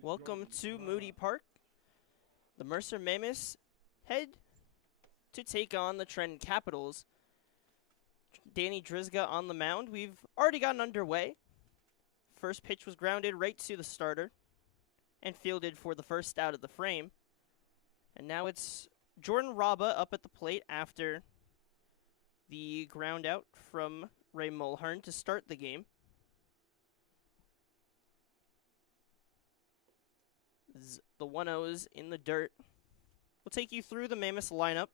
Welcome to Moody Park. The Mercer Mammoths head to take on the Trenton Capitals. Danny Drizga on the mound. We've already gotten underway. First pitch was grounded right to the starter and fielded for the first out of the frame. And now it's Jordan Raba up at the plate after the ground out from Ray Mulhern to start the game. The 1-0s in the dirt. We'll take you through the Mammoths lineup.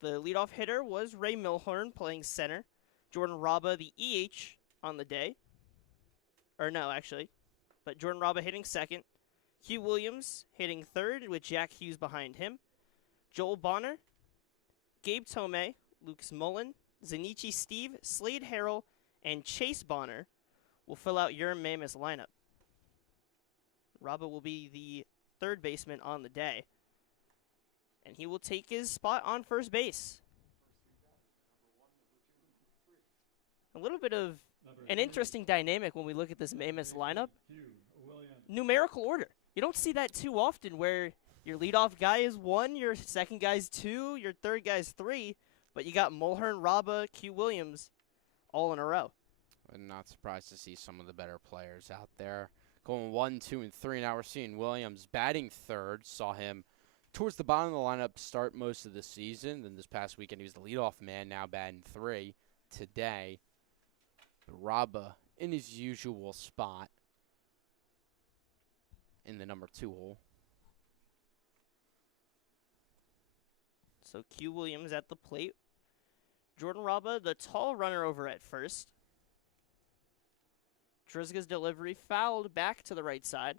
The leadoff hitter was Ray Mulhern playing center. Jordan Raba, the EH on the day. Or no, actually. But Jordan Raba hitting second. Hugh Williams hitting third with Jack Hughes behind him. Joel Bonner, Gabe Tomei, Lucas Mullen, Zanichi Steve, Slade Harrell, and Chase Bonner will fill out your Mammoths lineup. Raba will be the third baseman on the day. And he will take his spot on first base. A little bit of an interesting dynamic when we look at this Mammoths lineup. Numerical order. You don't see that too often where your leadoff guy is 1, your second guy's 2, your third guy's 3, but you got Mulhern, Raba, Q Williams all in a row. I'm not surprised to see some of the better players out there. Going 1, 2, and 3. Now we're seeing Williams batting third. Saw him towards the bottom of the lineup to start most of the season. Then this past weekend he was the leadoff man, now batting 3 today. But Raba in his usual spot in the number 2 hole. So Q Williams at the plate. Jordan Raba, the tall runner over at first. Drizga's delivery fouled back to the right side.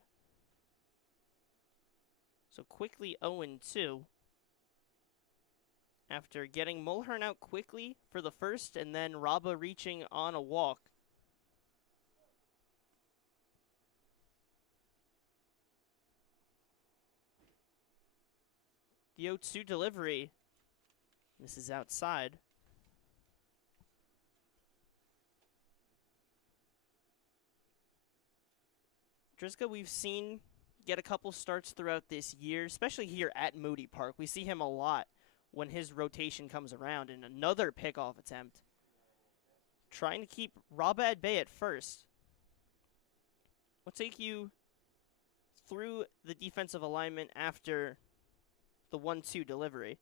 So quickly 0-2. After getting Mulhern out quickly for the first and then Raba reaching on a walk. The 0-2 delivery. This is outside. Drizga, we've seen get a couple starts throughout this year, especially here at Moody Park. We see him a lot when his rotation comes around. And another pickoff attempt. Trying to keep Raba at bay at first. We'll take you through the defensive alignment after the 1-2 delivery.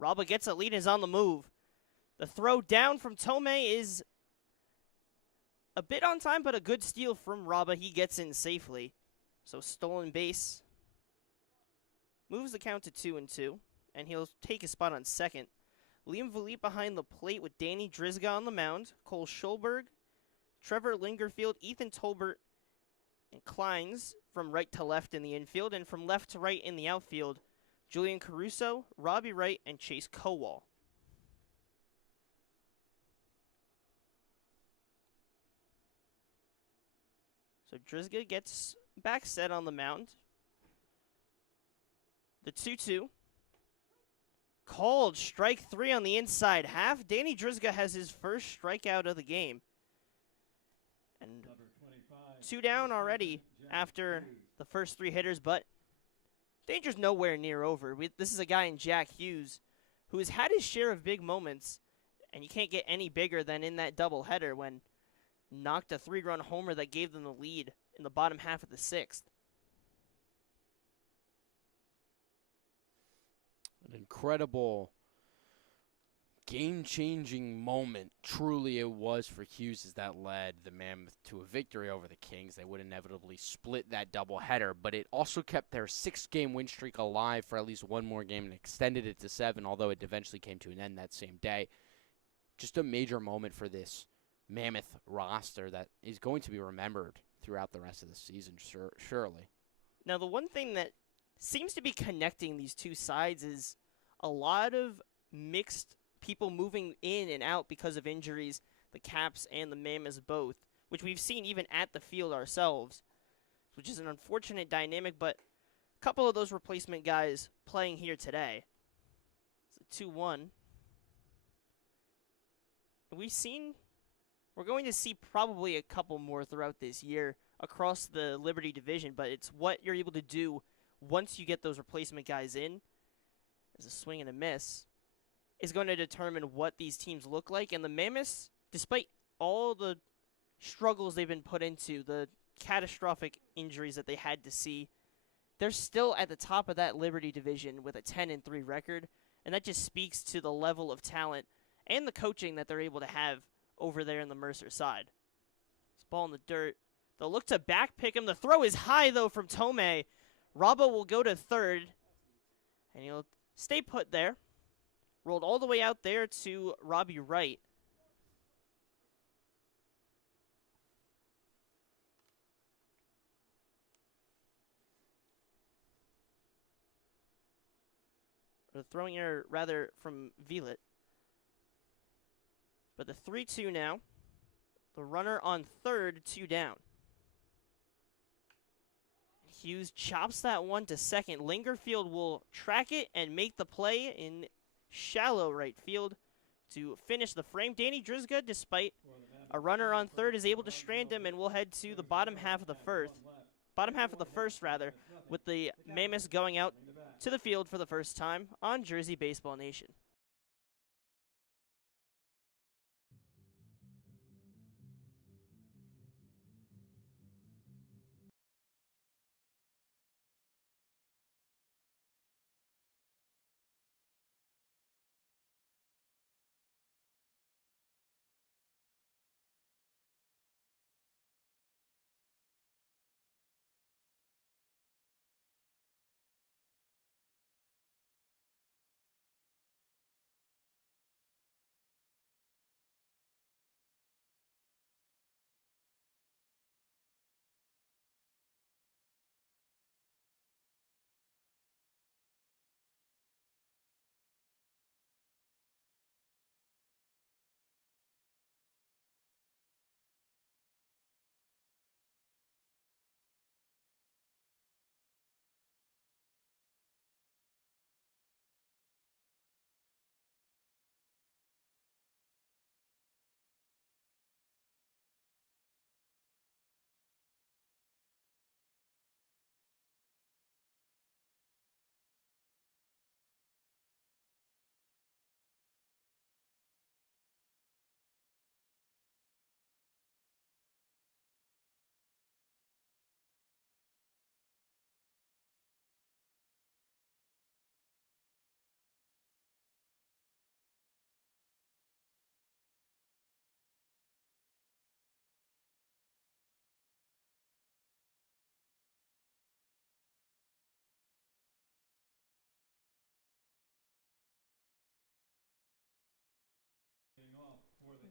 Raba gets a lead, is on the move. The throw down from Tomei is a bit on time, but a good steal from Raba. He gets in safely. So stolen base. Moves the count to 2-2, and he'll take a spot on second. Liam Valit behind the plate with Danny Drizga on the mound. Cole Schulberg, Trevor Lingerfield, Ethan Tolbert, and Kleins from right to left in the infield, and from left to right in the outfield, Julian Caruso, Robbie Wright, and Chase Kowal. So Drizga gets back set on the mound. The 2-2. Called strike 3 on the inside half. Danny Drizga has his first strikeout of the game. And 2 down already after the first 3 hitters, but danger's nowhere near over. This is a guy in Jack Hughes who has had his share of big moments, and you can't get any bigger than in that doubleheader when knocked a 3-run homer that gave them the lead in the bottom half of the 6th. An incredible game-changing moment. Truly it was for Hughes as that led the Mammoth to a victory over the Kings. They would inevitably split that doubleheader, but it also kept their 6-game win streak alive for at least one more game and extended it to 7, although it eventually came to an end that same day. Just a major moment for this Mammoth roster that is going to be remembered throughout the rest of the season, surely. Now, the one thing that seems to be connecting these two sides is a lot of mixed people moving in and out because of injuries, the Caps and the Mammoths both, which we've seen even at the field ourselves, which is an unfortunate dynamic, but a couple of those replacement guys playing here today. It's a 2-1. We're going to see probably a couple more throughout this year across the Liberty division, but it's what you're able to do once you get those replacement guys in, as a swing and a miss, is going to determine what these teams look like. And the Mammoths, despite all the struggles they've been put into, the catastrophic injuries that they had to see, they're still at the top of that Liberty division with a 10-3 record, and that just speaks to the level of talent and the coaching that they're able to have over there in the Mercer side. This ball in the dirt. They'll look to back pick him. The throw is high, though, from Tomei. Raba will go to third, and he'll stay put there. Rolled all the way out there to Robbie Wright. The throwing error, rather, from Velet. But the 3-2 now. The runner on third, 2 down. Hughes chops that one to second. Lingerfield will track it and make the play in shallow right field to finish the frame. Danny Drizga, despite a runner on third, is able to strand him, and we'll head to the bottom half of the first, with the Mammoths going out to the field for the first time on Jersey Baseball Nation.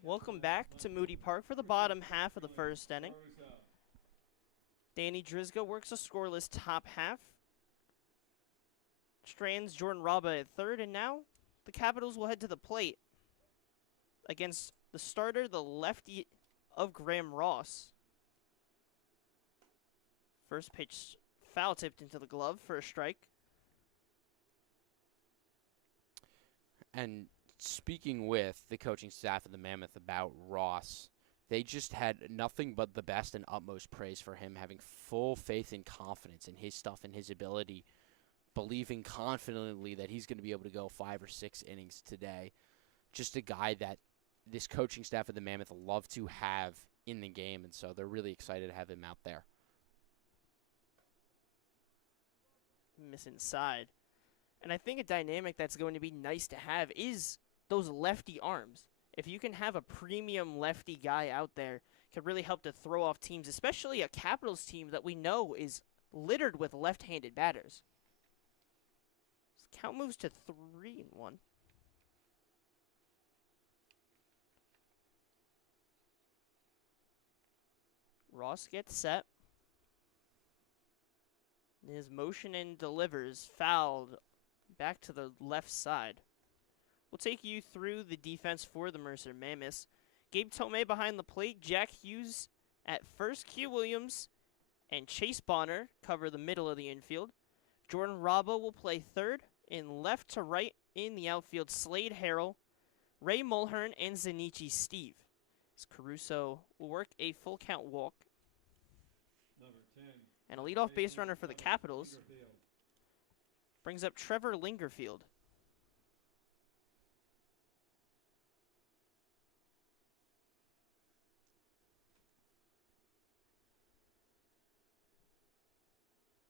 Welcome back to Moody Park for the bottom half of the first inning. Danny Drizga works a scoreless top half. Strands Jordan Raba at third, and now the Capitals will head to the plate against the starter, the lefty of Graham Ross. First pitch foul tipped into the glove for a strike. And speaking with the coaching staff of the Mammoth about Ross, they just had nothing but the best and utmost praise for him, having full faith and confidence in his stuff and his ability, believing confidently that he's going to be able to go 5 or 6 innings today. Just a guy that this coaching staff of the Mammoth love to have in the game, and so they're really excited to have him out there. Miss inside. And I think a dynamic that's going to be nice to have is those lefty arms. If you can have a premium lefty guy out there, can really help to throw off teams, especially a Capitals team that we know is littered with left-handed batters. Count moves to 3-1. Ross gets set. His motion and delivers, fouled back to the left side. We'll take you through the defense for the Mercer Mammoths. Gabe Tomei behind the plate, Jack Hughes at first, Q Williams and Chase Bonner cover the middle of the infield. Jordan Raba will play third, and left to right in the outfield, Slade Harrell, Ray Mulhern, and Zanichi Steve. As Caruso will work a full count walk. And a leadoff base runner for the Capitals brings up Trevor Lingerfield.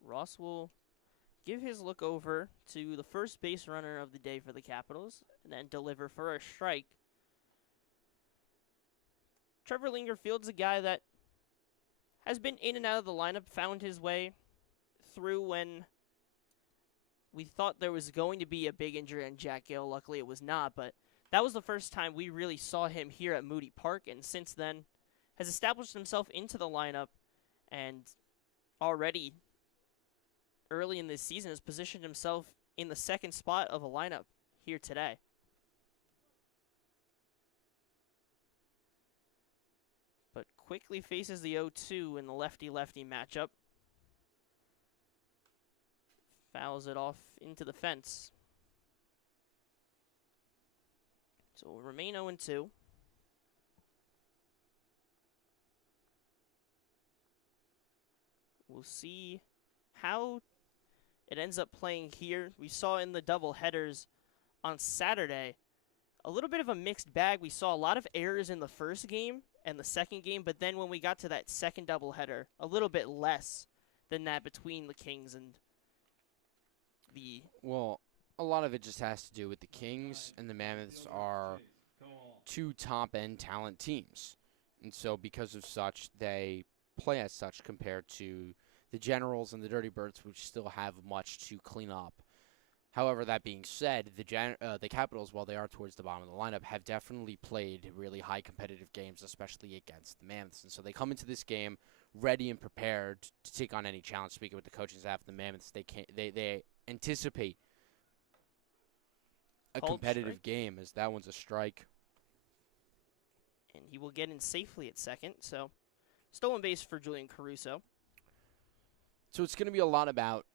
Ross will give his look over to the first base runner of the day for the Capitals and then deliver for a strike. Trevor Lingerfield's a guy that has been in and out of the lineup, found his way through when we thought there was going to be a big injury on Jack Gale. Luckily, it was not, but that was the first time we really saw him here at Moody Park, and since then has established himself into the lineup and already early in this season has positioned himself in the second spot of a lineup here today. But quickly faces the 0-2 in the lefty-lefty matchup. Fouls it off into the fence. So we'll remain 0-2. We'll see how it ends up playing here. We saw in the double headers on Saturday a little bit of a mixed bag. We saw a lot of errors in the first game and the second game, but then when we got to that second doubleheader, a little bit less than that between the Kings and the... Well, a lot of it just has to do with the Kings and the Mammoths are two top-end talent teams. And so because of such, they play as such compared to the Generals and the Dirty Birds, which still have much to clean up. However, that being said, the Capitals, while they are towards the bottom of the lineup, have definitely played really high competitive games, especially against the Mammoths. And so they come into this game ready and prepared to take on any challenge. Speaking with the coaching staff of the Mammoths, they anticipate a competitive game, as that one's a strike. And he will get in safely at second. So stolen base for Julian Caruso. So it's going to be a lot about,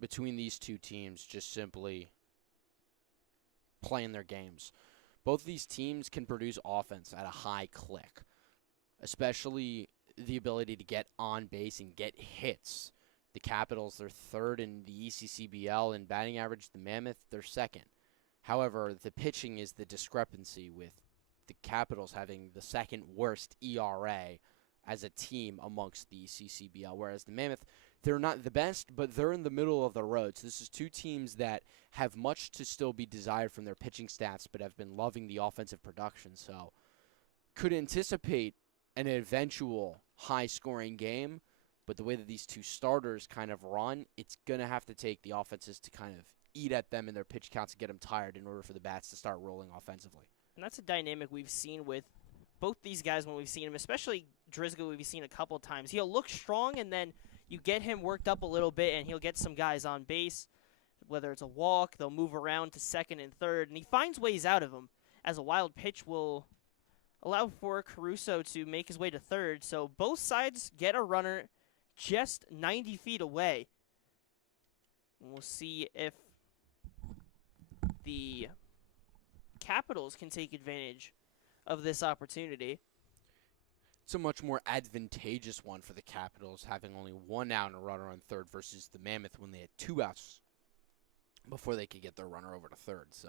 between these two teams, just simply playing their games. Both of these teams can produce offense at a high click, especially the ability to get on base and get hits. The Capitals, they're third in the ECCBL in batting average. The Mammoth, they're second. However, the pitching is the discrepancy, with the Capitals having the second worst ERA as a team amongst the ECCBL, whereas the Mammoth, they're not the best, but they're in the middle of the road. So this is two teams that have much to still be desired from their pitching stats, but have been loving the offensive production. So could anticipate an eventual high-scoring game, but the way that these two starters kind of run, it's going to have to take the offenses to kind of eat at them in their pitch counts and get them tired in order for the bats to start rolling offensively. And that's a dynamic we've seen with both these guys when we've seen them, especially Driscoll, we've seen a couple of times. He'll look strong, and then you get him worked up a little bit, and he'll get some guys on base. Whether it's a walk, they'll move around to second and third, and he finds ways out of them, as a wild pitch will allow for Caruso to make his way to third. So both sides get a runner just 90 feet away. And we'll see if the Capitals can take advantage of this opportunity. It's a much more advantageous one for the Capitals, having only one out and a runner on third, versus the Mammoth when they had two outs before they could get their runner over to third. So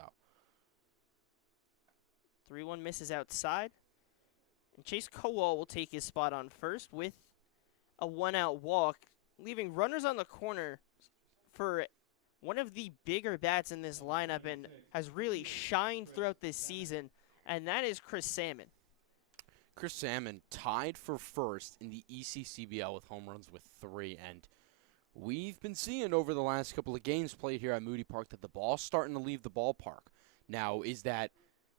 3-1 misses outside. And Chase Kowal will take his spot on first with a one-out walk, leaving runners on the corner for one of the bigger bats in this lineup and has really shined throughout this season, and that is Chris Salmon. Chris Salmon tied for first in the ECCBL with home runs with 3, and we've been seeing over the last couple of games played here at Moody Park that the ball's starting to leave the ballpark. Now, is that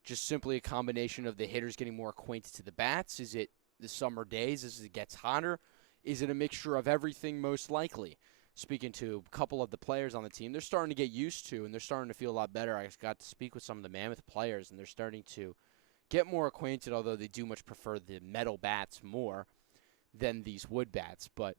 just simply a combination of the hitters getting more acquainted to the bats? Is it the summer days as it gets hotter? Is it a mixture of everything, most likely? Speaking to a couple of the players on the team, they're starting to get used to, and they're starting to feel a lot better. I got to speak with some of the Mammoth players, and they're starting to get more acquainted, although they do much prefer the metal bats more than these wood bats. But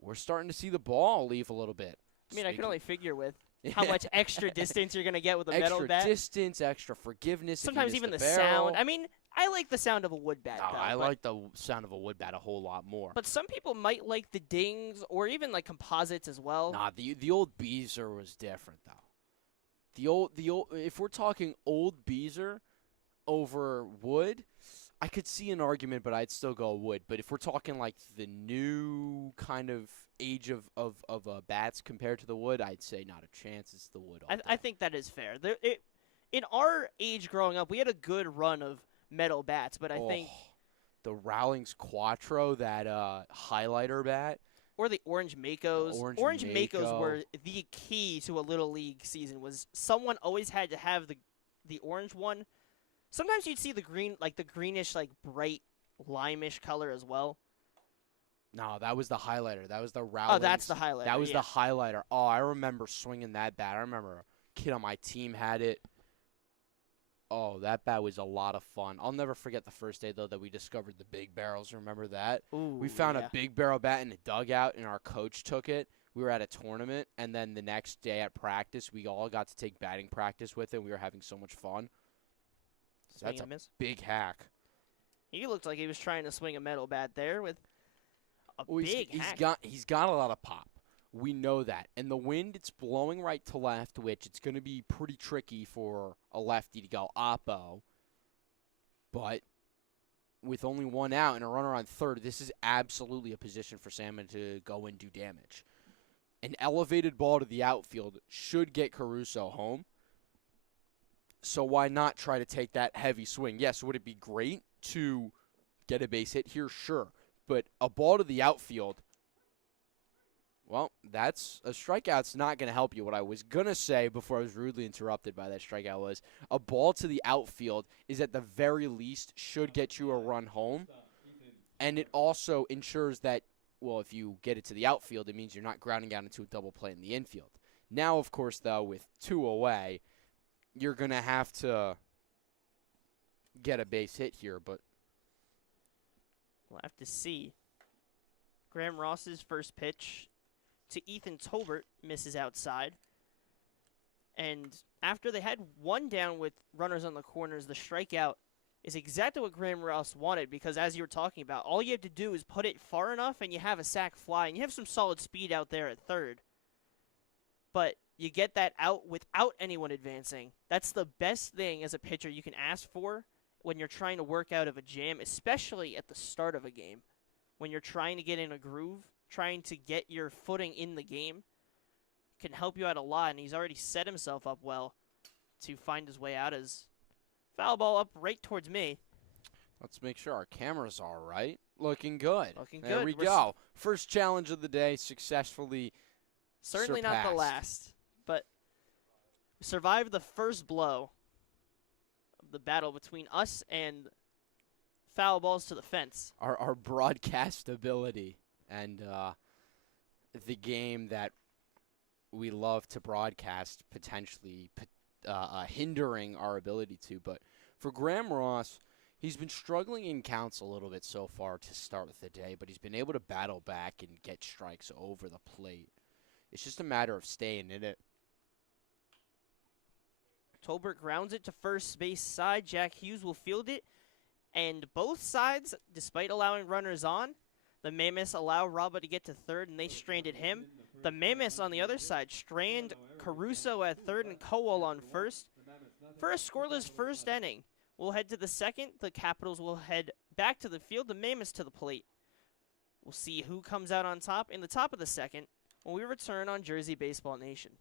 we're starting to see the ball leave a little bit. I mean, I can only figure with how much extra distance you're going to get with a metal bat. Extra distance, extra forgiveness. Sometimes even the barrel. sound. I mean, I like the sound of a wood bat, No, though. I but, like the sound of a wood bat a whole lot more. but some people might like the dings or even like composites as well. Nah, the old Beezer was different though. The old if we're talking old Beezer over wood, I could see an argument, but I'd still go wood. But if we're talking like the new kind of age of bats compared to the wood, I'd say not a chance. It's the wood all day. I think that is fair. In our age growing up, we had a good run of metal bats, but I think the Rowlings Quattro, that highlighter bat. or the Orange Makos. Orange Makos Mako. were the key to a little league season. Was someone always had to have the orange one. Sometimes you'd see the green, like the greenish, like bright limeish color as well. No, that was the highlighter. That was the Rowlings. Oh, that's the highlighter. That was yeah. the highlighter. Oh, I remember swinging that bat. I remember a kid on my team had it. Oh, that bat was a lot of fun. I'll never forget the first day, though, that we discovered the big barrels. Remember that? Ooh, We found yeah. a big barrel bat in a dugout, and our coach took it. We were at a tournament, and then the next day at practice, we all got to take batting practice with it. We were having so much fun. So that's Swing and a miss. big hack. He looked like he was trying to swing a metal bat there with a Well, big he's hack. he's got a lot of pop. We know that. And the wind, it's blowing right to left, which it's going to be pretty tricky for a lefty to go oppo. But with only one out and a runner on third, this is absolutely a position for Salmon to go and do damage. An elevated ball to the outfield should get Caruso home. So why not try to take that heavy swing? Yes, would it be great to get a base hit here? Sure. But a ball to the outfield, well, that's a strikeout's not going to help you. What I was going to say before I was rudely interrupted by that strikeout was a ball to the outfield is at the very least should get you a run home. And it also ensures that, well, if you get it to the outfield, it means you're not grounding out into a double play in the infield. Now, of course, though, with 2 away, you're going to have to get a base hit here, but We'll have to see. Graham Ross's first pitch to Ethan Tolbert misses outside. And after they had one down with runners on the corners, the strikeout is exactly what Graham Ross wanted because as you were talking about, all you have to do is put it far enough and you have a sac fly and you have some solid speed out there at third. But you get that out without anyone advancing. That's the best thing as a pitcher you can ask for when you're trying to work out of a jam, especially at the start of a game. When you're trying to get in a groove, trying to get your footing in the game, can help you out a lot, and he's already set himself up well to find his way out as foul ball up right towards me. let's make sure our cameras are right. Looking good. Looking There good. we We're go. First challenge of the day successfully Certainly not the surpassed. last, but we survived the first blow of the battle between us and foul balls to the fence. Our broadcast ability and the game that we love to broadcast potentially hindering our ability to. But for Graham Ross, he's been struggling in counts a little bit so far to start with the day, but he's been able to battle back and get strikes over the plate. It's just a matter of staying in it. Tolbert grounds it to first base side. Jack Hughes will field it. And both sides, despite allowing runners on, the Mammoths allow Raba to get to third, and they stranded him. The Mammoths on the other side strand Caruso at third and Kowal on first. For a scoreless first inning, we'll head to the second. The Capitals will head back to the field. The Mammoths to the plate. We'll see who comes out on top in the top of the second when we return on Jersey Baseball Nation.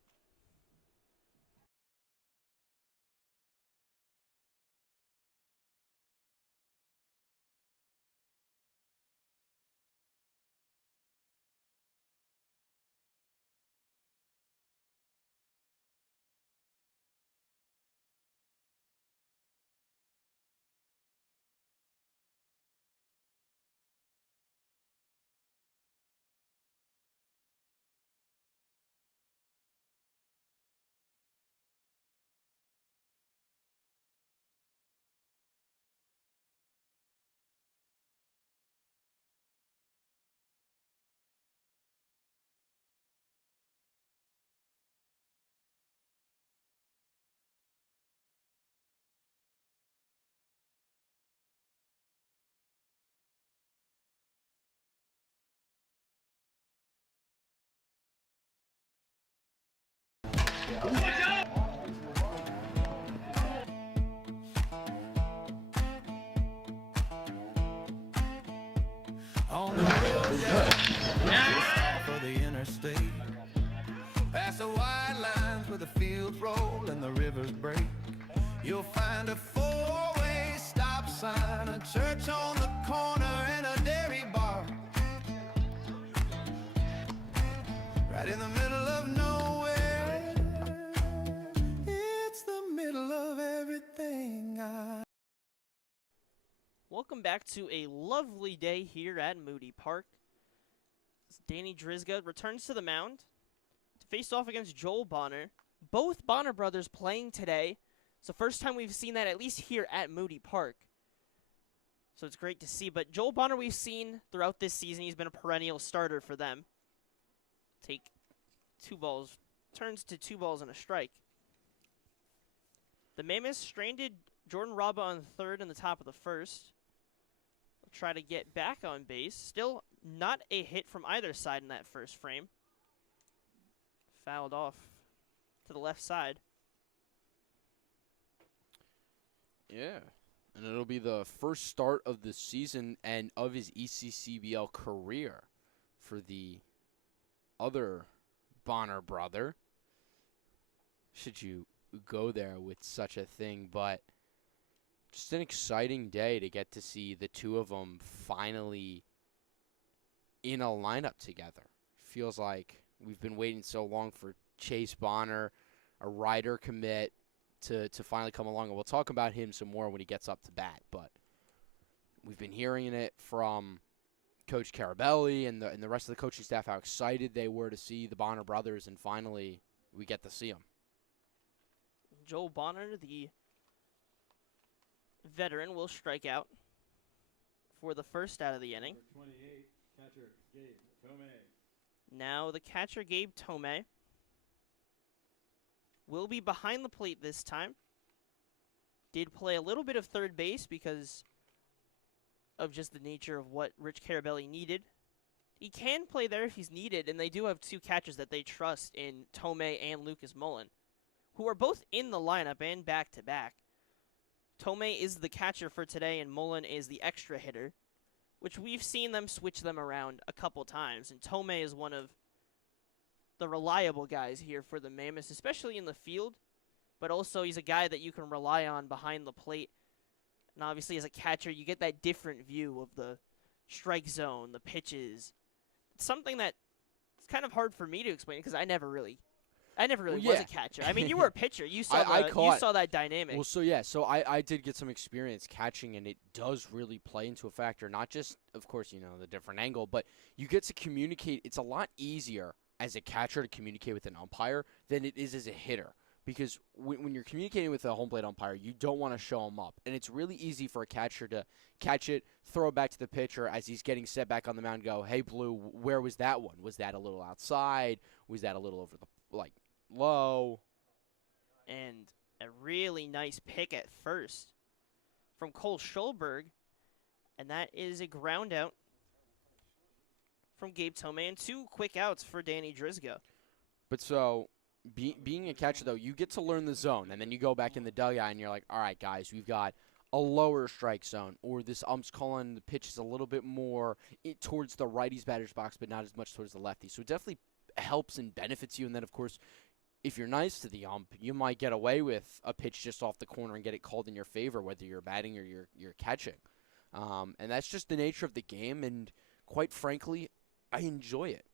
right in the middle of nowhere. It's the middle of everything Welcome back to a lovely day here at Moody Park. Danny Drizga returns to the mound to face off against Joel Bonner. Both Bonner brothers playing today. It's the first time we've seen that, at least here at Moody Park. So it's great to see. But Joel Bonner, we've seen throughout this season, he's been a perennial starter for them. Take 2 balls, turns to 2 balls and a strike. The Mammoths stranded Jordan Raba on third in the top of the first. Will try to get back on base. Still not a hit from either side in that first frame. Fouled off to the left side. Yeah. And it'll be the first start of the season and of his ECCBL career for the other Bonner brother. Should you go there with such a thing, but just an exciting day to get to see the two of them finally in a lineup together. Feels like we've been waiting so long for Chase Bonner, a rider commit, to finally come along, and we'll talk about him some more when he gets up to bat. But we've been hearing it from Coach Carabelli and the rest of the coaching staff how excited they were to see the Bonner brothers, and finally we get to see them. Joel Bonner, the veteran, will strike out for the first out of the inning. Number 28, catcher Gabe Tomei. Now the catcher, Gabe Tomei, will be behind the plate this time. Did play a little bit of third base because of just the nature of what Rich Carabelli needed. He can play there if he's needed, and they do have 2 catchers that they trust in Tomei and Lucas Mullen, who are both in the lineup and back-to-back. Tomei is the catcher for today, and Mullen is the extra hitter, which we've seen them switch them around a couple times, and Tomei is one of the reliable guys here for the Mammoths, especially in the field, but also he's a guy that you can rely on behind the plate. And obviously as a catcher, you get that different view of the strike zone, the pitches. It's something that it's kind of hard for me to explain because I never really was a catcher. I mean, you were a pitcher. You saw you saw that dynamic. Well, so I did get some experience catching, and it does really play into a factor. Not just, of course, the different angle, but you get to communicate. It's a lot easier as a catcher to communicate with an umpire than it is as a hitter. Because when you're communicating with a home plate umpire, you don't want to show him up. And it's really easy for a catcher to catch it, throw it back to the pitcher as he's getting set back on the mound and go, hey, Blue, where was that one? Was that a little outside? Was that a little over the, low? And a really nice pick at first from Cole Schulberg. And that is a ground out from Gabe Tomei, and 2 quick outs for Danny Drizga. But so, being a catcher, though, you get to learn the zone, and then you go back in the dugout, and you're like, all right, guys, we've got a lower strike zone, or this ump's calling the pitches a little bit more towards the righty's batter's box, but not as much towards the lefty. So it definitely helps and benefits you, and then, of course, if you're nice to the ump, you might get away with a pitch just off the corner and get it called in your favor, whether you're batting or you're catching. And that's just the nature of the game, and quite frankly, I enjoy it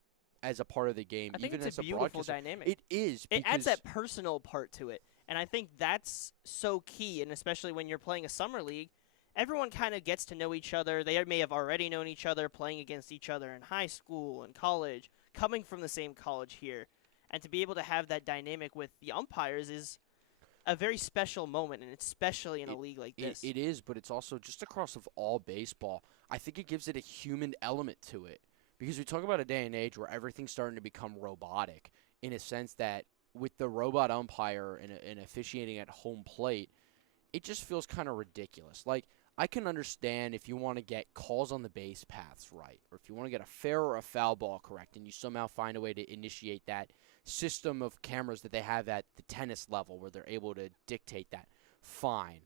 as a part of the game. I think even it's as a beautiful broadcaster. dynamic. It is. It adds that personal part to it, and I think that's so key, and especially when you're playing a summer league, everyone kind of gets to know each other. They may have already known each other, playing against each other in high school and college, coming from the same college here, and to be able to have that dynamic with the umpires is a very special moment, and especially in a league like this. It is, but it's also just across of all baseball. I think it gives it a human element to it. Because we talk about a day and age where everything's starting to become robotic, in a sense that with the robot umpire and officiating at home plate, it just feels kind of ridiculous. Like, I can understand if you want to get calls on the base paths right, or if you want to get a fair or a foul ball correct, and you somehow find a way to initiate that system of cameras that they have at the tennis level where they're able to dictate that, fine.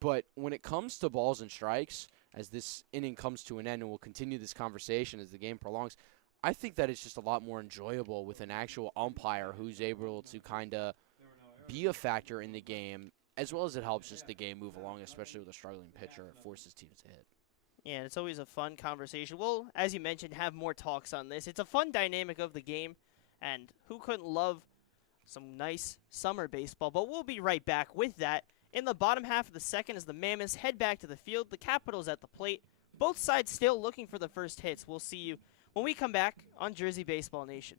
But when it comes to balls and strikes, as this inning comes to an end, and we'll continue this conversation as the game prolongs, I think that it's just a lot more enjoyable with an actual umpire who's able to kind of be a factor in the game, as well as it helps just the game move along, especially with a struggling pitcher. It forces teams to hit. Yeah, it's always a fun conversation. We'll, as you mentioned, have more talks on this. It's a fun dynamic of the game, And who couldn't love some nice summer baseball? But we'll be right back with that. In the bottom half of the second, as the Mammoths head back to the field, the Capitals at the plate. Both sides still looking for the first hits. We'll see you when we come back on Jersey Baseball Nation.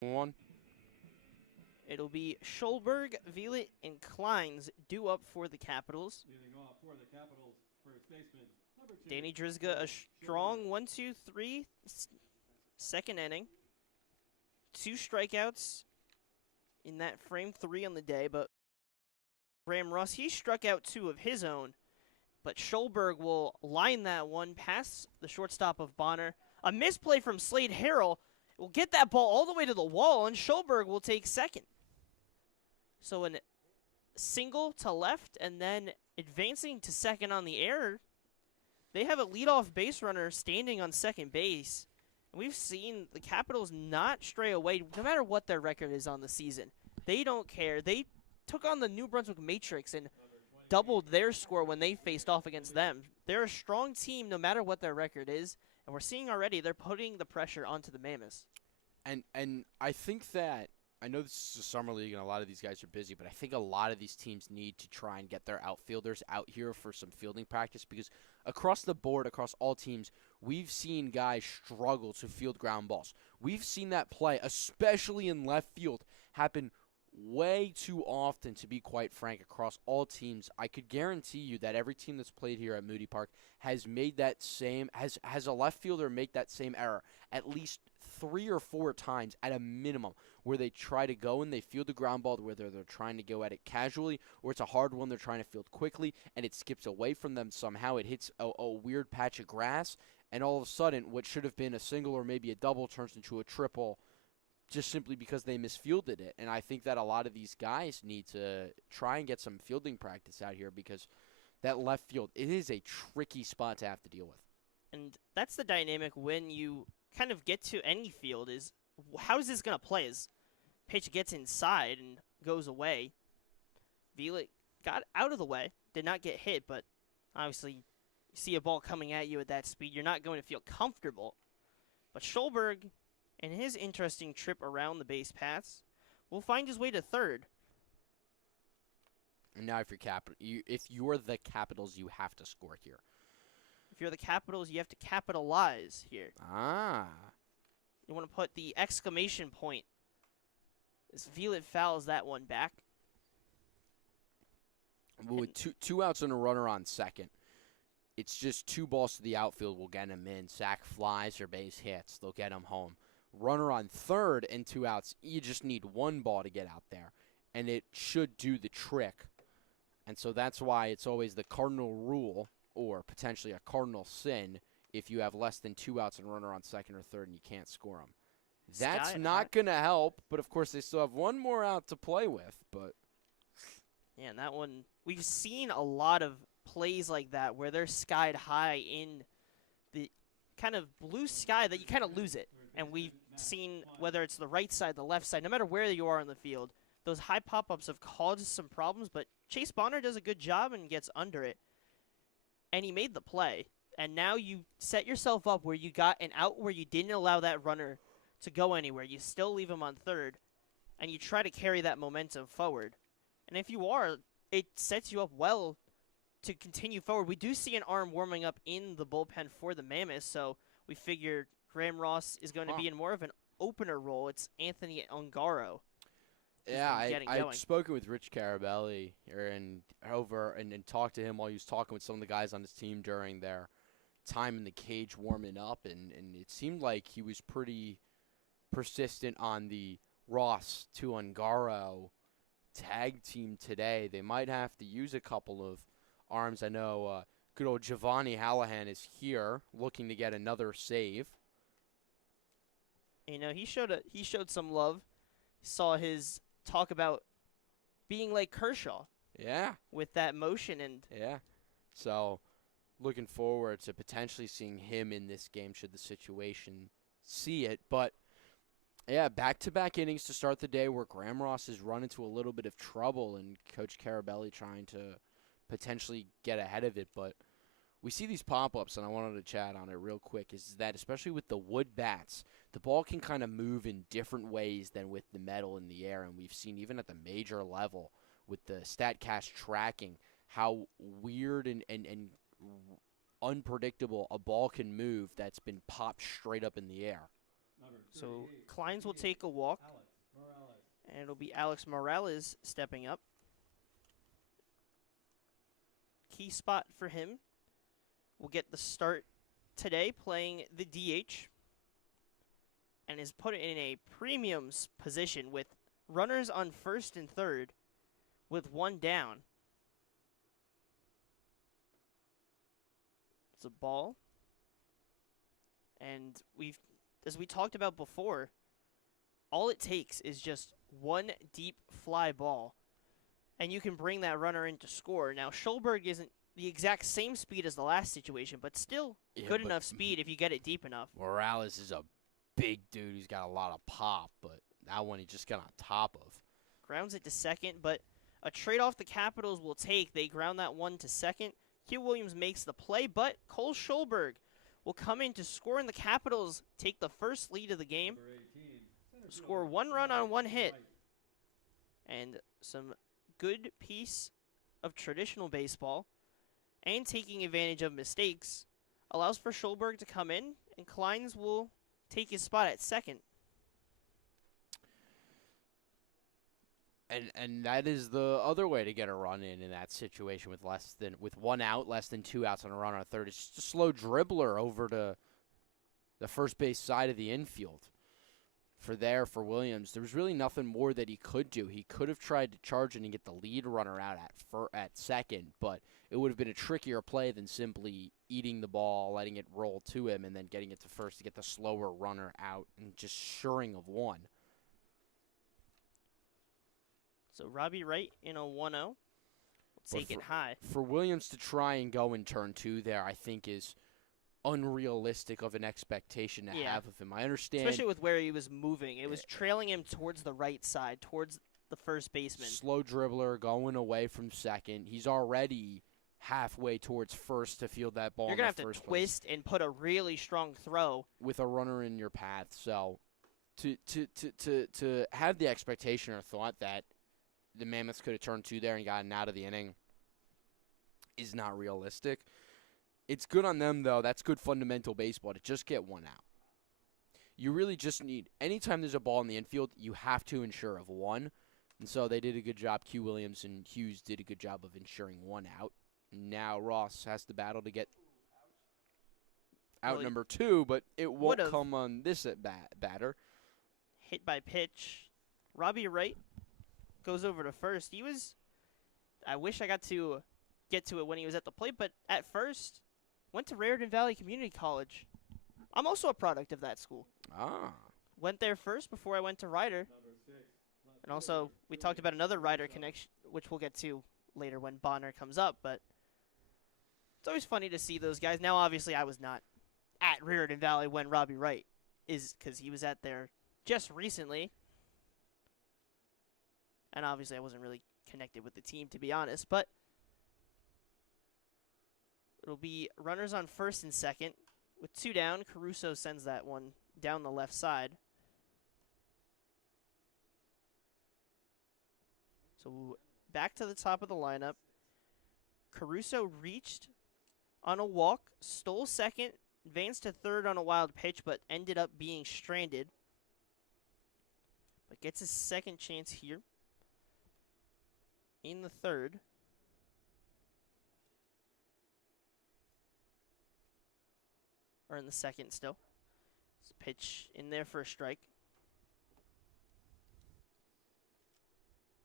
One. It'll be Schulberg, Vielit, and Kleins due up for the Capitals. Leading off for the Capitals, first baseman, number 2. Danny Drizga, a strong 1-2-3 second inning. 2 strikeouts in that frame 3 on the day, but Graham Russ, he struck out 2 of his own. But Schulberg will line that one past the shortstop of Bonner. A misplay from Slade Harrell will get that ball all the way to the wall, and Schulberg will take second. So a single to left, and then advancing to second on the air. They have a leadoff base runner standing on second base. And we've seen the Capitals not stray away, no matter what their record is on the season. They don't care. They took on the New Brunswick Matrix and doubled their score when they faced off against them. They're a strong team no matter what their record is, and we're seeing already they're putting the pressure onto the Mammoths. And I think that, I know this is a summer league and a lot of these guys are busy, but I think a lot of these teams need to try and get their outfielders out here for some fielding practice, because across the board, across all teams, we've seen guys struggle to field ground balls. We've seen that play, especially in left field, happen way too often, to be quite frank, across all teams. I could guarantee you that every team that's played here at Moody Park has made that same, has a left fielder make that same error at least 3 or 4 times at a minimum, where they try to go and they field the ground ball, whether they're trying to go at it casually or it's a hard one they're trying to field quickly, and it skips away from them somehow. It hits a weird patch of grass, and all of a sudden what should have been a single or maybe a double turns into a triple, just simply because they misfielded it. And I think that a lot of these guys need to try and get some fielding practice out here, because that left field, it is a tricky spot to have to deal with. And that's the dynamic when you kind of get to any field, is how is this going to play? As pitch gets inside and goes away. Vielit got out of the way, did not get hit, but obviously you see a ball coming at you at that speed, you're not going to feel comfortable. But Schulberg, in his interesting trip around the base paths, will find his way to third. And now if you're the Capitals, you have to score here. If you're the Capitals, you have to capitalize here. Ah. You want to put the exclamation point as Vielit fouls that one back. With two outs and a runner on second, it's just 2 balls to the outfield will get him in. Sack flies or base hits, they'll get him home. Runner on third and 2 outs, you just need 1 ball to get out there, and it should do the trick. And so that's why it's always the cardinal rule, or potentially a cardinal sin, if you have less than 2 outs and runner on second or third and you can't score them. That's not going to help, but of course they still have 1 more out to play with. But yeah, and that one, we've seen a lot of plays like that where they're skied high in the kind of blue sky that you kind of lose it. And we've seen, whether it's the right side, the left side, no matter where you are in the field, those high pop-ups have caused some problems, but Chase Bonner does a good job and gets under it. And he made the play. And now you set yourself up where you got an out where you didn't allow that runner to go anywhere. You still leave him on third, and you try to carry that momentum forward. And if you are, it sets you up well to continue forward. We do see an arm warming up in the bullpen for the Mammoths, so we figured Graham Ross is going to be in more of an opener role. It's Anthony Ungaro. Yeah, I've going. spoken with Rich Carabelli and talked to him while he was talking with some of the guys on his team during their time in the cage warming up, and it seemed like he was pretty persistent on the Ross to Ungaro tag team today. They might have to use a couple of arms. I know good old Giovanni Hallahan is here looking to get another save. You know, he showed some love. Saw his talk about being like Kershaw. Yeah. With that motion and yeah. So looking forward to potentially seeing him in this game should the situation see it. But yeah, back-to-back innings to start the day where Graham Ross has run into a little bit of trouble and Coach Carabelli trying to potentially get ahead of it. But we see these pop-ups, and I wanted to chat on it real quick, is that especially with the wood bats, the ball can kind of move in different ways than with the metal in the air. And we've seen even at the major level with the StatCast tracking how weird and unpredictable a ball can move that's been popped straight up in the air. So Kleins will take a walk, and it'll be Alex Morales stepping up. Key spot for him. Will get the start today playing the DH, and is put in a premium position with runners on first and third with one down. It's a ball, and as we talked about before, all it takes is just one deep fly ball, and you can bring that runner in to score. Now, Schulberg isn't the exact same speed as the last situation, but still good enough speed if you get it deep enough. Morales is a big dude who's got a lot of pop, but that one he just got on top of. Grounds it to second, but a trade off the Capitals will take. They ground that one to second. Hugh Williams makes the play, but Cole Schulberg will come in to score, and the Capitals take the first lead of the game. Score one run on one hit. And some good piece of traditional baseball and taking advantage of mistakes allows for Schulberg to come in, and Kleins will take his spot at second. And that is the other way to get a run in that situation with one out, less than two outs on a runner on third. It's just a slow dribbler over to the first base side of the infield. For Williams, there was really nothing more that he could do. He could have tried to charge it and get the lead runner out at second, but it would have been a trickier play than simply eating the ball, letting it roll to him, and then getting it to first to get the slower runner out and just shoring of one. So Robbie Wright in a 1-0. Take it high. For Williams to try and go in turn two there, I think is unrealistic of an expectation to have of him. I understand. Especially with where he was moving. It was trailing him towards the right side, towards the first baseman. Slow dribbler going away from second. He's already halfway towards first to field that ball. You're going to have to twist and put a really strong throw. With a runner in your path. So to have the expectation or thought that the Mammoths could have turned two there and gotten out of the inning is not realistic. It's good on them, though. That's good fundamental baseball to just get one out. You really just need, anytime there's a ball in the infield, you have to ensure of one. And so they did a good job. Q Williams and Hughes did a good job of ensuring one out. Now Ross has to battle to get out number two, but it won't come on this batter. Hit by pitch. Robbie Wright goes over to first. I wish I got to get to it when he was at the plate, but at first, went to Raritan Valley Community College. I'm also a product of that school. Went there first before I went to Ryder. And also, we talked about another Ryder connection, which we'll get to later when Bonner comes up, but it's always funny to see those guys. Now, obviously, I was not at Raritan Valley when Robbie Wright is, because he was at there just recently. And obviously, I wasn't really connected with the team, to be honest. But it'll be runners on first and second. With two down, Caruso sends that one down the left side. So back to the top of the lineup. Caruso reached on a walk, stole second, advanced to third on a wild pitch, but ended up being stranded. But gets his second chance here in the third. Or in the second still. It's a pitch in there for a strike.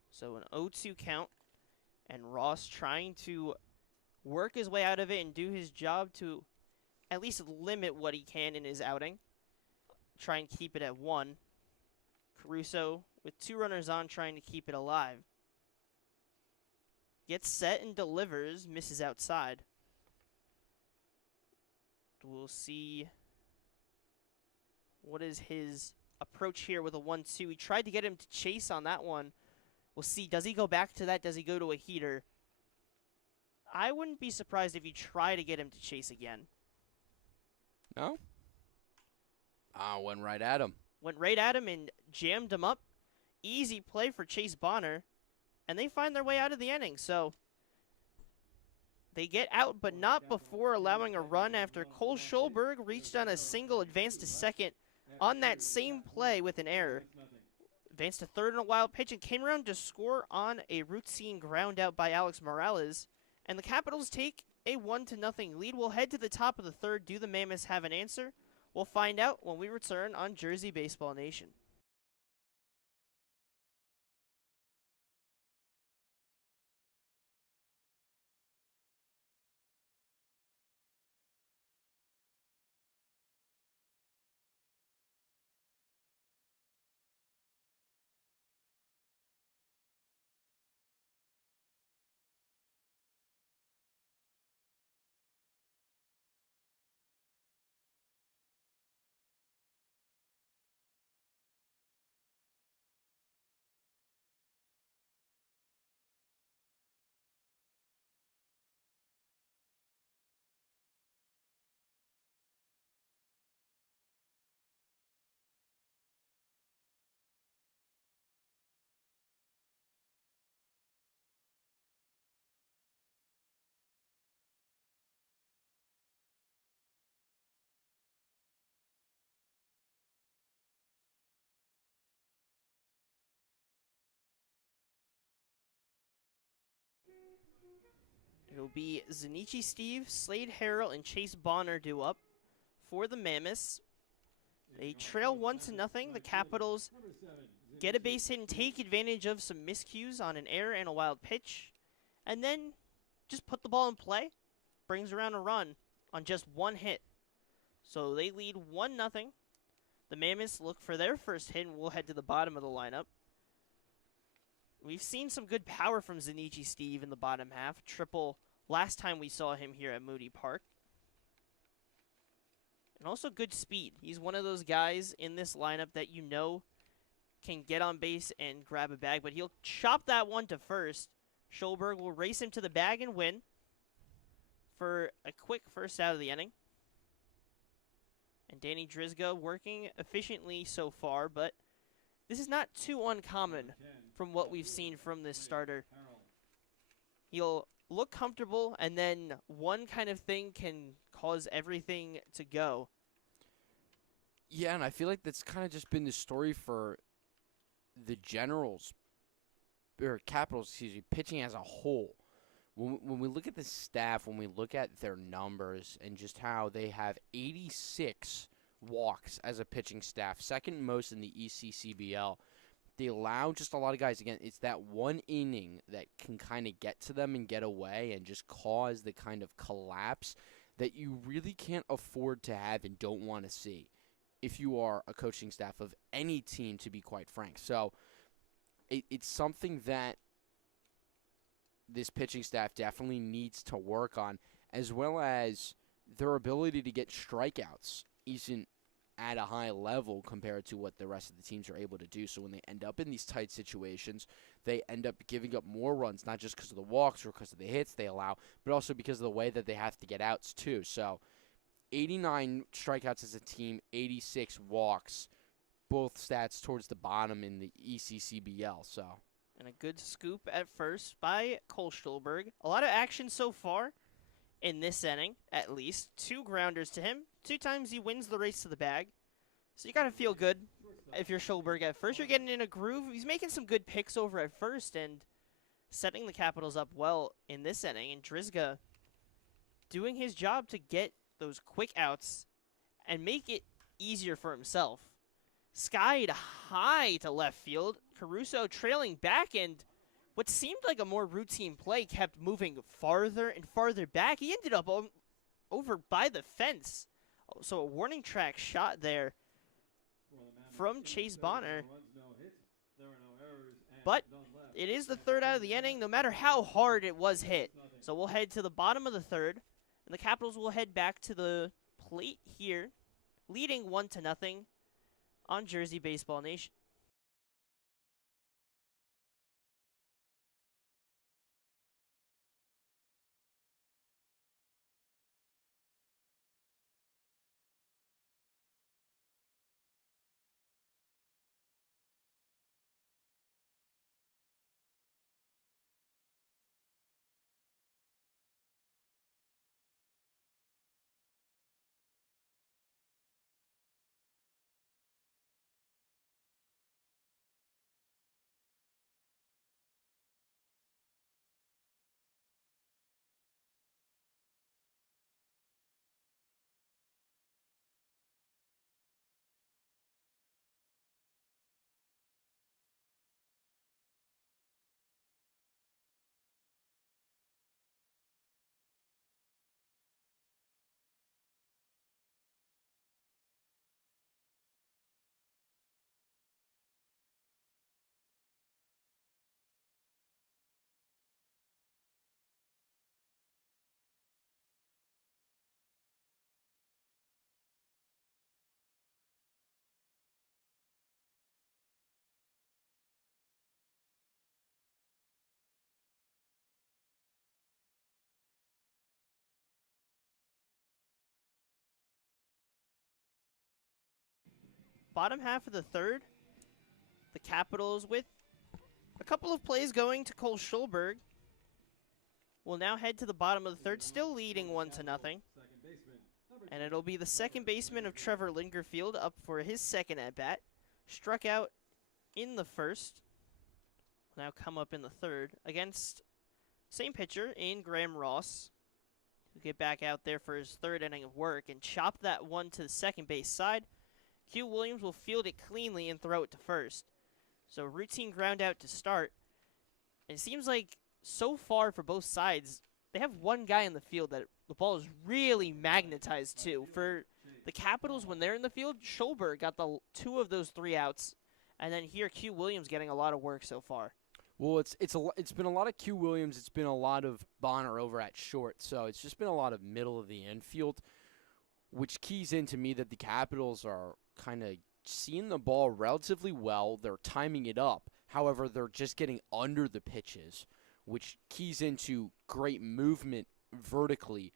So an 0-2 count. And Ross trying to work his way out of it and do his job to at least limit what he can in his outing. Try and keep it at 1. Caruso with 2 runners on trying to keep it alive. Gets set and delivers, misses outside. We'll see what is his approach here with a 1-2. He tried to get him to chase on that one. We'll see. Does he go back to that? Does he go to a heater? I wouldn't be surprised if you try to get him to chase again. No? Went right at him. Went right at him and jammed him up. Easy play for Chase Bonner. And they find their way out of the inning. So they get out, but not before allowing a run after Cole Schulberg reached on a single, advanced to second on that same play with an error. Advanced to third on a wild pitch and came around to score on a routine ground out by Alex Morales. And the Capitals take a 1-0 lead. We'll head to the top of the third. Do the Mammoths have an answer? We'll find out when we return on Jersey Baseball Nation. It'll be Zanichi Steve, Slade Harrell, and Chase Bonner due up for the Mammoths. They trail 1-0. The Capitals get a base hit and take advantage of some miscues on an error and a wild pitch. And then just put the ball in play. Brings around a run on just one hit. So they lead 1-0. The Mammoths look for their first hit, and we'll head to the bottom of the lineup. We've seen some good power from Zanichi Steve in the bottom half. Triple last time we saw him here at Moody Park. And also good speed. He's one of those guys in this lineup that you know can get on base and grab a bag, but he'll chop that one to first. Schulberg will race him to the bag and win for a quick first out of the inning. And Danny Drizga working efficiently so far, but this is not too uncommon from what we've seen from this starter. He'll look comfortable, and then one kind of thing can cause everything to go. Yeah, and I feel like that's kind of just been the story for the Generals, or Capitals, excuse me, pitching as a whole. When we look at the staff, when we look at their numbers and just how they have 86 walks as a pitching staff, second most in the ECCBL, they allow just a lot of guys. Again, it's that one inning that can kind of get to them and get away and just cause the kind of collapse that you really can't afford to have and don't want to see if you are a coaching staff of any team, to be quite frank. So it's something that this pitching staff definitely needs to work on, as well as their ability to get strikeouts isn't at a high level compared to what the rest of the teams are able to do. So when they end up in these tight situations, they end up giving up more runs, not just because of the walks or because of the hits they allow, but also because of the way that they have to get outs too. So 89 strikeouts as a team, 86 walks, both stats towards the bottom in the ECCBL. So And a good scoop at first by Cole Stolberg. A lot of action so far in this inning, at least. 2 grounders to him. 2 times he wins the race to the bag. So you got to feel good if you're Stolberg at first. You're getting in a groove. He's making some good picks over at first and setting the Capitals up well in this inning. And Drizga doing his job to get those quick outs and make it easier for himself. Skied high to left field. Caruso trailing back, and what seemed like a more routine play kept moving farther and farther back. He ended up over by the fence. So a warning track shot there from Chase Bonner. But it is the 3rd out of the inning, no matter how hard it was hit. So we'll head to the bottom of the 3rd, and the Capitals will head back to the plate here, leading 1-0 on Jersey Baseball Nation. Bottom half of the 3rd, the Capitals with a couple of plays going to Cole Stolberg. We'll now head to the bottom of the 3rd, still leading 1-0. And it'll be the second baseman of Trevor Lingerfield up for his second at-bat. Struck out in the 1st. Will now come up in the 3rd against same pitcher in Graham Ross. He'll get back out there for his 3rd inning of work and chop that one to the second base side. Q Williams will field it cleanly and throw it to 1st. So routine ground out to start. And it seems like so far for both sides, they have one guy in the field that the ball is really magnetized to. For the Capitals, when they're in the field, Stolberg got the 2 of those 3 outs. And then here, Q Williams getting a lot of work so far. Well, it's been a lot of Q Williams. It's been a lot of Bonner over at short. So it's just been a lot of middle of the infield, which keys into me that the Capitals are kind of seeing the ball relatively well. They're timing it up. However, they're just getting under the pitches, which keys into great movement vertically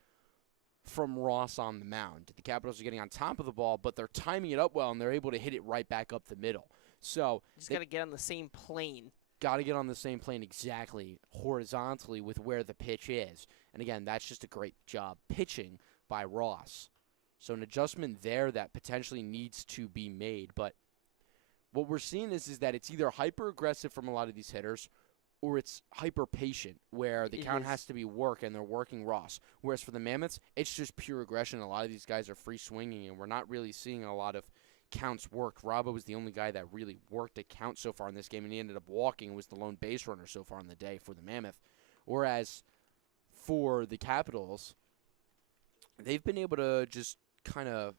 from Ross on the mound. The Capitals are getting on top of the ball, but they're timing it up well, and they're able to hit it right back up the middle. So just got to get on the same plane. Got to get on the same plane exactly, horizontally with where the pitch is. And again, that's just a great job pitching by Ross. So an adjustment there that potentially needs to be made. But what we're seeing is that it's either hyper-aggressive from a lot of these hitters or it's hyper-patient where the count has to be work and they're working Ross. Whereas for the Mammoths, it's just pure aggression. A lot of these guys are free-swinging, and we're not really seeing a lot of counts work. Robbo was the only guy that really worked a count so far in this game, and he ended up walking and was the lone base runner so far in the day for the Mammoth. Whereas for the Capitals, they've been able to just kind of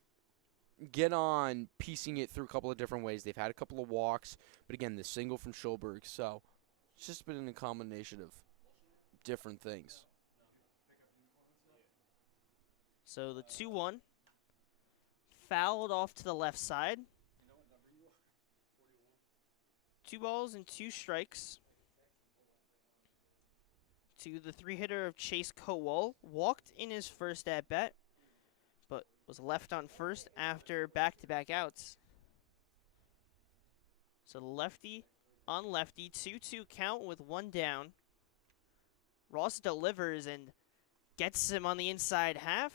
get on piecing it through a couple of different ways. They've had a couple of walks, but again, the single from Stolberg. So it's just been a combination of different things. So the 2-1 fouled off to the left side. 2 balls and 2 strikes to the 3-hitter of Chase Kowal. Walked in his first at-bat, but was left on first after back-to-back outs. So the lefty on lefty. 2-2 count with one down. Ross delivers and gets him on the inside half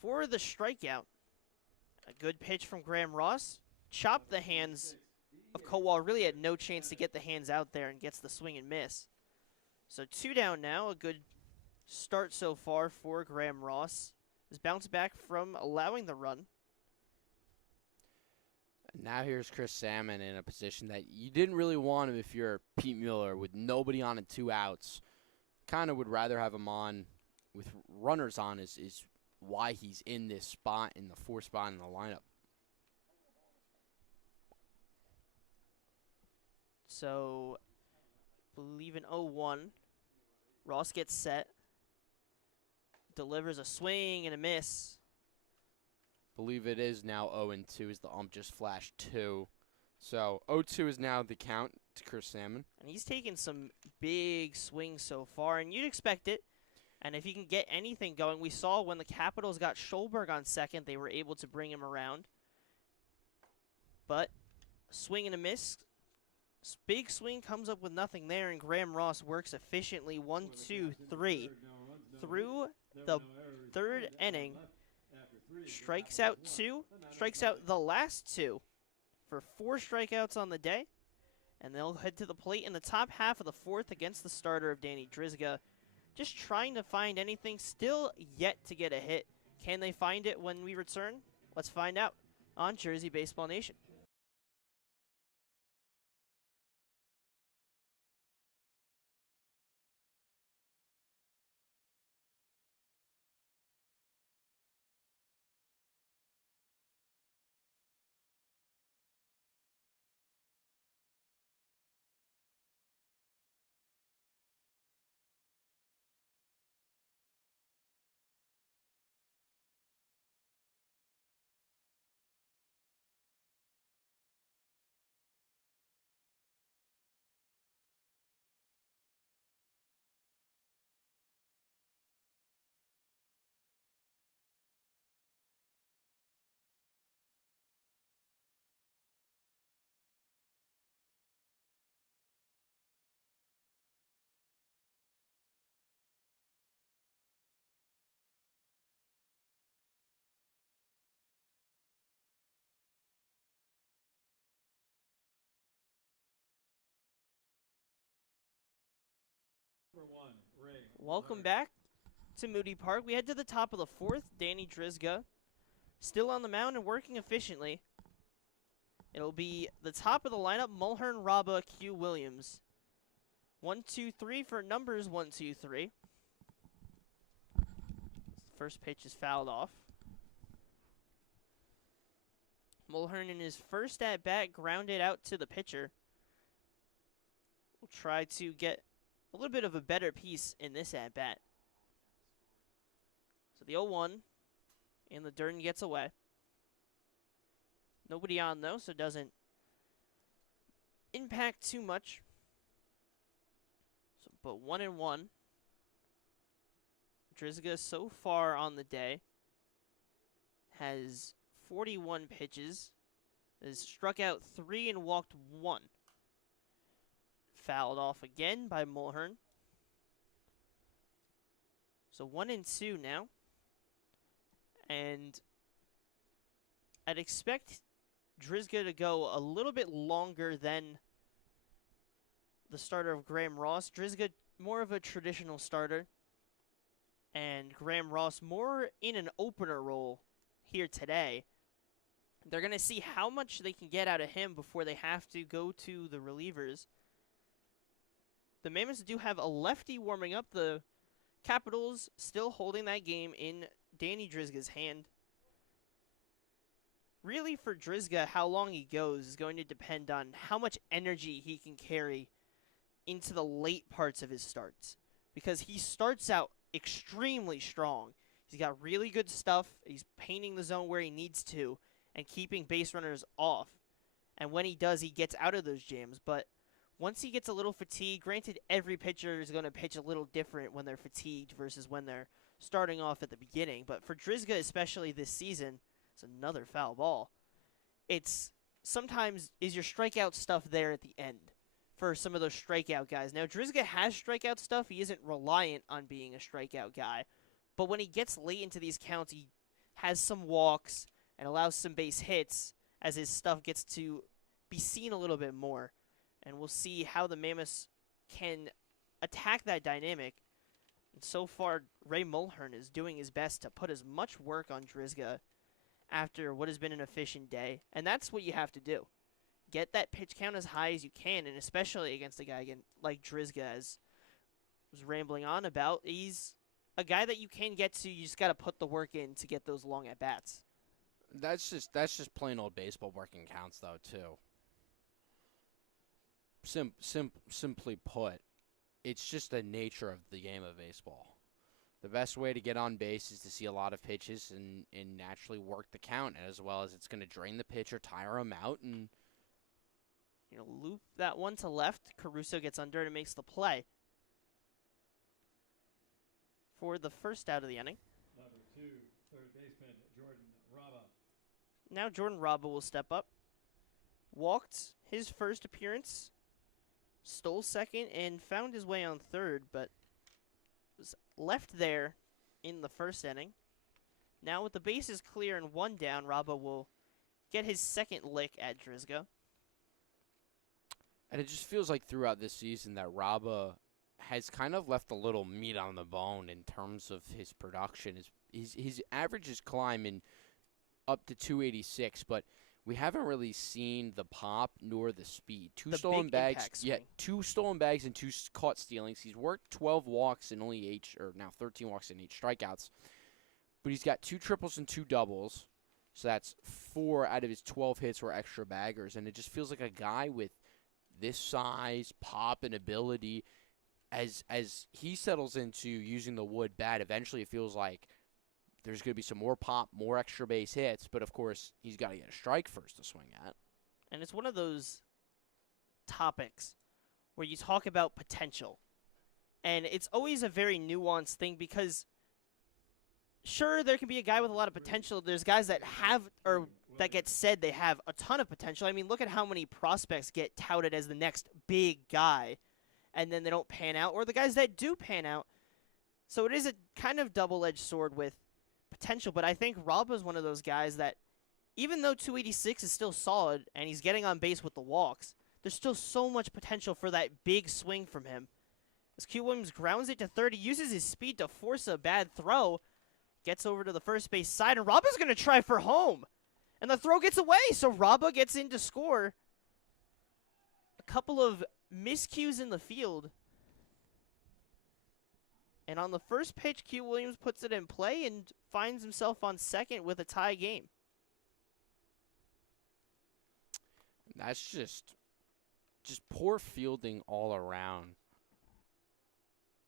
for the strikeout. A good pitch from Graham Ross. Chopped the hands of Kowal. Really had no chance to get the hands out there and gets the swing and miss. So 2 down now. A good start so far for Graham Ross. Has bounced back from allowing the run. Now here's Chris Salmon in a position that you didn't really want him if you're Pete Mueller with nobody on and 2 outs. Kind of would rather have him on with runners on is why he's in this spot, in the 4th spot in the lineup. So, believe in 0-1. Ross gets set. Delivers a swing and a miss. Believe it is now 0-2 as the ump just flashed 2. So 0-2 is now the count to Chris Salmon. And he's taken some big swings so far, and you'd expect it. And if he can get anything going, we saw when the Capitals got Schulberg on second, they were able to bring him around. But swing and a miss. Big swing comes up with nothing there, and Graham Ross works efficiently 1, 2, 3 through the 3rd inning. Strikes out 2, strikes out the last 2 for 4 strikeouts on the day. And they'll head to the plate in the top half of the 4th against the starter of Danny Drizga. Just trying to find anything, still yet to get a hit. Can they find it when we return? Let's find out on Jersey Baseball Nation. Welcome back to Moody Park. We head to the top of the 4th. Danny Drizga still on the mound and working efficiently. It'll be the top of the lineup, Mulhern, Raba, Q, Williams. 1, 2, 3 for numbers 1, 2, 3. First pitch is fouled off. Mulhern in his first at-bat grounded out to the pitcher. We'll try to get a little bit of a better piece in this at-bat. So the 0-1, and the Durden gets away. Nobody on, though, so it doesn't impact too much. So, but 1-1. Drizga so far on the day has 41 pitches, has struck out 3 and walked 1. Fouled off again by Mulhern. So 1-2 now. And I'd expect Drizga to go a little bit longer than the starter of Graham Ross. Drizga, more of a traditional starter. And Graham Ross more in an opener role here today. They're going to see how much they can get out of him before they have to go to the relievers. The Mammoths do have a lefty warming up. The Capitals still holding that game in Danny Drizga's hand. Really, for Drizga, how long he goes is going to depend on how much energy he can carry into the late parts of his starts. Because he starts out extremely strong. He's got really good stuff. He's painting the zone where he needs to and keeping base runners off. And when he does, he gets out of those jams. But once he gets a little fatigued, granted every pitcher is going to pitch a little different when they're fatigued versus when they're starting off at the beginning. But for Drizga, especially this season, it's another foul ball. It's sometimes is your strikeout stuff there at the end for some of those strikeout guys. Now, Drizga has strikeout stuff. He isn't reliant on being a strikeout guy. But when he gets late into these counts, he has some walks and allows some base hits as his stuff gets to be seen a little bit more. And we'll see how the Mammoths can attack that dynamic. And so far, Ray Mulhern is doing his best to put as much work on Drizga after what has been an efficient day. And that's what you have to do. Get that pitch count as high as you can, and especially against a guy like Drizga, as I was rambling on about. He's a guy that you can get to. You just got to put the work in to get those long at bats. That's just plain old baseball working counts, though, too. Simply put, it's just the nature of the game of baseball. The best way to get on base is to see a lot of pitches and naturally work the count, as well as it's going to drain the pitcher, tire him out, and loop that one to left. Caruso gets under it and makes the play for the first out of the inning. Number 2, third baseman, Jordan Raba. Now Jordan Raba will step up. Walked his first appearance, stole second, and found his way on third, but was left there in the first inning. Now with the bases clear and one down, Raba will get his second lick at Drizga. And it just feels like throughout this season that Raba has kind of left a little meat on the bone in terms of his production. His average is climbing up to 286, but we haven't really seen the pop nor the speed. Two stolen bags and 2 caught stealings. He's worked 12 walks and only 13 walks and 8 strikeouts. But he's got 2 triples and 2 doubles. So that's 4 out of his 12 hits were extra baggers, and it just feels like a guy with this size, pop, and ability, as he settles into using the wood bat, eventually it feels like there's going to be some more pop, more extra base hits, but of course he's got to get a strike first to swing at. And it's one of those topics where you talk about potential. And it's always a very nuanced thing because sure, there can be a guy with a lot of potential. There's guys that have, or that get said they have a ton of potential. I mean, look at how many prospects get touted as the next big guy, and then they don't pan out, or the guys that do pan out. So it is a kind of double-edged sword with potential, but I think Rob is one of those guys that, even though 286 is still solid, and he's getting on base with the walks, there's still so much potential for that big swing from him. As Q Williams grounds it to third, he uses his speed to force a bad throw, gets over to the first base side, and Raba's going to try for home. And the throw gets away, so Raba gets in to score. A couple of miscues in the field. And on the first pitch, Q Williams puts it in play and finds himself on second with a tie game. That's just poor fielding all around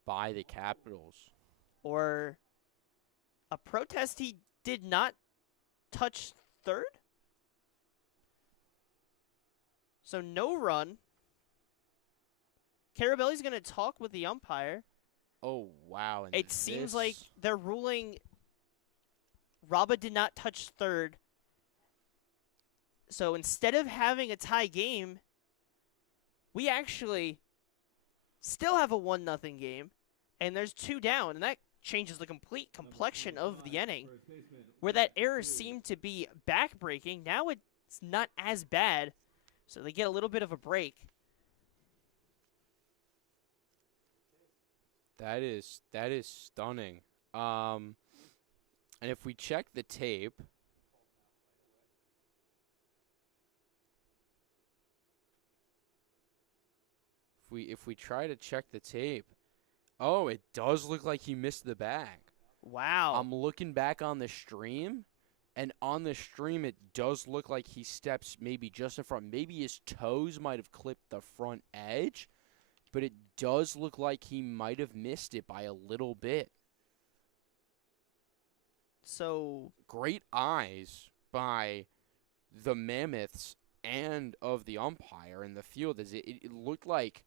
by the Capitals. Or a protest, he did not touch third. So no run. Carabelli's going to talk with the umpire. Oh, wow. And It seems like they're ruling Raba did not touch third. So instead of having a tie game, we actually still have a 1-0 game, and there's 2 down, and that changes the complete complexion of the inning. Where that error seemed to be backbreaking, now it's not as bad, so they get a little bit of a break. That is stunning. And if we check the tape, if we try to check the tape, oh, it does look like he missed the bag. Wow. I'm looking back on the stream, and on the stream it does look like he steps maybe just in front. Maybe his toes might have clipped the front edge, but it does look like he might have missed it by a little bit. So great eyes by the Mammoths and of the umpire in the field, as it looked like,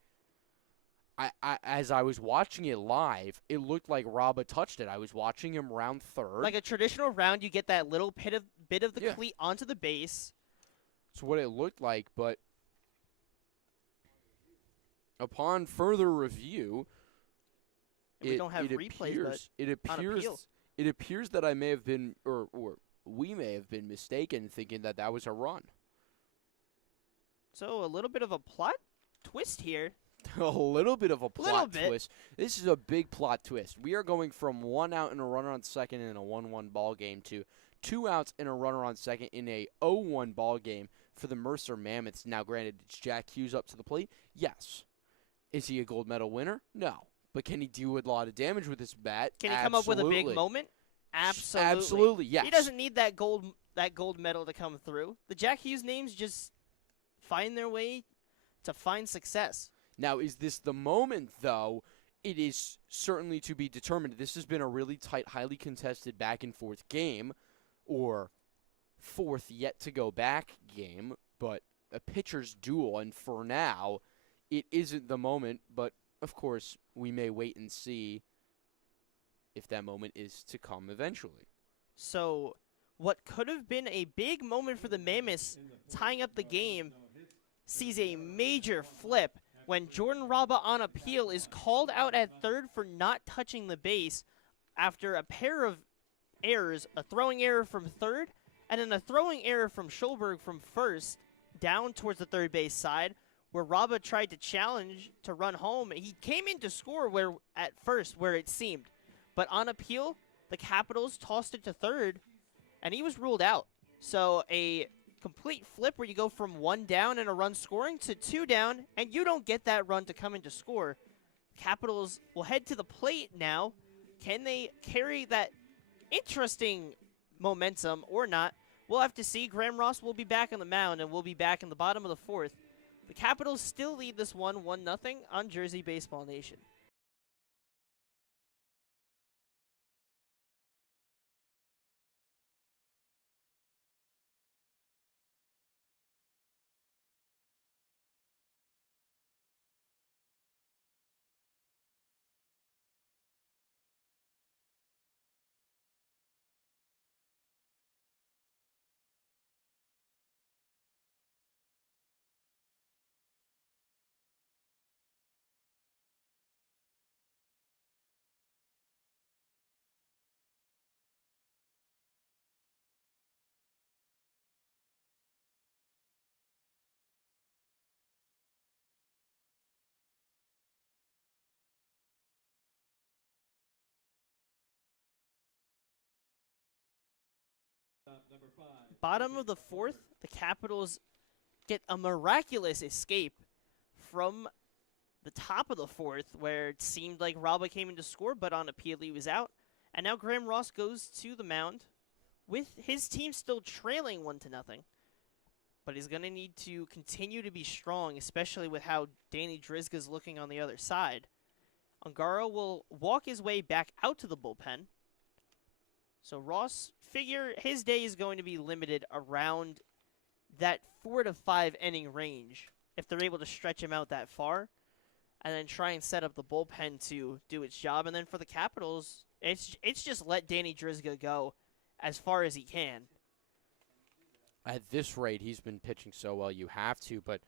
as I was watching it live, it looked like Raba touched it. I was watching him round third. like a traditional round, you get that little bit of the cleat onto the base. It's what it looked like, but upon further review, And we don't have it replays, but on appeal. it appears that I may have been, or we may have been mistaken thinking that that was a run. So a little bit of a plot twist here. A little bit of a plot bit. twist. This is a big plot twist. We are going from 1 out and a runner on second in a 1-1 ball game to 2 outs and a runner on second in a 0-1 ball game for the Mercer Mammoths. Now, granted, it's Jack Hughes up to the plate. Yes. Is he a gold medal winner? No. But can he do a lot of damage with his bat? Can he come up with a big moment? Absolutely. Absolutely, yes. He doesn't need that gold medal to come through. The Jack Hughes names just find their way to find success. Now, is this the moment, though? It is certainly to be determined. This has been a really tight, highly contested back-and-forth game, or fourth yet-to-go-back game, but a pitcher's duel, and for now, it isn't the moment, but, of course, we may wait and see if that moment is to come eventually. So, what could have been a big moment for the Mammoths tying up the game sees a major flip when Jordan Raba on appeal is called out at third for not touching the base after a pair of errors, a throwing error from third and then a throwing error from Schulberg from first down towards the third base side where Raba tried to challenge to run home. He came in to score at first where it seemed, but on appeal, the Capitals tossed it to third and he was ruled out. So a complete flip where you go from 1 down and a run scoring to 2 down, and you don't get that run to come in to score. Capitals will head to the plate now. Can they carry that interesting momentum or not? We'll have to see. Graham Ross will be back on the mound, and we'll be back in the bottom of the fourth. The Capitals still lead this one 1-0 on Jersey Baseball Nation. Number 5. Bottom of the fourth, the Capitals get a miraculous escape from the top of the fourth, where it seemed like Raba came in to score, but on appeal he was out. And now Graham Ross goes to the mound with his team still trailing 1-0. But he's going to need to continue to be strong, especially with how Danny Drizga's looking on the other side. Ungaro will walk his way back out to the bullpen. So Ross figure his day is going to be limited around that 4 to 5 inning range if they're able to stretch him out that far and then try and set up the bullpen to do its job. And then for the Capitals, it's just let Danny Drizga go as far as he can. At this rate, he's been pitching so well, you have to, but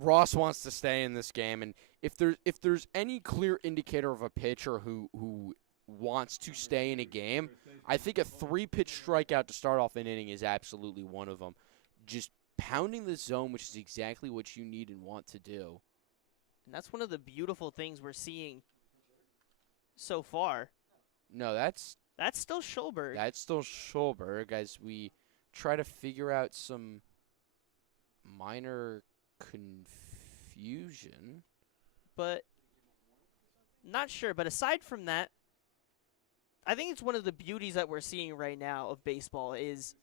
Ross wants to stay in this game, and if there's any clear indicator of a pitcher who wants to stay in a game, I think a 3-pitch strikeout to start off an inning is absolutely one of them. Just pounding the zone, which is exactly what you need and want to do. And that's one of the beautiful things we're seeing so far. No, that's still Schulberg. That's still Schulberg, as we try to figure out some minor confusion. But not sure. But aside from that, I think it's one of the beauties that we're seeing right now of baseball is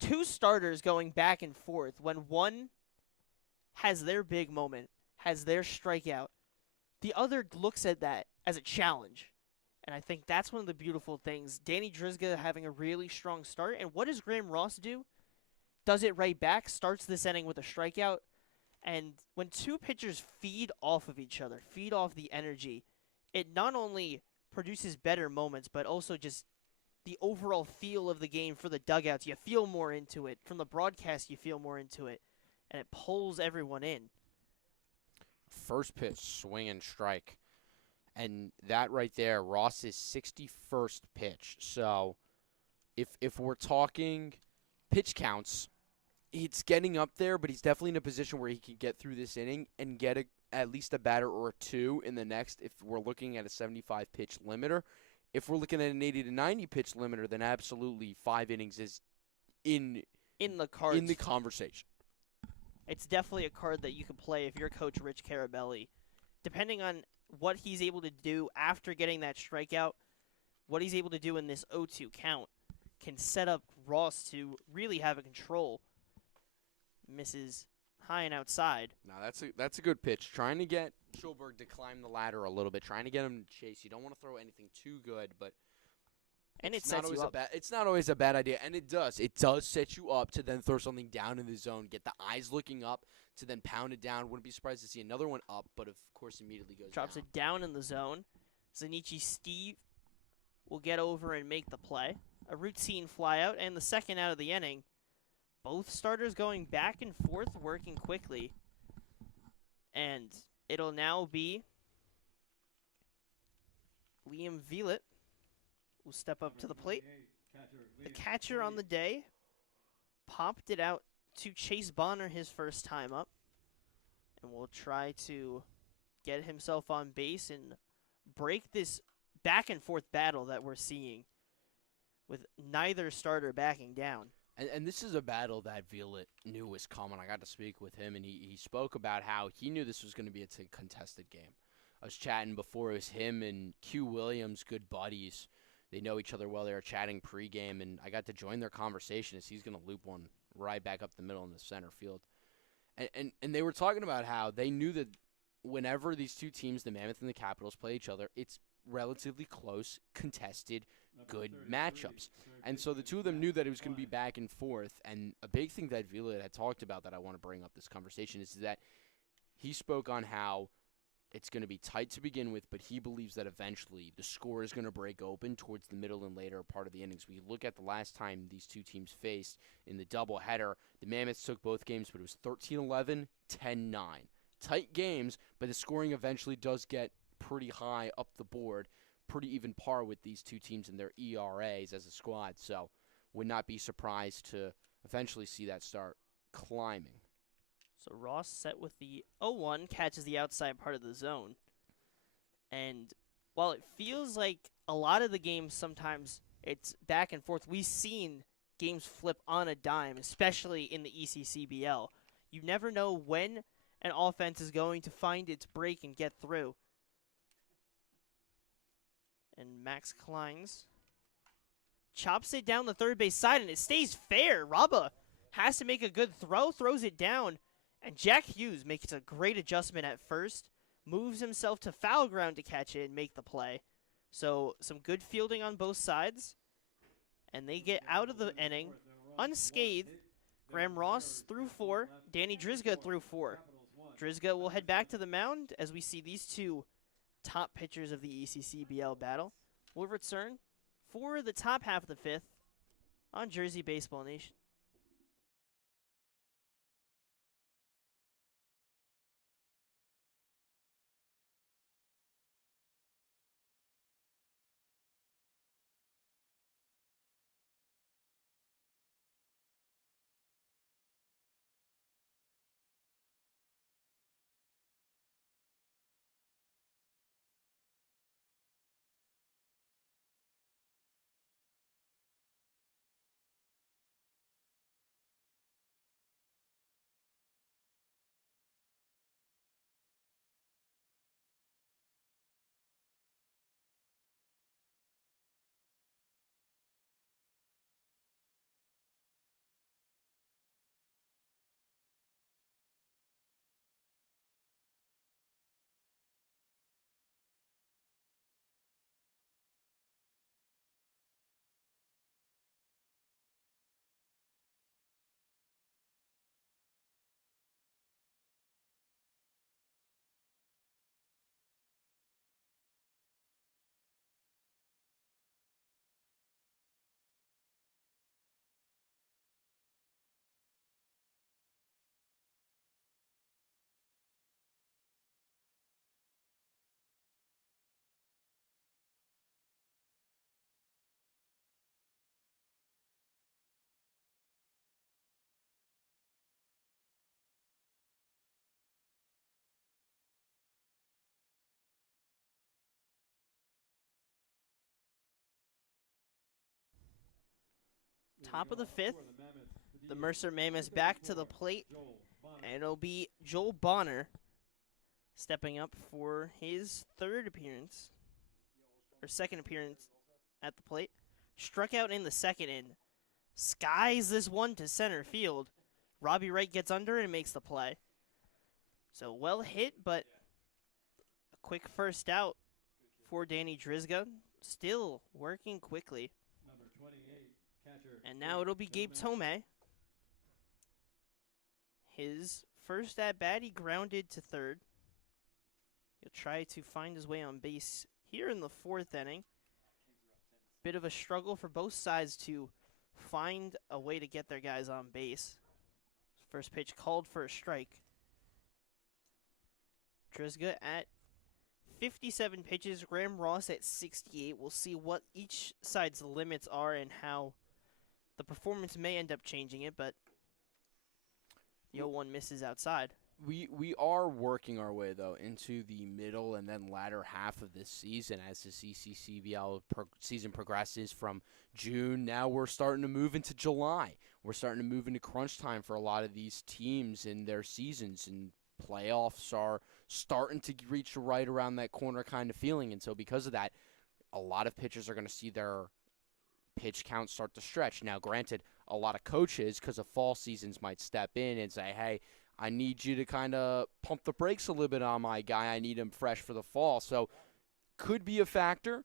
2 starters going back and forth. When one has their big moment, has their strikeout, the other looks at that as a challenge. And I think that's one of the beautiful things. Danny Drizga having a really strong start. And what does Graham Ross do? Does it right back, starts this inning with a strikeout. And when 2 pitchers feed off of each other, feed off the energy, it not only produces better moments, but also just the overall feel of the game for the dugouts. You feel more into it. From the broadcast, you feel more into it. And it pulls everyone in. First pitch, swing and strike. And that right there, Ross's 61st pitch. So if we're talking pitch counts, it's getting up there, but he's definitely in a position where he can get through this inning and get at least a batter or two in the next if we're looking at a 75 pitch limiter. If we're looking at an 80 to 90 pitch limiter, then absolutely 5 innings is in the cards. in the conversation. It's definitely a card that you can play if you're Coach Rich Carabelli. Depending on what he's able to do after getting that strikeout, what he's able to do in this 0-2 count can set up Ross to really have a control. Misses high and outside. Now that's a good pitch. Trying to get Schulberg to climb the ladder a little bit. Trying to get him to chase. You don't want to throw anything too good, but And it it's not sets you always up. it's not always a bad idea, and it does. It does set you up to then throw something down in the zone, get the eyes looking up to then pound it down. Wouldn't be surprised to see another one up, but of course immediately goes Drops down. it down in the zone. Zanichi Steve will get over and make the play. A routine flyout and the second out of the inning. Both starters going back and forth, working quickly. And it'll now be Liam Vielet will step up to the plate. The catcher on the day popped it out to Chase Bonner his first time up. And will try to get himself on base and break this back and forth battle that we're seeing with neither starter backing down. And this is a battle that Vielet knew was coming. I got to speak with him, and he spoke about how he knew this was going to be a contested game. I was chatting before. It was him and Q Williams, good buddies. They know each other well. They were chatting pregame, and I got to join their conversation as he's going to loop one right back up the middle in the center field. And they were talking about how they knew that whenever these two teams, the Mammoth and the Capitals, play each other, it's relatively close, contested, good matchups. And so the two of them knew that it was going to be back and forth. And a big thing that Vielet had talked about that I want to bring up this conversation is that he spoke on how it's going to be tight to begin with, but he believes that eventually the score is going to break open towards the middle and later part of the innings. We look at the last time these two teams faced in the doubleheader. The Mammoths took both games, but it was 13-11, 10-9. Tight games, but the scoring eventually does get pretty high up the board, pretty even par with these two teams in their ERAs as a squad. So would not be surprised to eventually see that start climbing. So Ross set with the 0-1, catches the outside part of the zone. And while it feels like a lot of the games sometimes it's back and forth, we've seen games flip on a dime, especially in the ECCBL. You never know when an offense is going to find its break and get through. And Max Kleins chops it down the third base side, and it stays fair. Rabba has to make a good throw, throws it down. And Jack Hughes makes a great adjustment at first, moves himself to foul ground to catch it and make the play. So some good fielding on both sides, and they get out of the inning unscathed. Graham Ross threw 4, Danny Drizga threw 4. Drizga will head back to the mound as we see these two top pitchers of the ECCBL battle. We'll return for the top half of the 5th on Jersey Baseball Nation. Top of the fifth, the Mercer Mammoths back to the plate, and it'll be Joel Bonner stepping up for his third appearance, or second appearance at the plate. Struck out in the second and skies this one to center field. Robbie Wright gets under and makes the play. So well hit, but a quick first out for Danny Drizga. Still working quickly. And now it'll be Gabe Tomei. His first at bat, he grounded to third. He'll try to find his way on base here in the fourth inning. Bit of a struggle for both sides to find a way to get their guys on base. First pitch called for a strike. Drizga at 57 pitches, Graham Ross at 68. We'll see what each side's limits are and how the performance may end up changing it, but the 0-1 misses outside. We are working our way, though, into the middle and then latter half of this season as the ECCBL season progresses from June. Now we're starting to move into July. We're starting to move into crunch time for a lot of these teams in their seasons, and playoffs are starting to reach right around that corner kind of feeling. And so because of that, a lot of pitchers are going to see their pitch count start to stretch. Now, granted, a lot of coaches, because of fall seasons, might step in and say, hey, I need you to kind of pump the brakes a little bit on my guy. I need him fresh for the fall. So could be a factor,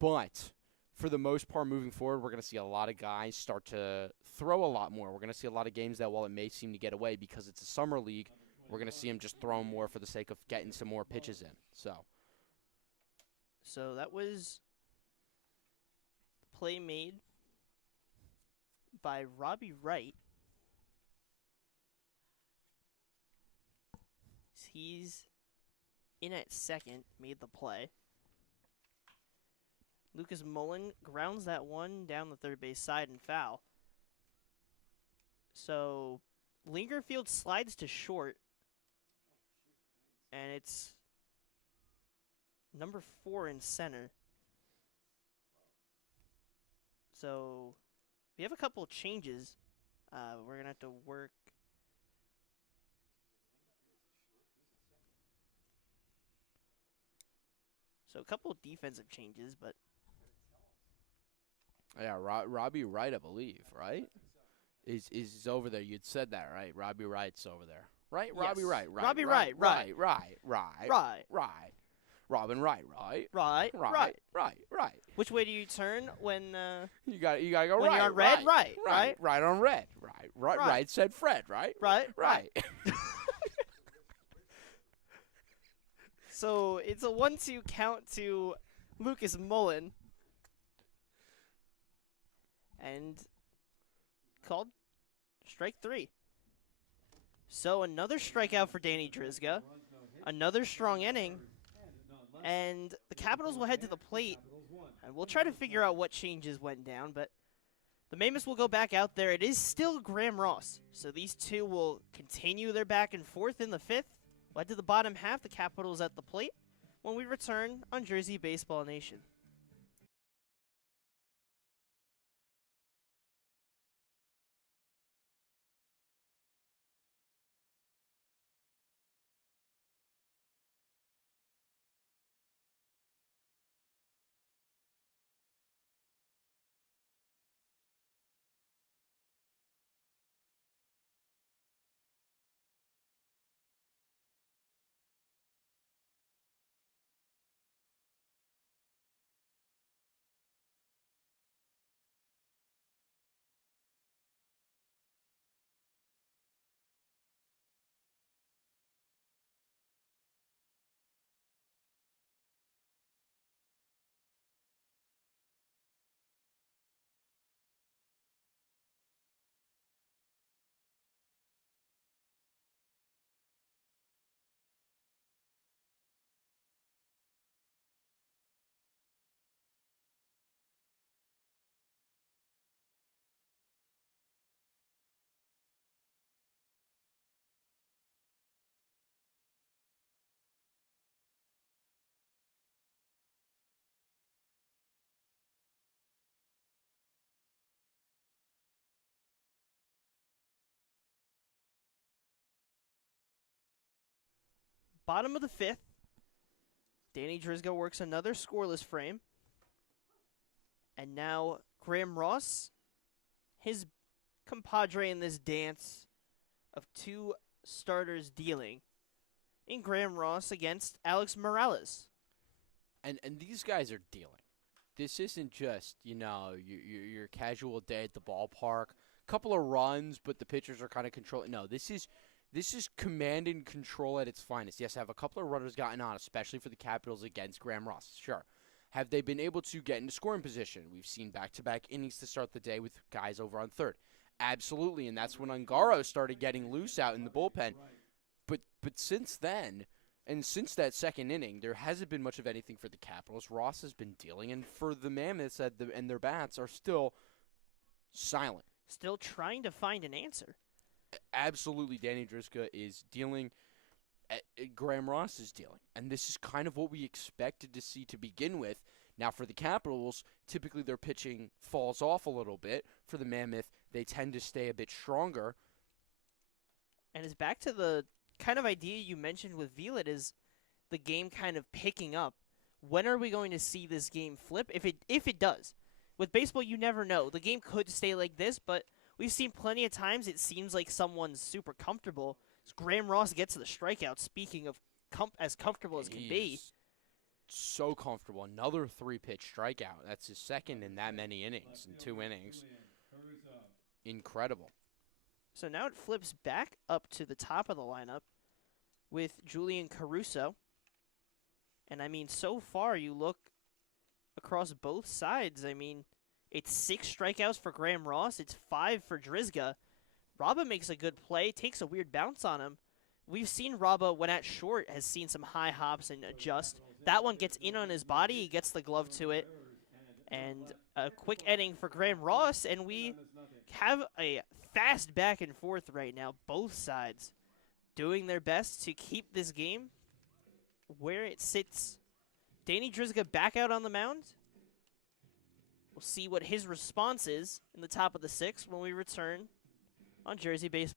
but for the most part moving forward, we're going to see a lot of guys start to throw a lot more. We're going to see a lot of games that, while it may seem to get away because it's a summer league, we're going to see them just throw more for the sake of getting some more pitches in. So that was play made by Robbie Wright. He's in at second, made the play. Lucas Mullen grounds that one down the third base side and foul. So Lingerfield slides to short, and it's number 4 in center. So we have a couple of changes. We're going to have to work. So a couple of defensive changes, but Yeah, Robbie Wright, I believe, right? Is over there. You'd said that, right? Robbie Wright's over there. Right? Yes. Robbie Wright. Robbie Wright, right. Robin Wright, right? Right. Which way do you turn when You got to go when right. you're on red? Right. Right on red. Right said Fred, right? Right. So it's a 1-2 count to Lucas Mullen. And called strike 3. So another strikeout for Danny Drizga. Another strong inning. And the Capitals will head to the plate. And we'll try to figure out what changes went down. But the Mammoths will go back out there. It is still Graham Ross. So these two will continue their back and forth in the 5th. We'll head to the bottom half. The Capitals at the plate when we return on Jersey Baseball Nation. Bottom of the 5th, Danny Drizga works another scoreless frame. And now Graham Ross, his compadre in this dance of two starters dealing, in Graham Ross against Alex Morales. And these guys are dealing. This isn't just, your casual day at the ballpark. Couple of runs, but the pitchers are kind of controlling. No, this is command and control at its finest. Yes, have a couple of runners gotten on, especially for the Capitals against Graham Ross. Sure. Have they been able to get into scoring position? We've seen back-to-back innings to start the day with guys over on third. Absolutely, and that's when Ungaro started getting loose out in the bullpen. But since then, and since that second inning, there hasn't been much of anything for the Capitals. Ross has been dealing, and for the Mammoths and their bats are still silent. Still trying to find an answer. Absolutely, Danny Drizga is dealing. Graham Ross is dealing. And this is kind of what we expected to see to begin with. Now, for the Capitals, typically their pitching falls off a little bit. For the Mammoth, they tend to stay a bit stronger. And it's back to the kind of idea you mentioned with Velit, is the game kind of picking up. When are we going to see this game flip? If it does. With baseball, you never know. The game could stay like this, but we've seen plenty of times it seems like someone's super comfortable. Graham Ross gets to the strikeout, speaking of as comfortable as can be. So comfortable. Another 3-pitch strikeout. That's his second in that many innings, in 2 innings. Incredible. So now it flips back up to the top of the lineup with Julian Caruso. And, so far you look across both sides. It's 6 strikeouts for Graham Ross. It's 5 for Drizga. Raba makes a good play, takes a weird bounce on him. We've seen Raba, when at short, has seen some high hops and adjust. That one gets in on his body. He gets the glove to it. And a quick inning for Graham Ross, and we have a fast back and forth right now. Both sides doing their best to keep this game where it sits. Danny Drizga back out on the mound. We'll see what his response is in the top of the 6th when we return on Jersey Baseball.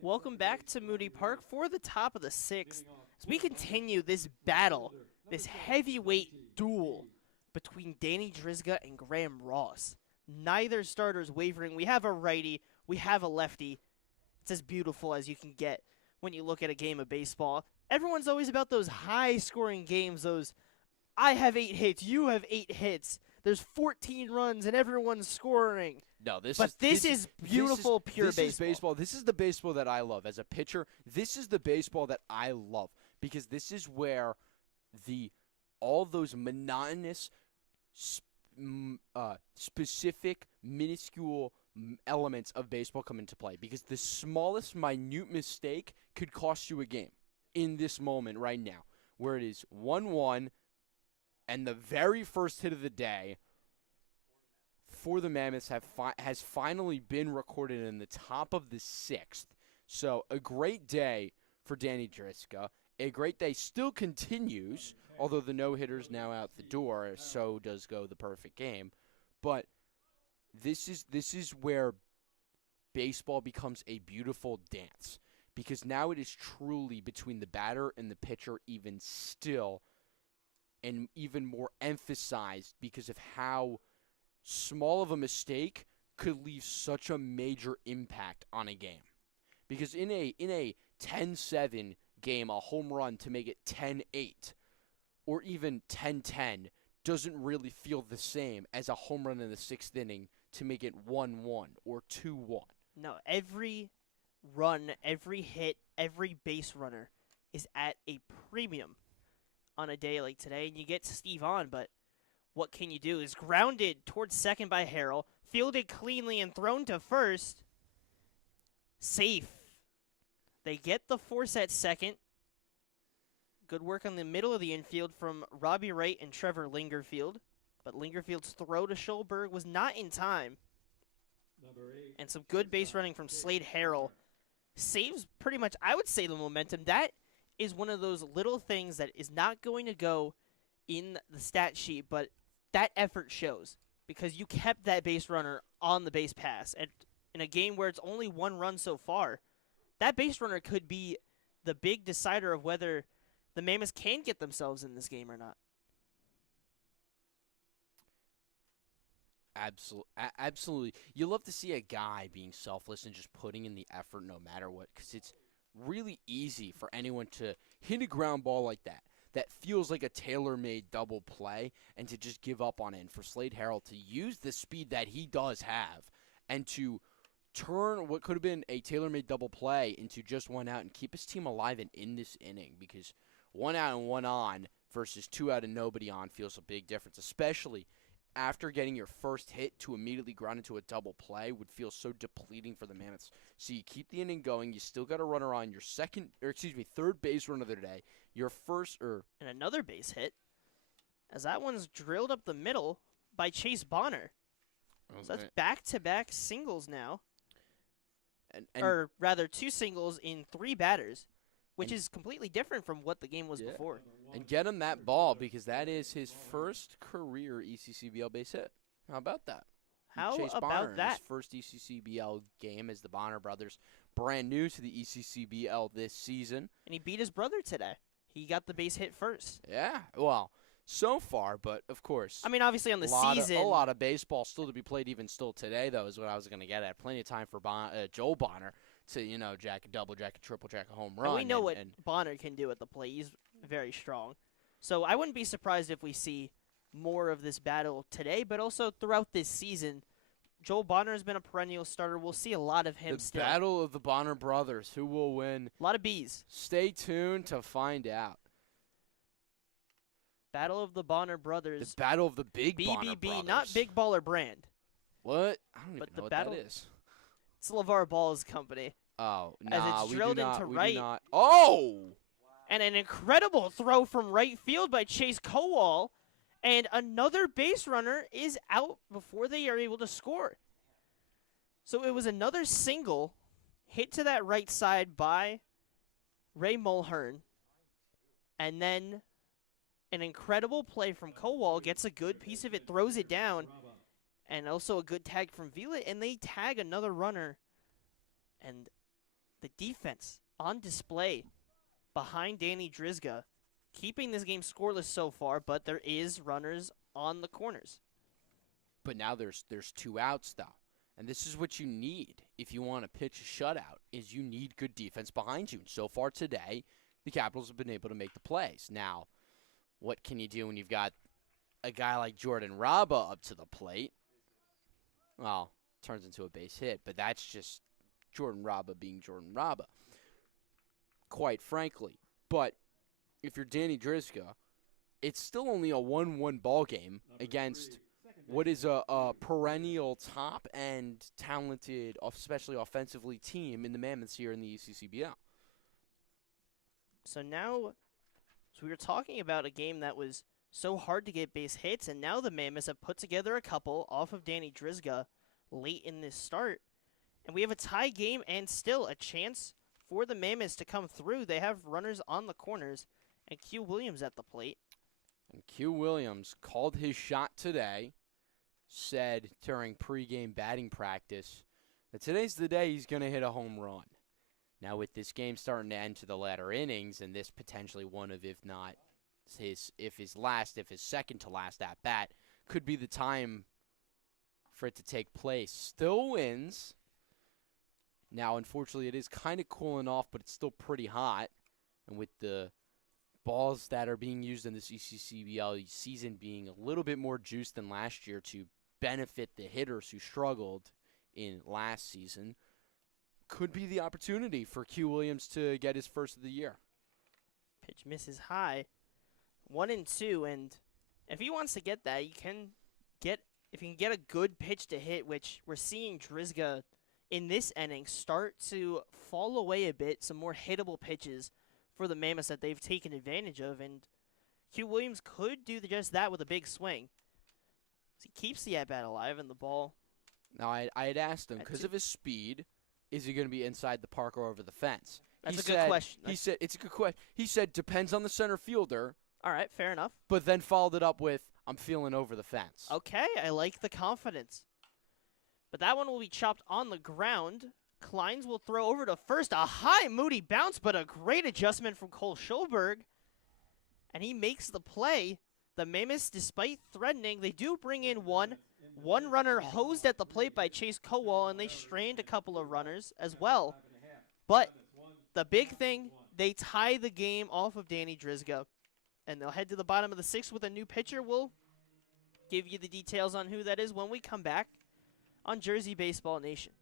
Welcome back to Moody Park for the top of the 6th as we continue this battle, this heavyweight duel between Danny Drizga and Graham Ross. Neither starter's wavering. We have a righty, we have a lefty. It's as beautiful as you can get when you look at a game of baseball. Everyone's always about those high-scoring games, those I have 8 hits, you have 8 hits. There's 14 runs and everyone's scoring. No, this is beautiful, pure baseball. This is baseball. This is the baseball that I love. As a pitcher, this is the baseball that I love because this is where all those monotonous, specific, minuscule elements of baseball come into play because the smallest, minute mistake could cost you a game in this moment right now where it is 1-1 and the very first hit of the day for the Mammoths has finally been recorded in the top of the 6th. So a great day for Danny Drizga. A great day still continues, although the no-hitter's now out the door, so does go the perfect game. But this is where baseball becomes a beautiful dance because now it is truly between the batter and the pitcher even still and even more emphasized because of how small of a mistake could leave such a major impact on a game. Because in a 10-7 game, a home run to make it 10-8 or even 10-10 doesn't really feel the same as a home run in the 6th inning to make it 1-1 or 2-1. No, every run, every hit, every base runner is at a premium on a day like today, and you get Steve on, but what can you do? Is grounded towards second by Harrell, fielded cleanly and thrown to first. Safe. They get the force at second. Good work on the middle of the infield from Robbie Wright and Trevor Lingerfield, but Lingerfield's throw to Schulberg was not in time. Number 8. And some good base running from Slade Harrell saves pretty much, I would say, the momentum. That is one of those little things that is not going to go in the stat sheet, but that effort shows because you kept that base runner on the base pass. And in a game where it's only one run so far, that base runner could be the big decider of whether the Mammoths can get themselves in this game or not. Absolutely. You love to see a guy being selfless and just putting in the effort no matter what, because it's really easy for anyone to hit a ground ball like that feels like a tailor-made double play, and to just give up on it. And for Slade Harrell to use the speed that he does have and to turn what could have been a tailor-made double play into just one out and keep his team alive and in this inning, because 1 out and 1 on versus 2 out and nobody on feels a big difference, especially after getting your first hit. To immediately ground into a double play would feel so depleting for the Mammoths. So you keep the inning going. You still got a runner on your third base runner of the day. Your first, And another base hit, as that one's drilled up the middle by Chase Bonner. So that's back-to-back singles now. Or rather, 2 singles in 3 batters, which is completely different from what the game was before. And get him that ball, because that is his first career ECCBL base hit. How about that? How Chase about Bonner in that? his first ECCBL game as the Bonner brothers, brand new to the ECCBL this season. And he beat his brother today. He got the base hit first. Yeah, well, so far, but of course. I mean, obviously on the season. A lot of baseball still to be played even still today, though, is what I was going to get at. Plenty of time for Joel Bonner to, jack a double, jack a triple, jack a home run. And we know what Bonner can do at the plate. He's very strong. So I wouldn't be surprised if we see more of this battle today, but also throughout this season. Joel Bonner has been a perennial starter. We'll see a lot of him still. The battle of the Bonner brothers. Who will win? A lot of Bs. Stay tuned to find out. Battle of the Bonner brothers. The battle of the big Bonner BBB, brothers. not Big Baller Brand. What? I don't even But know the what battle- that is. It's LeVar Ball's company. Oh, As nah, it's we drilled do not, into we right. do not. Oh! And an incredible throw from right field by Chase Kowal. And another base runner is out before they are able to score. So it was another single hit to that right side by Ray Mulhern. And then an incredible play from Kowal, gets a good piece of it, throws it down. And also a good tag from Vila, and they tag another runner. And the defense on display behind Danny Drizga, keeping this game scoreless so far, but there is runners on the corners. But now there's 2 outs, though. And this is what you need if you want to pitch a shutout, is you need good defense behind you. And so far today, the Capitals have been able to make the plays. Now, what can you do when you've got a guy like Jordan Raba up to the plate? Well, turns into a base hit, but that's just Jordan Raba being Jordan Raba, quite frankly. But if you're Danny Drizga, it's still only a 1-1 ball game against what is a perennial top-end talented, especially offensively, team in the Mammoths here in the ECCBL. So now, we were talking about a game that was so hard to get base hits, and now the Mammoths have put together a couple off of Danny Drizga late in this start. And we have a tie game and still a chance for the Mammoths to come through. They have runners on the corners and Q Williams at the plate. And Q Williams called his shot today, said during pregame batting practice that today's the day he's going to hit a home run. Now, with this game starting to end to the latter innings, and this potentially one of, if not his second to last at bat, could be the time for it to take place. Still wins. Now, unfortunately, it is kind of cooling off, but it's still pretty hot. And with the balls that are being used in this ECCBL season being a little bit more juiced than last year to benefit the hitters who struggled in last season, could be the opportunity for Q Williams to get his first of the year. Pitch misses high. 1-2, and if he wants to get that, if you can get a good pitch to hit, which we're seeing Drizga in this inning start to fall away a bit, some more hittable pitches for the Mammoths that they've taken advantage of, and Q Williams could do just that with a big swing. So he keeps the at-bat alive, and the ball... Now, I had asked him, because of his speed, is he going to be inside the park or over the fence? That's a good question. He said, it's a good question. He said, depends on the center fielder. All right, fair enough. But then followed it up with, I'm feeling over the fence. Okay, I like the confidence. But that one will be chopped on the ground. Kleins will throw over to first. A high, moody bounce, but a great adjustment from Cole Schulberg. And he makes the play. The Mammoths, despite threatening, they do bring in one. One runner hosed at the plate by Chase Kowal, and they strained a couple of runners as well. But the big thing, they tie the game off of Danny Drizga. And they'll head to the bottom of the sixth with a new pitcher. We'll give you the details on who that is when we come back on Jersey Baseball Nation.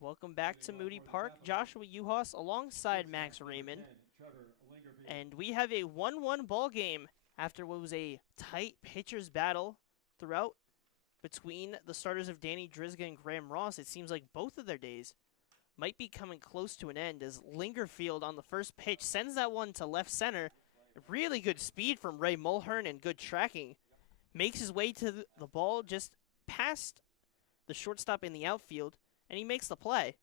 Welcome back to Moody Park. Joshua Uhas alongside Max Raymond. And we have a 1-1 ball game after what was a tight pitcher's battle throughout between the starters of Danny Drizga and Graham Ross. It seems like both of their days might be coming close to an end as Lingerfield on the first pitch sends that one to left center. Really good speed from Ray Mulhern and good tracking. Makes his way to the ball just past the shortstop in the outfield, and he makes the play.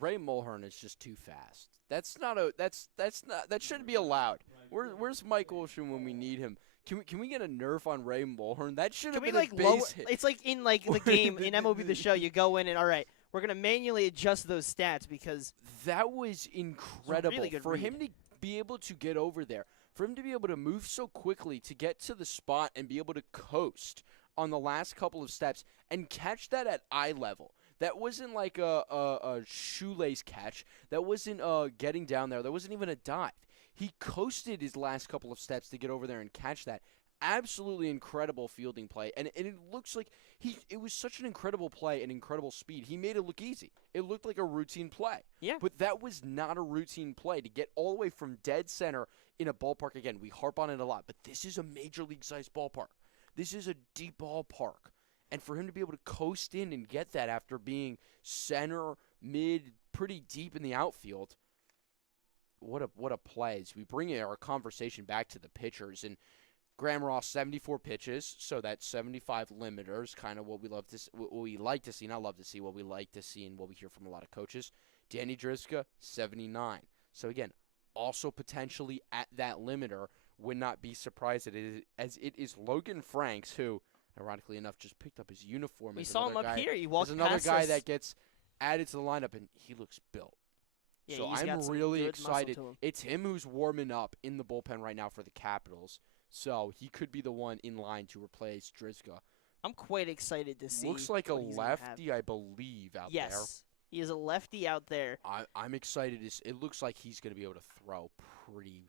Ray Mulhern is just too fast. That shouldn't be allowed. Where's Mike Olshan when we need him? Can we get a nerf on Ray Mulhern? That should have been a base hit. It's like in like the game in MLB The Show. You go in and all right, we're gonna manually adjust those stats because that was incredible really good for read. him to be able to get over there, for him to be able to move so quickly to get to the spot and be able to coast on the last couple of steps and catch that at eye level. That wasn't like a shoelace catch. That wasn't getting down there. That wasn't even a dive. He coasted his last couple of steps to get over there and catch that. Absolutely incredible fielding play. And it looks like it was such an incredible play and incredible speed. He made it look easy. It looked like a routine play. Yeah. But that was not a routine play. To get all the way from dead center in a ballpark, again, we harp on it a lot, but this is a major league-sized ballpark. This is a deep ballpark. And for him to be able to coast in and get that after being center, mid, pretty deep in the outfield, what a play. As we bring our conversation back to the pitchers, and Graham Ross 74 pitches, so that's 75 limiters, kind of what we love to what we like to see, not love to see, what we like to see and what we hear from a lot of coaches. Danny Driska 79. So again, also potentially at that limiter. Would not be surprised as it is Logan Franks, who ironically enough just picked up his uniform. We as saw him another up guy, here. He walked as another past guy us. that gets added to the lineup, and he looks built. Yeah, So he's got I'm some really good muscle excited. to him. It's him who's warming up in the bullpen right now for the Capitals. So he could be the one in line to replace Driska. I'm quite excited to see. Looks like a what he's gonna have. lefty, I believe, out there. Yes, he is a lefty out there. I'm excited. It looks like he's going to be able to throw pretty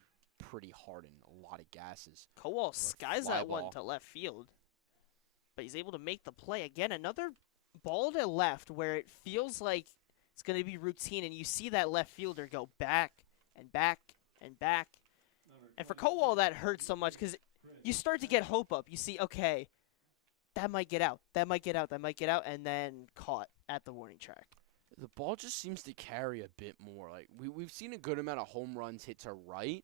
hard and a lot of gases. Kowal skies fly that one ball. to left field, but he's able to make the play again. Another ball to left where it feels like it's going to be routine, and you see that left fielder go back and back and back. And for Kowal, that hurts so much because you start to get hope up. You see, okay, that might get out, that might get out, that might get out, and then caught at the warning track. The ball just seems to carry a bit more. Like we've seen a good amount of home runs hit to right,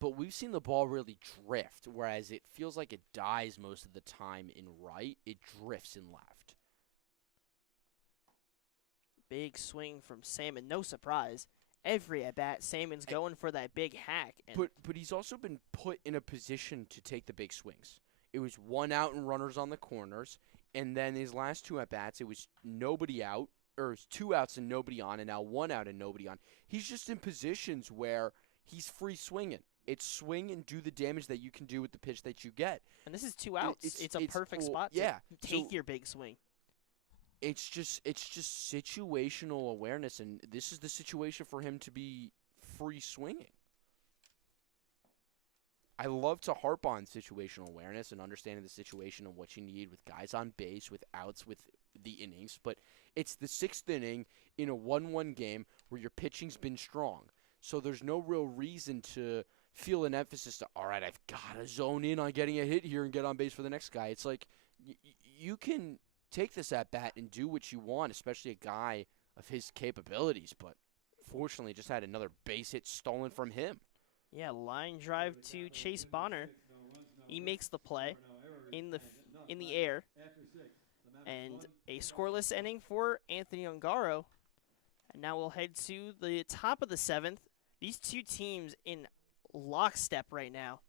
but we've seen the ball really drift, whereas it feels like it dies most of the time in right. It drifts in left. Big swing from Salmon, no surprise. Every at bat, Salmon's going for that big hack. And But he's also been put in a position to take the big swings. It was one out and runners on the corners, and then his last two at bats, it was nobody out, or it was 2 outs and nobody on, and now 1 out and nobody on. He's just in positions where he's free swinging. It's swing and do the damage that you can do with the pitch that you get. this is 2 outs. It's a perfect well, spot yeah, to take so- your big swing. It's just situational awareness, and this is the situation for him to be free swinging. I love to harp on situational awareness and understanding the situation and what you need with guys on base, with outs, with the innings, but it's the 6th inning in a 1-1 game where your pitching's been strong. So there's no real reason to feel an emphasis to, all right, I've got to zone in on getting a hit here and get on base for the next guy. It's like you can take this at bat and do what you want, especially a guy of his capabilities, but fortunately just had another base hit stolen from him. Yeah, line drive to Chase Bonner. He makes the play in the air, and a scoreless inning for Anthony Ungaro. And now we'll head to the top of the 7th. These two teams in lockstep right now.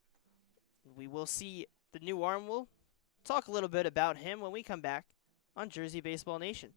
We will see the new arm. We'll talk a little bit about him when we come back on Jersey Baseball Nation.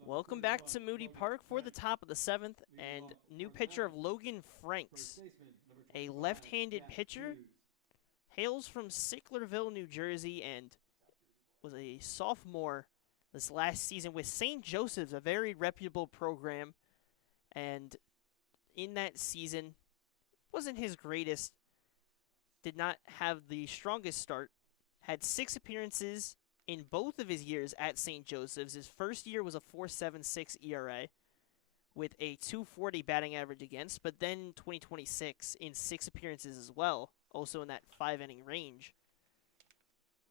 Welcome back to Moody Park for the top of the 7th, and new pitcher of Logan Franks, a left-handed pitcher, hails from Sicklerville, New Jersey, and was a sophomore this last season with St. Joseph's, a very reputable program, and in that season, wasn't his greatest, did not have the strongest start, had 6 appearances in both of his years at St. Joseph's. His first year was a 4.76 ERA with a 240 batting average against, but then 2026 in 6 appearances as well, also in that 5-inning range,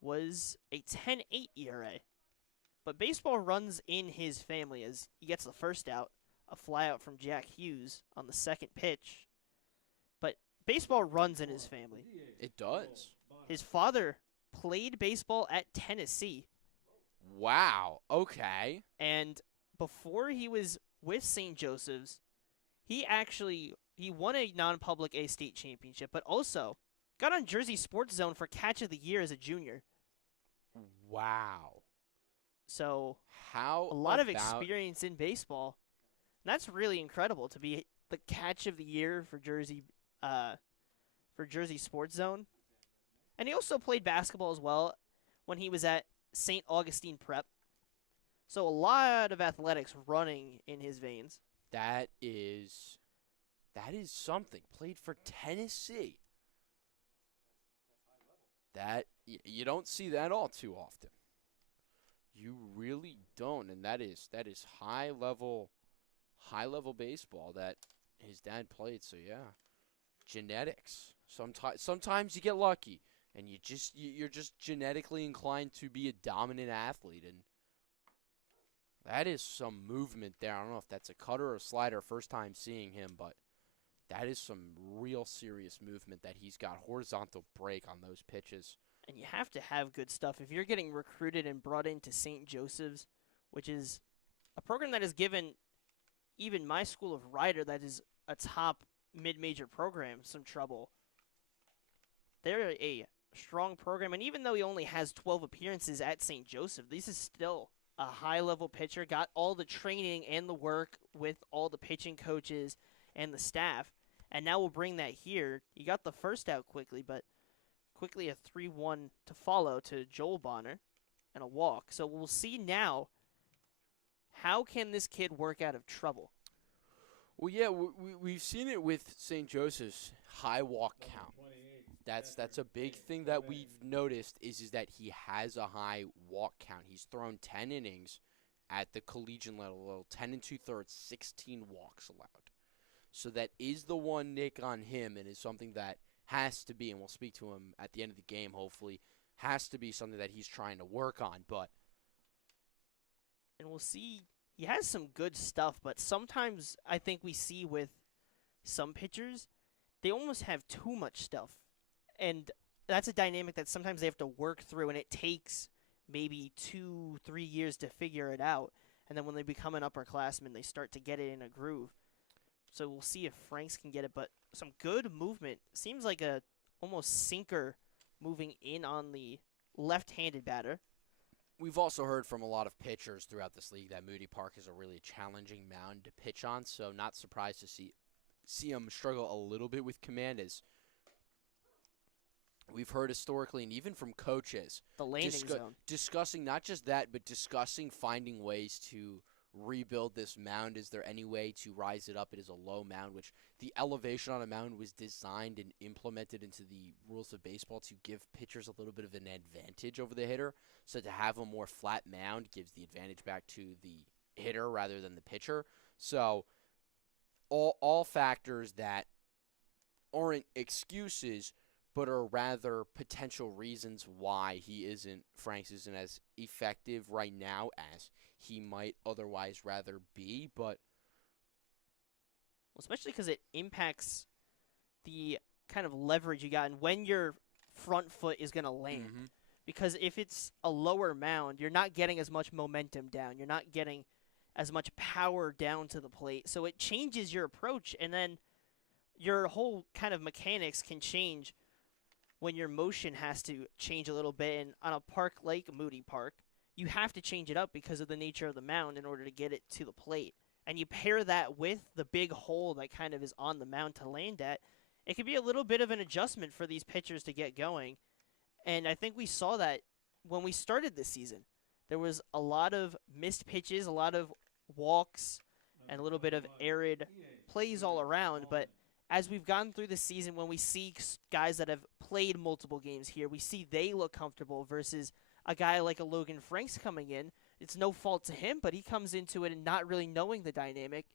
was a 10.8 ERA. But baseball runs in his family as he gets the first out, a flyout from Jack Hughes on the second pitch. But baseball runs in his family. It does. His father played baseball at Tennessee. Wow. Okay. And before he was with St. Joseph's, he won a non-public A-State championship, but also got on Jersey Sports Zone for Catch of the Year as a junior. Wow. So How a lot of about- experience in baseball. And that's really incredible to be the Catch of the Year for Jersey Sports Zone. And he also played basketball as well when he was at St. Augustine Prep. So a lot of athletics running in his veins. That is something. Played for Tennessee. You don't see that all too often. You really don't, and that is high level baseball that his dad played. So yeah, genetics. Sometimes you get lucky, and you're just genetically inclined to be a dominant athlete, and that is some movement there. I don't know if that's a cutter or a slider. First time seeing him, but that is some real serious movement that he's got. Horizontal break on those pitches. And you have to have good stuff. If you're getting recruited and brought into St. Joseph's, which is a program that has given even my school of Rider, that is a top mid-major program, some trouble. They're a strong program, and even though he only has 12 appearances at St. Joseph, this is still a high-level pitcher, got all the training and the work with all the pitching coaches and the staff, and now we'll bring that here. He got the first out quickly, but quickly a 3-1 to follow to Joel Bonner and a walk. So we'll see now, how can this kid work out of trouble? Well, yeah, we've seen it with St. Joseph's high walk count. That's a big thing that we've noticed is that he has a high walk count. He's thrown 10 innings at the collegiate level, 10 2/3, 16 walks allowed. So that is the one nick on him, and is something that has to be, and we'll speak to him at the end of the game, hopefully, has to be something that he's trying to work on. And we'll see. He has some good stuff, but sometimes I think we see with some pitchers, they almost have too much stuff. And that's a dynamic that sometimes they have to work through, and it takes maybe 2-3 years to figure it out. And then when they become an upperclassman, they start to get it in a groove. So we'll see if Franks can get it, but some good movement. Seems like a almost sinker moving in on the left-handed batter. We've also heard from a lot of pitchers throughout this league that Moody Park is a really challenging mound to pitch on, so not surprised to see him struggle a little bit with command, as we've heard historically, and even from coaches, The landing zone. discussing not just that, but discussing finding ways to rebuild this mound. Is there any way to rise it up? It is a low mound, which the elevation on a mound was designed and implemented into the rules of baseball to give pitchers a little bit of an advantage over the hitter. So to have a more flat mound gives the advantage back to the hitter rather than the pitcher. So all factors that aren't excuses, but are rather potential reasons why Franks isn't as effective right now as he might otherwise rather be. But Especially because it impacts the kind of leverage you got and when your front foot is going to land. Because if it's a lower mound, you're not getting as much momentum down. You're not getting as much power down to the plate. So it changes your approach, and then your whole kind of mechanics can change when your motion has to change a little bit. And on a park like Moody Park, you have to change it up because of the nature of the mound in order to get it to the plate. And you pair that with the big hole that kind of is on the mound to land at, it could be a little bit of an adjustment for these pitchers to get going. And I think we saw that when we started this season. There was a lot of missed pitches, a lot of walks, and a little bit of arid plays all around. But as we've gone through the season, when we see guys that have played multiple games here, we see they look comfortable versus a guy like a Logan Franks coming in. It's no fault to him, but he comes into it and not really knowing the dynamic.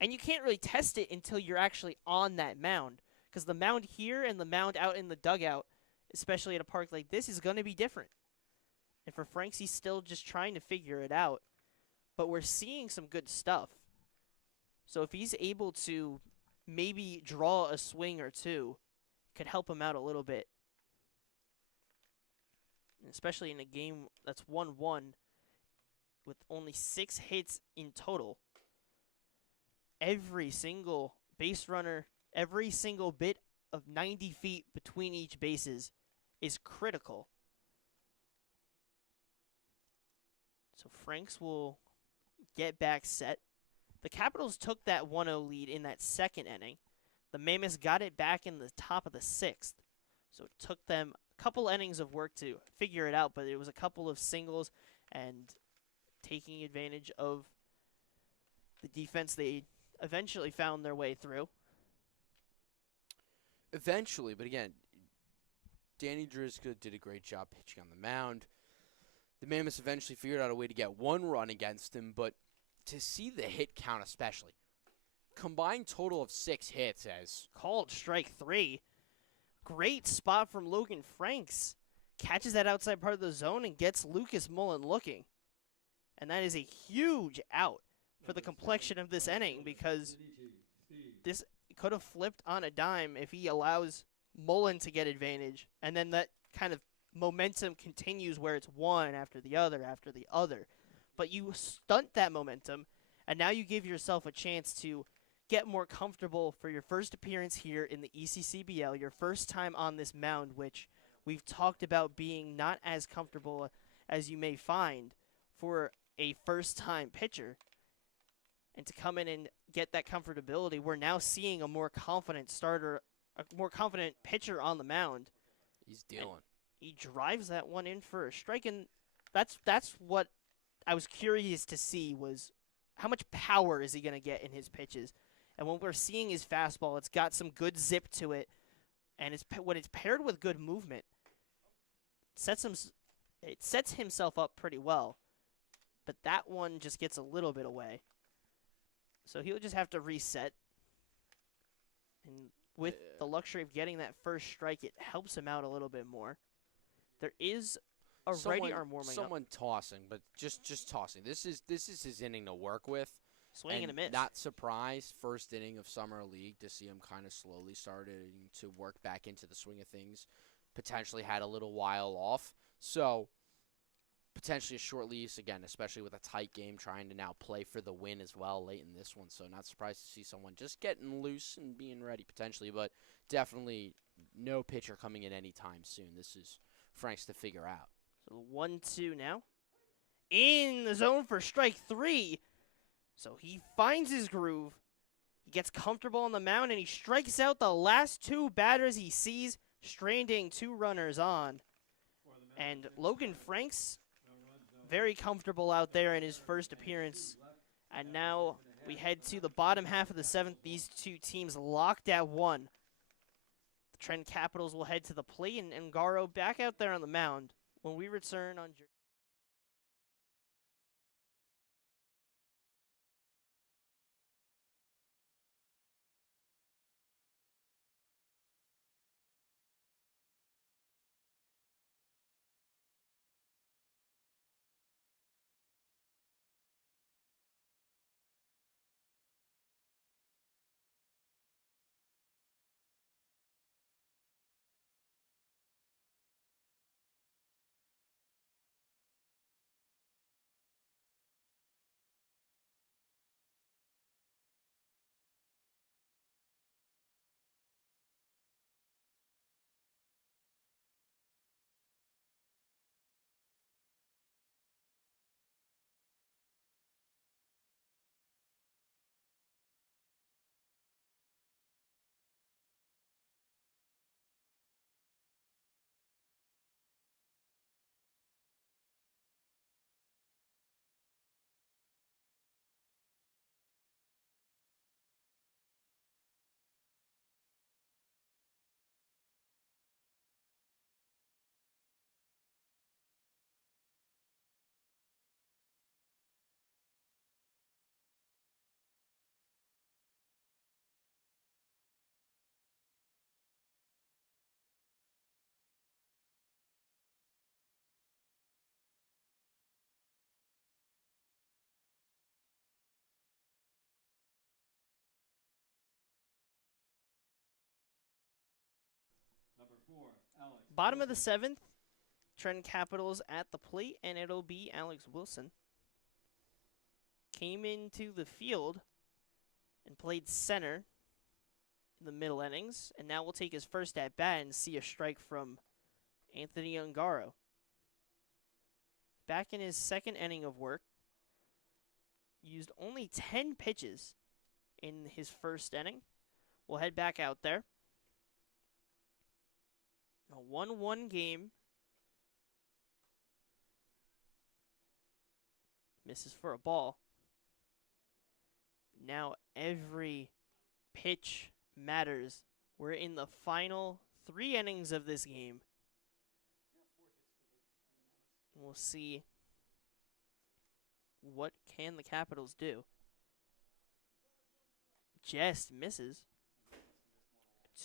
And you can't really test it until you're actually on that mound. Because the mound here and the mound out in the dugout, especially at a park like this, is going to be different. And for Franks, he's still just trying to figure it out. But we're seeing some good stuff. So if he's able to maybe draw a swing or two, could help him out a little bit. Especially in a game that's 1-1 with only 6 hits in total. Every single base runner, every single bit of 90 feet between each bases is critical. So Franks will get back set. The Capitals took that 1-0 lead in that second inning. The Mammoths got it back in the top of the 6th. So it took them a couple innings of work to figure it out, but it was a couple of singles and taking advantage of the defense they eventually found their way through. Eventually, but again, Danny Driska did a great job pitching on the mound. The Mammoths eventually figured out a way to get 1 run against him, but to see the hit count especially, combined total of 6 hits as Called strike 3. Great spot from Logan Franks. Catches that outside part of the zone and gets Lucas Mullen looking. And that is a huge out for the complexion of this inning because this could have flipped on a dime if he allows Mullen to get advantage. And then that kind of momentum continues where it's one after the other after the other. But you stunt that momentum, and now you give yourself a chance to get more comfortable for your first appearance here in the ECCBL, your first time on this mound, which we've talked about being not as comfortable as you may find for a first-time pitcher. And to come in and get that comfortability, we're now seeing a more confident starter, a more confident pitcher on the mound. he's dealing. He drives that one in for a strike, and that's what I was curious to see was how much power is he going to get in his pitches. And when we're seeing his fastball, it's got some good zip to it, and when it's paired with good movement, it sets himself up pretty well. But that one just gets a little bit away. So he'll just have to reset. And with the luxury of getting that first strike, it helps him out a little bit more. There is a righty arm warming up. Someone tossing, but just tossing. This is his inning to work with. Swing and a miss. Not surprised, first inning of Summer League, to see him kind of slowly starting to work back into the swing of things. Potentially had a little while off. So potentially a short lease, again, especially with a tight game, trying to now play for the win as well late in this one. So not surprised to see someone just getting loose and being ready potentially, but definitely no pitcher coming in anytime soon. This is Franks to figure out. So 1-2 now. In the zone for strike 3. So he finds his groove. He gets comfortable on the mound, and he strikes out the last 2 batters he sees, stranding 2 runners on. And Logan Franks, very comfortable out there in his first appearance. And now we head to the bottom half of the 7th. These 2 teams locked at 1. The Trent Capitals will head to the plate, and Garo back out there on the mound when we return on Bottom of the 7th, Trenton Capitals at the plate, and it'll be Alex Wilson. Came into the field and played center in the middle innings, and now we'll take his first at bat and see a strike from Anthony Ungaro. Back in his second inning of work, used only 10 pitches in his first inning. We'll head back out there. A 1-1 game. Misses for a ball. Now every pitch matters. We're in the final 3 innings of this game. We'll see what can the Capitals do. Just misses.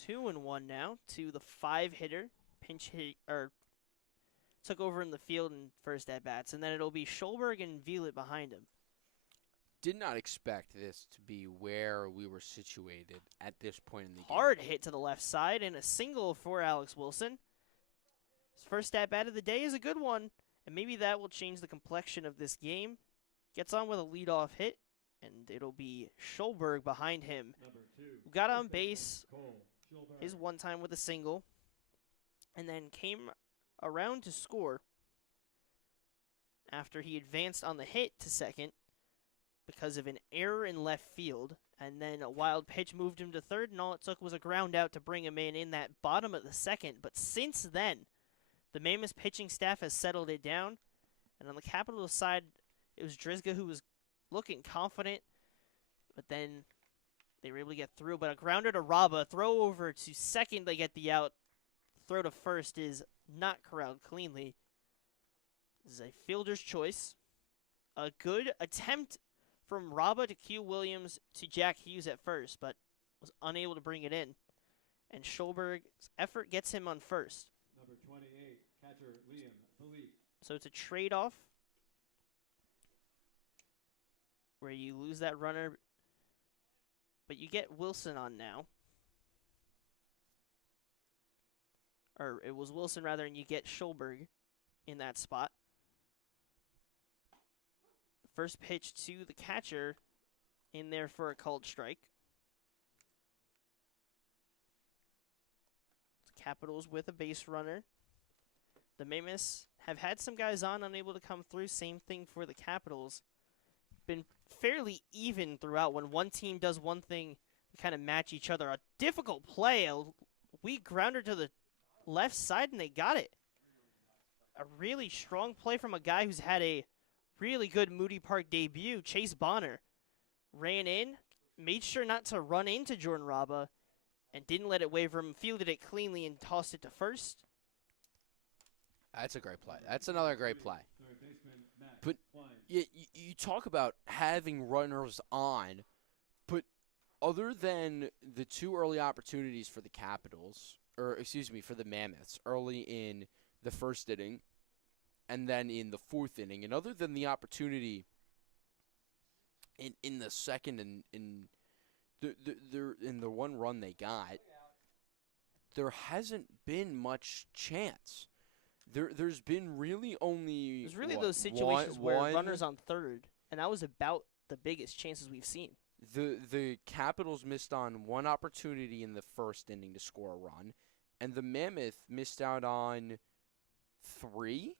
2-1 now to the 5-hitter. Pinch hit or took over in the field in first at bats, and then it'll be Schulberg and Vielit behind him. Did not expect this to be where we were situated at this point in the game. Hard hit to the left side and a single for Alex Wilson. His first at bat of the day is a good one, and maybe that will change the complexion of this game. Gets on with a leadoff hit, and it'll be Schulberg behind him, who got on base his one time with a single, and then came around to score after he advanced on the hit to second because of an error in left field, and then a wild pitch moved him to third, and all it took was a ground out to bring him in that bottom of the second. But since then, the Mammoths pitching staff has settled it down, and on the Capitals side, it was Drizga who was looking confident, but then they were able to get through. But a grounder to Raba, throw over to second, they get the out. Throw to first is not corralled cleanly. This is a fielder's choice. A good attempt from Raba to Q Williams to Jack Hughes at first, but was unable to bring it in. And Schulberg's effort gets him on first. Number 28, catcher Liam Philippe. So it's a trade-off where you lose that runner, but you get Wilson on now. Or it was Wilson, rather, and you get Schulberg in that spot. The first pitch to the catcher in there for a called strike. It's Capitals with a base runner. The Mammoths have had some guys on, unable to come through. Same thing for the Capitals. Been fairly even throughout. When one team does one thing, they kind of match each other. A difficult play, a weak grounder to the left side, and they got it. A really strong play from a guy who's had a really good Moody Park debut. Chase Bonner ran in, made sure not to run into Jordan Raba, and didn't let it waver him, fielded it cleanly, and tossed it to first. That's a great play. That's another great play. Third baseman Matt But Klein. you talk about having runners on, but other than the 2 early opportunities for the Capitals, or excuse me, for the Mammoths, early in the first inning and then in the 4th inning, and other than the opportunity in the second and in the one run they got, there hasn't been much chance. There's been really only There's really those situations where runners on third, and that was about the biggest chances we've seen. The Capitals missed on one opportunity in the first inning to score a run, and the Mammoth missed out on 3.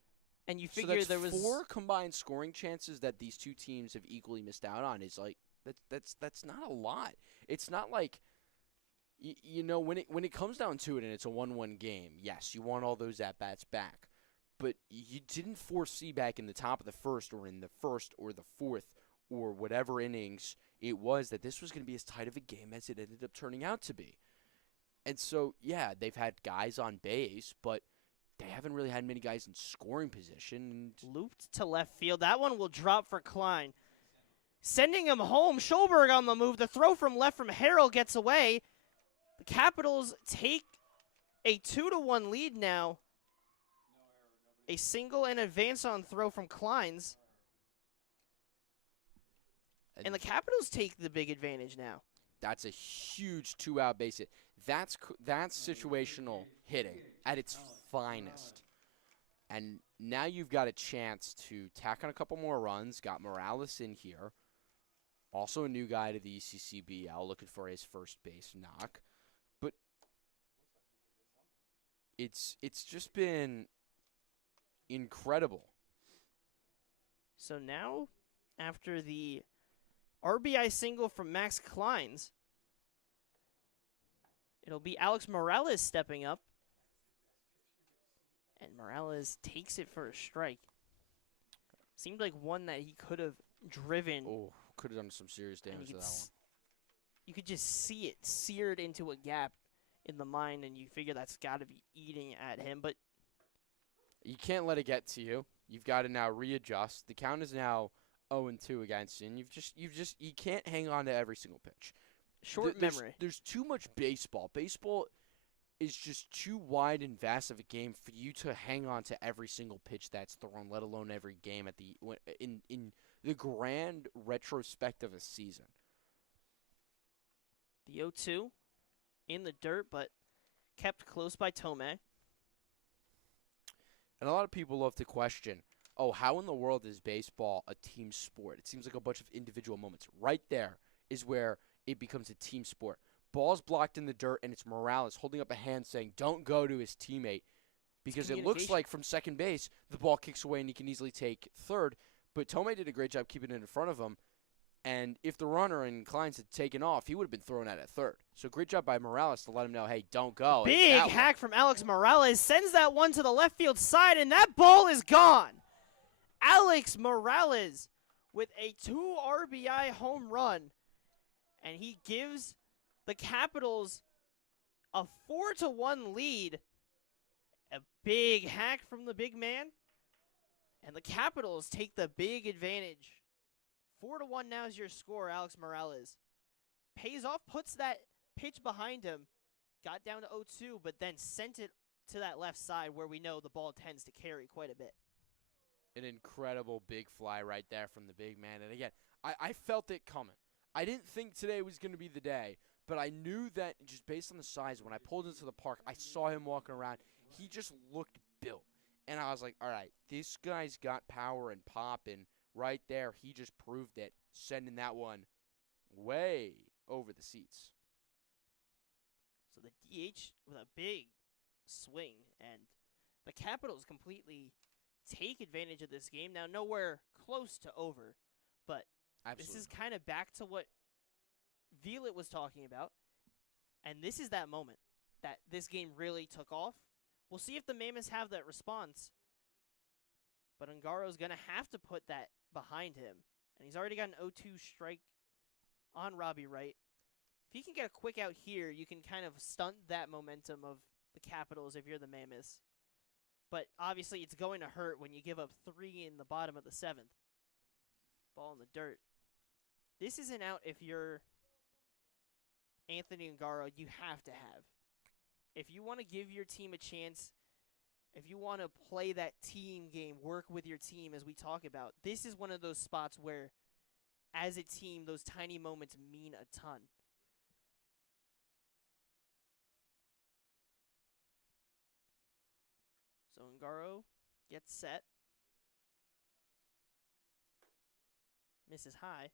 And you So figure that's there was 4 combined scoring chances that these 2 teams have equally missed out on. Is like that's not a lot. It's not like you know, when it comes down to it and it's a 1-1 game, yes, you want all those at bats back, but you didn't foresee back in the top of the first or in the first or the 4th or whatever innings it was that this was going to be as tight of a game as it ended up turning out to be. And so, yeah, they've had guys on base, but they haven't really had many guys in scoring position. looped to left field. That one will drop for Klein. Sending him home. Schulberg on the move. The throw from left from Harrell gets away. The Capitals take a 2-1 lead now. A single and advance on throw from Klein's. And the Capitals take the big advantage now. That's a huge 2-out base hit. That's situational hitting at its finest. And now you've got a chance to tack on a couple more runs. Got Morales in here. Also a new guy to the ECCBL looking for his first base knock. But it's just been incredible. So now, after the RBI single from Max Kleins, it'll be Alex Morales stepping up. And Morales takes it for a strike. Seemed like one that he could have driven. Oh, could have done some serious damage to that one. You could just see it seared into a gap in the mind, and you figure that's got to be eating at him. But you can't let it get to you. You've got to now readjust. The count is now 0-2 against you, and you can't hang on to every single pitch. Short memory. There's too much baseball. Baseball is just too wide and vast of a game for you to hang on to every single pitch that's thrown, let alone every game in the grand retrospect of a season. The 0-2 in the dirt, but kept close by Tomei. And a lot of people love to question, how in the world is baseball a team sport? It seems like a bunch of individual moments. Right there is where it becomes a team sport. Ball's blocked in the dirt, and it's Morales holding up a hand saying, don't go to his teammate. Because it looks like from second base, the ball kicks away and he can easily take third. But Tomei did a great job keeping it in front of him. And if the runner and Kleins had taken off, he would have been thrown out at third. So great job by Morales to let him know, hey, don't go. Big hack from Alex Morales. Sends that one to the left field side, and that ball is gone. Alex Morales with a 2 RBI home run. And he gives the Capitals a 4-1 lead. A big hack from the big man. And the Capitals take the big advantage. 4-1 now is your score, Alex Morales. Pays off, puts that pitch behind him. Got down to 0-2, but then sent it to that left side where we know the ball tends to carry quite a bit. An incredible big fly right there from the big man. And again, I felt it coming. I didn't think today was going to be the day, but I knew that just based on the size, when I pulled into the park, I saw him walking around. He just looked built. And I was like, all right, this guy's got power and pop, and right there, he just proved it, sending that one way over the seats. So the DH with a big swing, and the Capitals completely take advantage of this game. Now, nowhere close to over, but Absolutely. This is kind of back to what Velit was talking about, and this is that moment that this game really took off. We'll see if the Mammoths have that response, but Ungaro's going to have to put that behind him, and he's already got an 0-2 strike on Robbie Wright. If he can get a quick out here, you can kind of stunt that momentum of the Capitals if you're the Mammoths. But obviously it's going to hurt when you give up 3 in the bottom of the 7th. Ball in the dirt. This is an out if you're Anthony Ungaro, you have to have. If you want to give your team a chance, if you want to play that team game, work with your team as we talk about, this is one of those spots where, as a team, those tiny moments mean a ton. So Ungaro gets set. Misses high.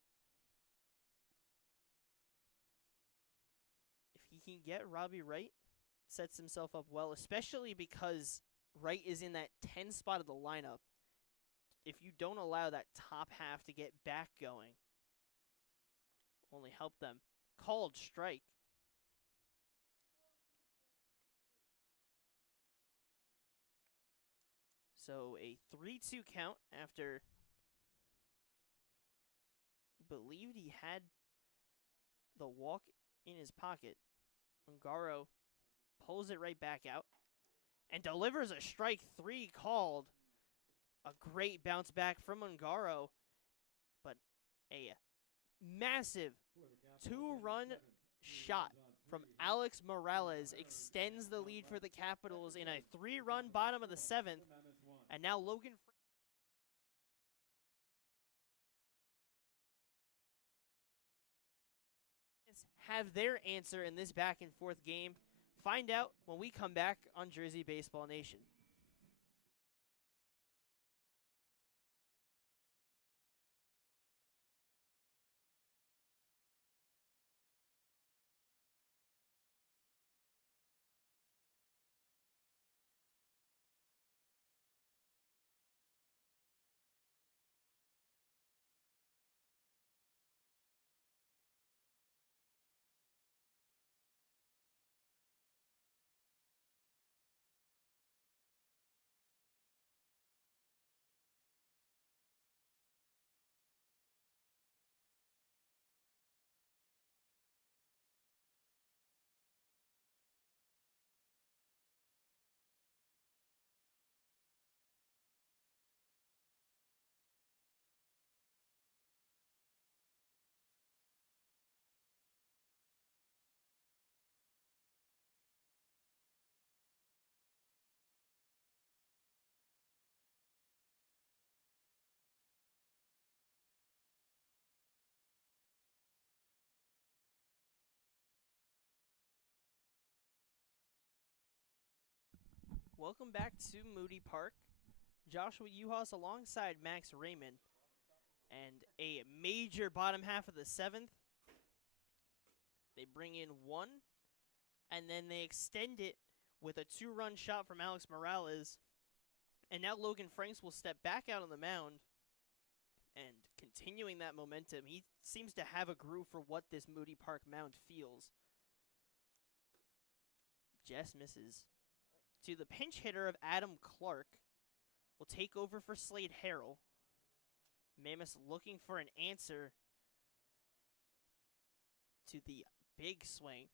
If he can get Robbie Wright, sets himself up well, especially because Wright is in that 10 spot of the lineup. If you don't allow that top half to get back going, only help them. Called strike. So a 3-2 count after believed he had the walk in his pocket. Ungaro pulls it right back out and delivers a strike 3 called. A great bounce back from Ungaro, but a massive 2-run shot from Alex Morales extends the lead for the Capitals in a 3-run bottom of the 7th. And now Logan have their answer in this back and forth game. Find out when we come back on Jersey Baseball Nation. Welcome back to Moody Park. Joshua Uhas alongside Max Raymond. And a major bottom half of the 7th. They bring in 1, and then they extend it with a 2-run shot from Alex Morales. And now Logan Franks will step back out on the mound. And continuing that momentum, he seems to have a groove for what this Moody Park mound feels. Just misses. To the pinch hitter of Adam Clark. Will take over for Slade Harrell. Mammoths looking for an answer to the big swing.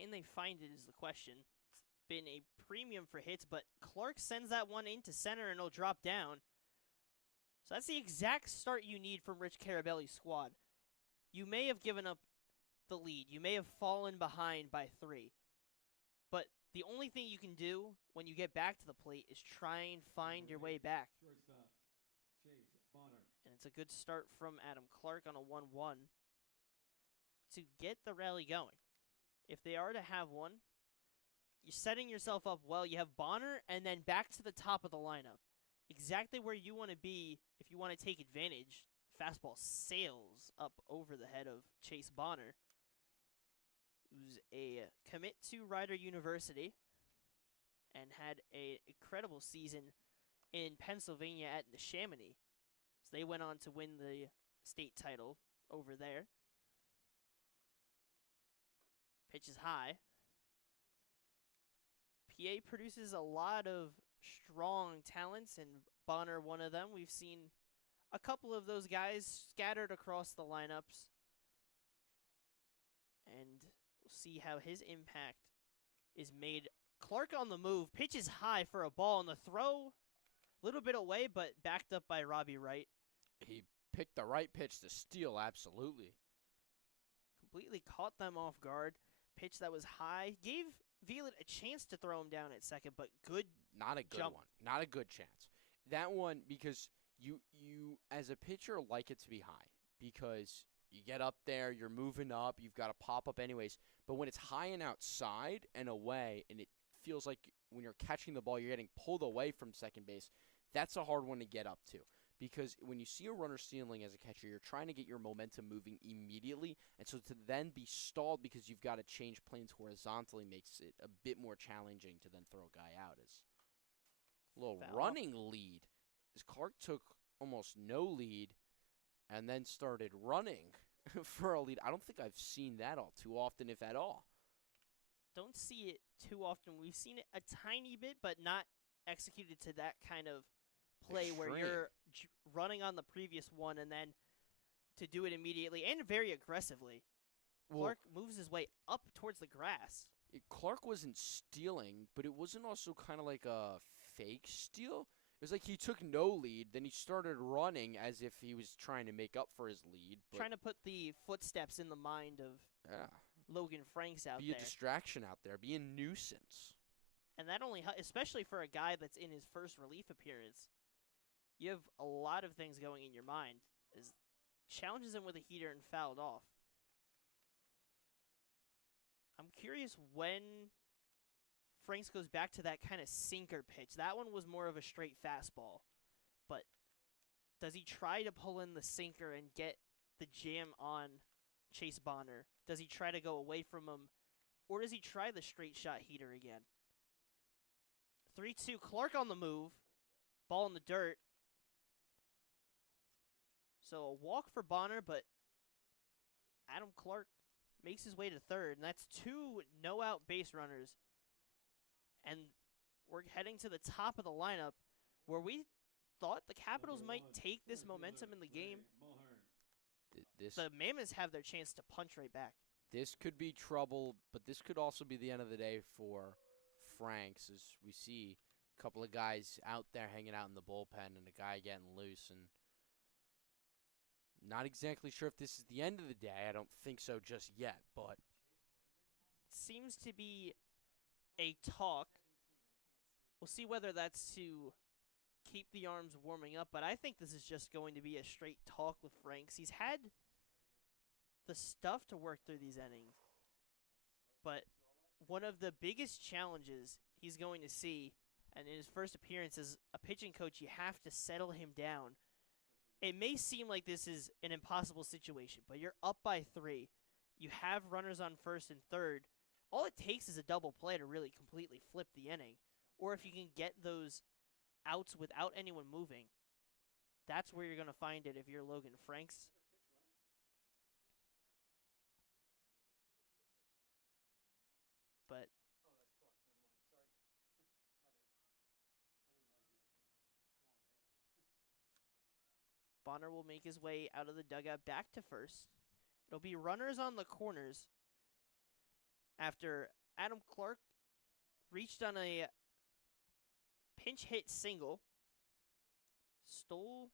Can they find it is the question. It's been a premium for hits, but Clark sends that one into center and it'll drop down. So that's the exact start you need from Rich Carabelli's squad. You may have given up the lead. You may have fallen behind by 3. But the only thing you can do when you get back to the plate is try and find your way back. Shortstop, Chase Bonner. And it's a good start from Adam Clark on a 1-1 to get the rally going. If they are to have one, you're setting yourself up well. You have Bonner and then back to the top of the lineup. Exactly where you want to be if you want to take advantage. Fastball sails up over the head of Chase Bonner, who's a commit to Rider University and had an incredible season in Pennsylvania at Neshaminy. So they went on to win the state title over there. Pitch is high. PA produces a lot of strong talents, and Bonner one of them. We've seen a couple of those guys scattered across the lineups. And we'll see how his impact is made. Clark on the move. Pitch is high for a ball, and the throw a little bit away, but backed up by Robbie Wright. He picked the right pitch to steal, absolutely. Completely caught them off guard. Pitch that was high. Gave Veland a chance to throw him down at second, but good Not a good jump. one. Not a good chance. That one, because you as a pitcher like it to be high, because you get up there, you're moving up, you've got to pop up anyways. But when it's high and outside and away, and it feels like when you're catching the ball, you're getting pulled away from second base, that's a hard one to get up to. Because when you see a runner stealing as a catcher, you're trying to get your momentum moving immediately. And so to then be stalled because you've got to change planes horizontally makes it a bit more challenging to then throw a guy out. As a little Foul. running lead, as Clark took almost no lead and then started running for a lead. I don't think I've seen that all too often, if at all. Don't see it too often. We've seen it a tiny bit, but not executed to that kind of play where Extreme. you're running on the previous one and then to do it immediately and very aggressively. Well, Clark moves his way up towards the grass. Clark wasn't stealing, but it wasn't also kind of like a fake steal. It was like he took no lead, then he started running as if he was trying to make up for his lead. But Trying to put the footsteps in the mind of yeah, Logan Franks out be a there. distraction out there, be a nuisance. And that only, especially for a guy that's in his first relief appearance, you have a lot of things going in your mind. As challenges him with a heater and fouled off. I'm curious when Franks goes back to that kind of sinker pitch. That one was more of a straight fastball. But does he try to pull in the sinker and get the jam on Chase Bonner? Does he try to go away from him? Or does he try the straight shot heater again? 3-2, Clark on the move. Ball in the dirt. So a walk for Bonner, but Adam Clark makes his way to third, and that's 2 no-out base runners. And we're heading to the top of the lineup where we thought the Capitals Number might one, take this center momentum fielder, in the Ray game. Mulhern. This The Mammoths have their chance to punch right back. this could be trouble, but this could also be the end of the day for Franks, as we see a couple of guys out there hanging out in the bullpen and a guy getting loose. And not exactly sure if this is the end of the day. I don't think so just yet, but Seems to be a talk. We'll see whether that's to keep the arms warming up, but I think this is just going to be a straight talk with Franks. He's had the stuff to work through these innings, but one of the biggest challenges he's going to see, and in his first appearance as a pitching coach, you have to settle him down. It may seem like this is an impossible situation, but you're up by 3. You have runners on first and third. All it takes is a double play to really completely flip the inning. Or if you can get those outs without anyone moving, that's where you're going to find it if you're Logan Franks. But Bonner will make his way out of the dugout back to first. It'll be runners on the corners after Adam Clark reached on a pinch hit single, stole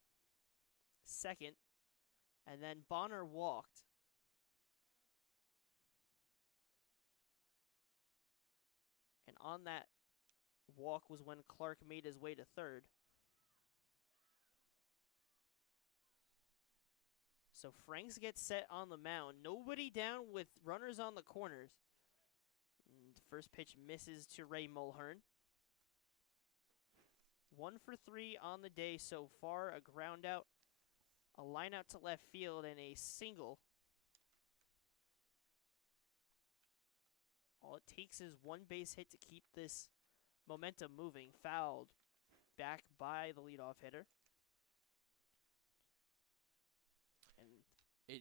second, and then Bonner walked. And on that walk was when Clark made his way to third. So Franks gets set on the mound. Nobody down with runners on the corners. And first pitch misses to Ray Mulhern. 1 for 3 on the day so far. A ground out, a line out to left field, and a single. All it takes is one base hit to keep this momentum moving. Fouled back by the leadoff hitter. And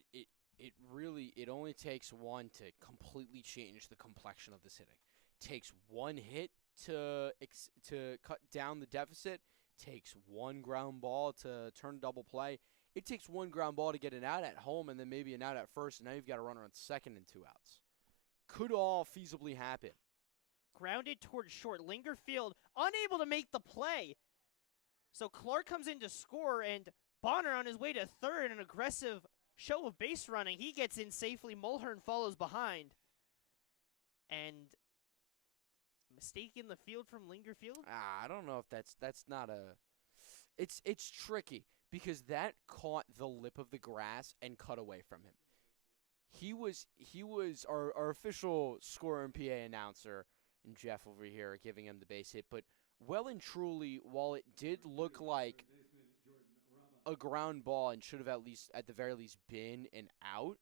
it only takes one to completely change the complexion of this hitting. Takes one hit to cut down the deficit. Takes one ground ball to turn double play. It takes one ground ball to get an out at home and then maybe an out at first, and now you've got a runner on second and 2 outs. Could all feasibly happen. grounded towards short. Lingerfield unable to make the play. So Clark comes in to score, and Bonner on his way to third, an aggressive show of base running. He gets in safely. Mulhern follows behind. And mistake in the field from Lingerfield? I don't know if that's not a. It's tricky because that caught the lip of the grass and cut away from him. He was our official scorer and PA announcer, and Jeff over here giving him the base hit. But well and truly, while it did look like a ground ball and should have at the very least been an out,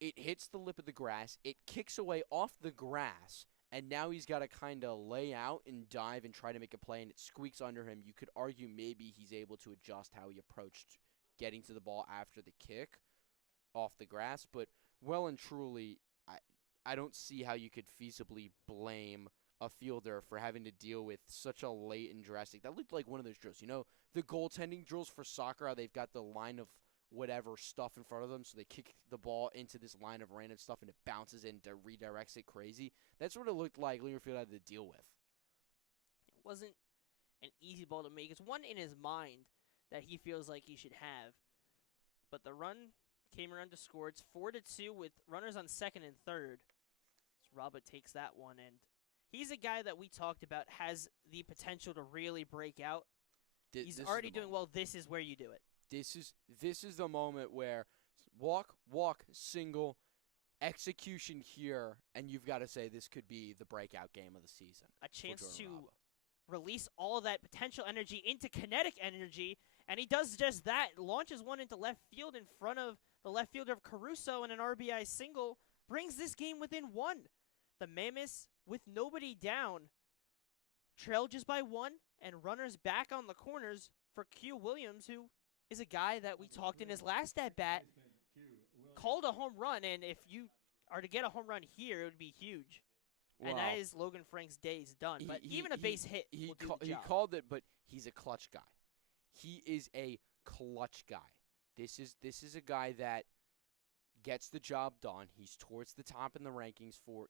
it hits the lip of the grass. It kicks away off the grass. And now he's got to kind of lay out and dive and try to make a play, and it squeaks under him. You could argue maybe he's able to adjust how he approached getting to the ball after the kick off the grass. But well and truly, I don't see how you could feasibly blame a fielder for having to deal with such a late and drastic. That looked like one of those drills. You know, the goaltending drills for soccer, how they've got the line of whatever stuff in front of them, so they kick the ball into this line of random stuff and it bounces in to redirects it crazy. That's what it looked like Lingerfield had to deal with. It wasn't an easy ball to make. It's one in his mind that he feels like he should have. But the run came around to score. It's 4-2 with runners on second and third. So Robert takes that one, and he's a guy that we talked about has the potential to really break out. He's already doing well. This is where you do it. This is the moment where walk, single, execution here, and you've got to say this could be the breakout game of the season. A chance Jordan to Raba. release all of that potential energy into kinetic energy, and he does just that. Launches one into left field in front of the left fielder of Caruso, and an RBI single brings this game within one. The Mammoths, with nobody down, trail just by one, and runners back on the corners for Q Williams, who is a guy that we talked in his last at-bat, called a home run, and if you are to get a home run here, it would be huge. And that is Logan Frank's days done. But even a base hit will do the he job. called it, but he's a clutch guy. He is a clutch guy. This is a guy that gets the job done. He's towards the top in the rankings for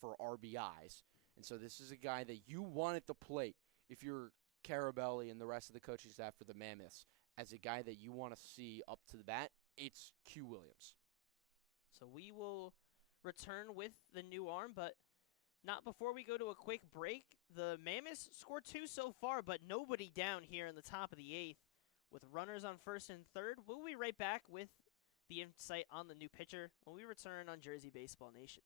for RBIs, and so this is a guy that you want at the plate if you're Carabelli and the rest of the coaching staff for the Mammoths. As a guy that you want to see up to the bat, it's Q Williams. So we will return with the new arm, but not before we go to a quick break. The Mammoths scored 2 so far, but nobody down here in the top of the 8th with runners on first and third. We'll be right back with the insight on the new pitcher when we return on Jersey Baseball Nation.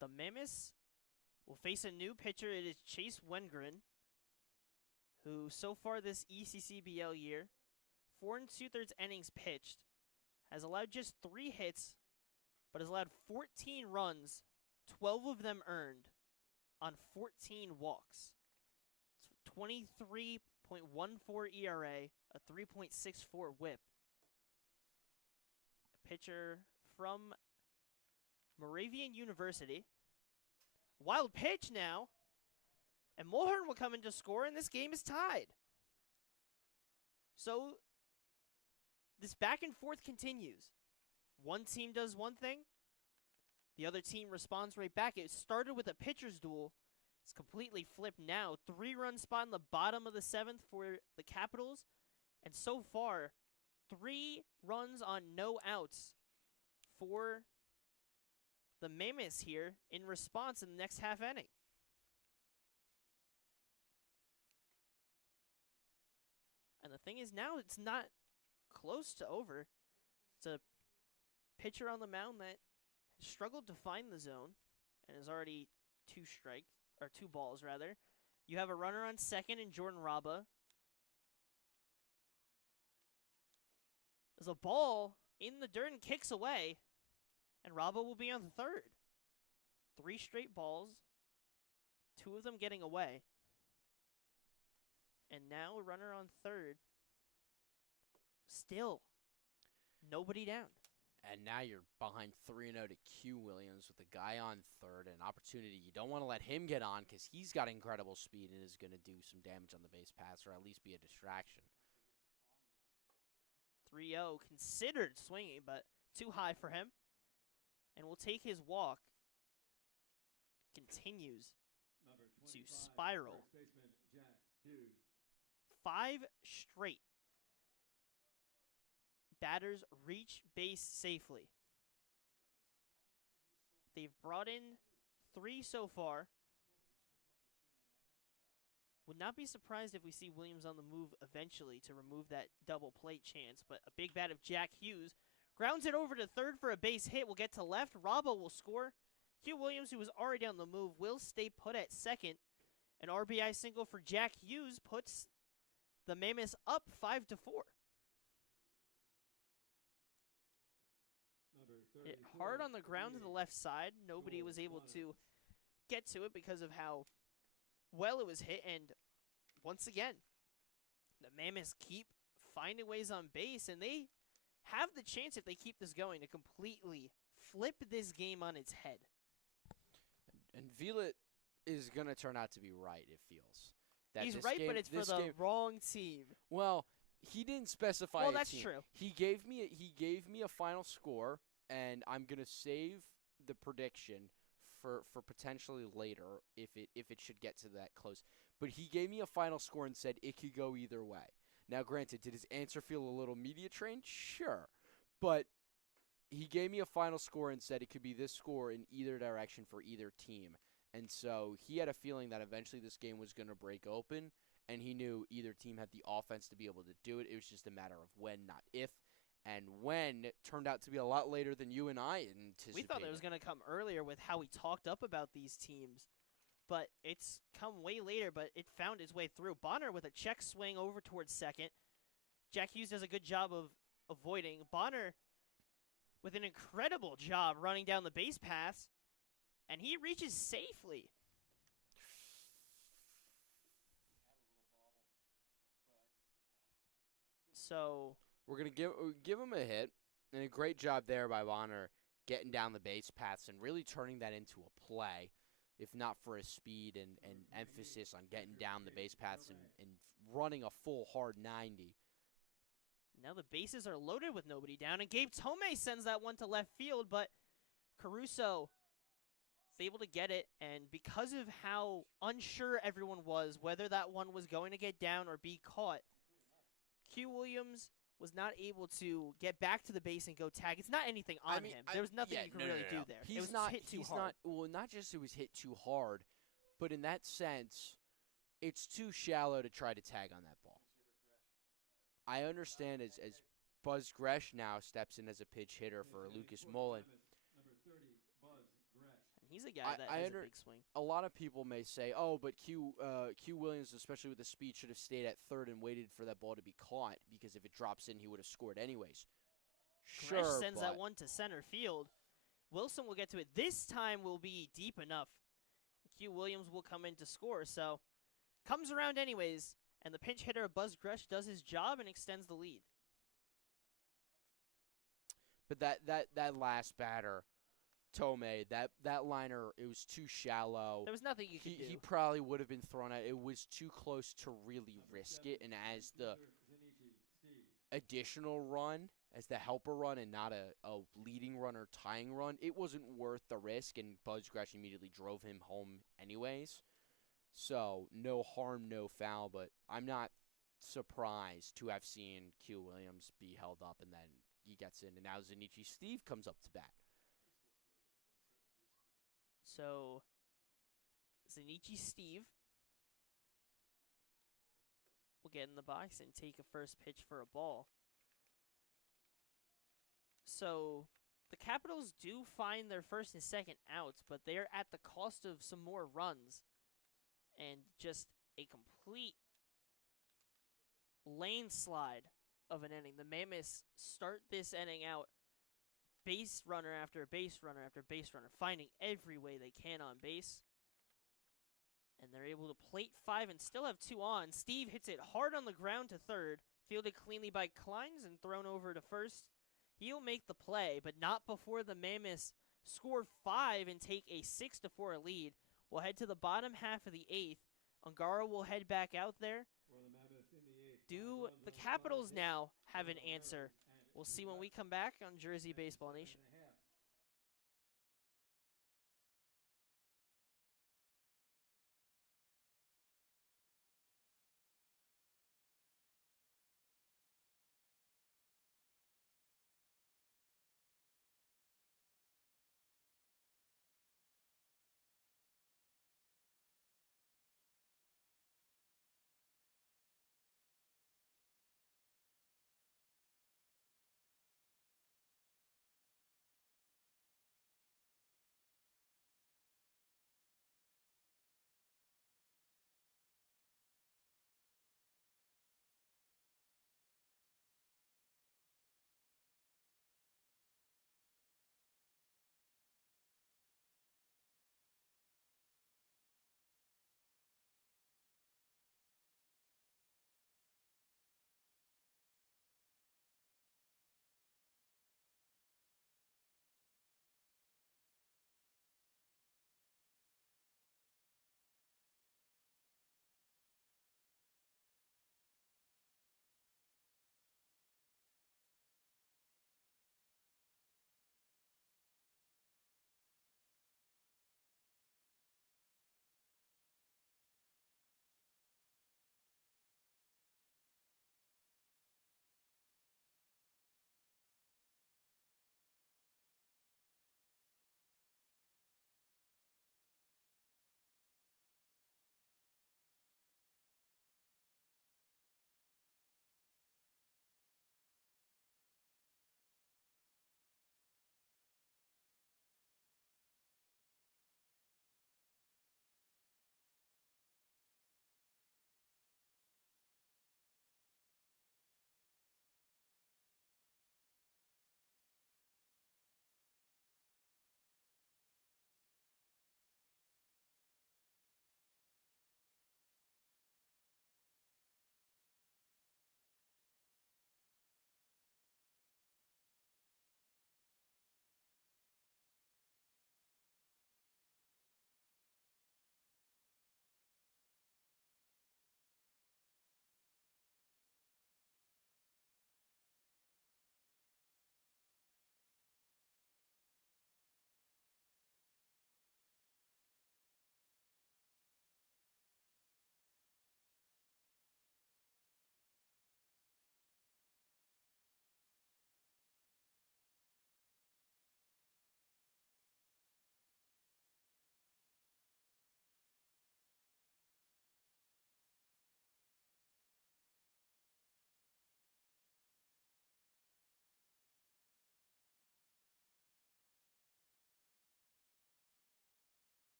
The Mammoths will face a new pitcher. It is Chase Wengren, who so far this ECCBL year, 4 2/3 innings pitched, has allowed just 3 hits, but has allowed 14 runs, 12 of them earned, on 14 walks. It's 23.14 ERA, a 3.64 whip. A pitcher from Moravian University. Wild pitch now. And Mulhern will come in to score, and this game is tied. So, this back and forth continues. One team does one thing. The other team responds right back. It started with a pitcher's duel. It's completely flipped now. 3-run spot in the bottom of the 7th for the Capitals. And so far, 3 runs on no outs for the Mammoths here in response in the next half inning. And the thing is now it's not close to over. It's a pitcher on the mound that has struggled to find the zone and is already 2 balls rather. You have a runner on second in Jordan Raba. There's a ball in the dirt and kicks away. And Raba will be on third. 3 straight balls 2 of them getting away. And now a runner on third. Still, nobody down. And now you're behind 3-0 to Q Williams with a guy on third, an opportunity. You don't want to let him get on because he's got incredible speed and is going to do some damage on the base pass or at least be a distraction. 3-0 considered swinging, but too high for him. And will take his walk. Continues Number to 25, spiral. first baseman Jack Hughes. 5 straight. Batters reach base safely. They've brought in 3 so far. Would not be surprised if we see Williams on the move eventually to remove that double play chance, but a big bat of Jack Hughes grounds it over to third for a base hit. Will get to left. Rabba will score. Q Williams, who was already on the move, will stay put at second. An RBI single for Jack Hughes puts the Mammoths up 5-4. Number Hit 34, hard on the ground to the 38, left side. Nobody was able to get to it because of how well it was hit. And once again, the Mammoths keep finding ways on base, and they have the chance, if they keep this going, to completely flip this game on its head. And Velit is going to turn out to be right, it feels. That He's this right, game, but it's for this the game, wrong team. well, he didn't specify Well, a that's team. true. He gave me a final score, and I'm going to save the prediction for potentially later if it should get to that close. But he gave me a final score and said it could go either way. Now, granted, did his answer feel a little media trained? Sure. But he gave me a final score and said it could be this score in either direction for either team. And so he had a feeling that eventually this game was going to break open, and he knew either team had the offense to be able to do it. It was just a matter of when, not if. And when turned out to be a lot later than you and I anticipated. We thought it was going to come earlier with how we talked up about these teams. But it's come way later, but it found its way through. Bonner with a check swing over towards second. Jack Hughes does a good job of avoiding. Bonner with an incredible job running down the base pass, and he reaches safely. So We're going to give him a hit, and a great job there by Bonner getting down the base paths and really turning that into a play, if not for his speed and emphasis on getting down the base paths and running a full hard 90. now the bases are loaded with nobody down, and Gabe Tomei sends that one to left field, but Caruso is able to get it, and because of how unsure everyone was whether that one was going to get down or be caught, Q Williams was not able to get back to the base and go tag. It's not anything on him. There was nothing you could really do there. He's it was not hit too he's hard. not well, not just it was hit too hard, but in that sense, it's too shallow to try to tag on that ball. I understand as Buzz Gresh now steps in as a pitch hitter for Lucas Mullen. Number 30, Buzz Gresh. And he's a guy that has a big swing. A lot of people may say, "Oh, but Q Williams, especially with the speed, should have stayed at third and waited for that ball to be caught because if it drops in, he would have scored anyways." Gresh Sure, sends but that one to center field. Wilson will get to it. This time will be deep enough. Q Williams will come in to score. So comes around anyways, and the pinch hitter Buzz Gresh does his job and extends the lead. But that last batter, Tomei, that liner, it was too shallow. There was nothing you could do. He probably would have been thrown out. It was too close to really risk it. And as the Zinichi, Steve. additional run, as the helper run and not a leading run or tying run, it wasn't worth the risk. And Buzz Gresh immediately drove him home anyways. So no harm, no foul. But I'm not surprised to have seen Q Williams be held up and then he gets in. And now Zinichi Steve comes up to bat. So Zinichi Steve will get in the box and take a first pitch for a ball. So the Capitals do find their first and second outs, but they're at the cost of some more runs and just a complete lane slide of an inning. The Mammoths start this inning out base runner after base runner after base runner, finding every way they can on base. And they're able to plate 5 and still have 2 on. Steve hits it hard on the ground to third, fielded cleanly by Kleins and thrown over to first. He'll make the play, but not before the Mammoths score 5 and take a 6-4 lead. We'll head to the bottom half of the 8th. Ungaro will head back out there. For the Mammoths in the eighth. Do 5 runs the on 5 Capitals hits, now have 12 an answer? errors, and We'll 2 see when we left, come back on Jersey and Baseball 7 Nation. and a half.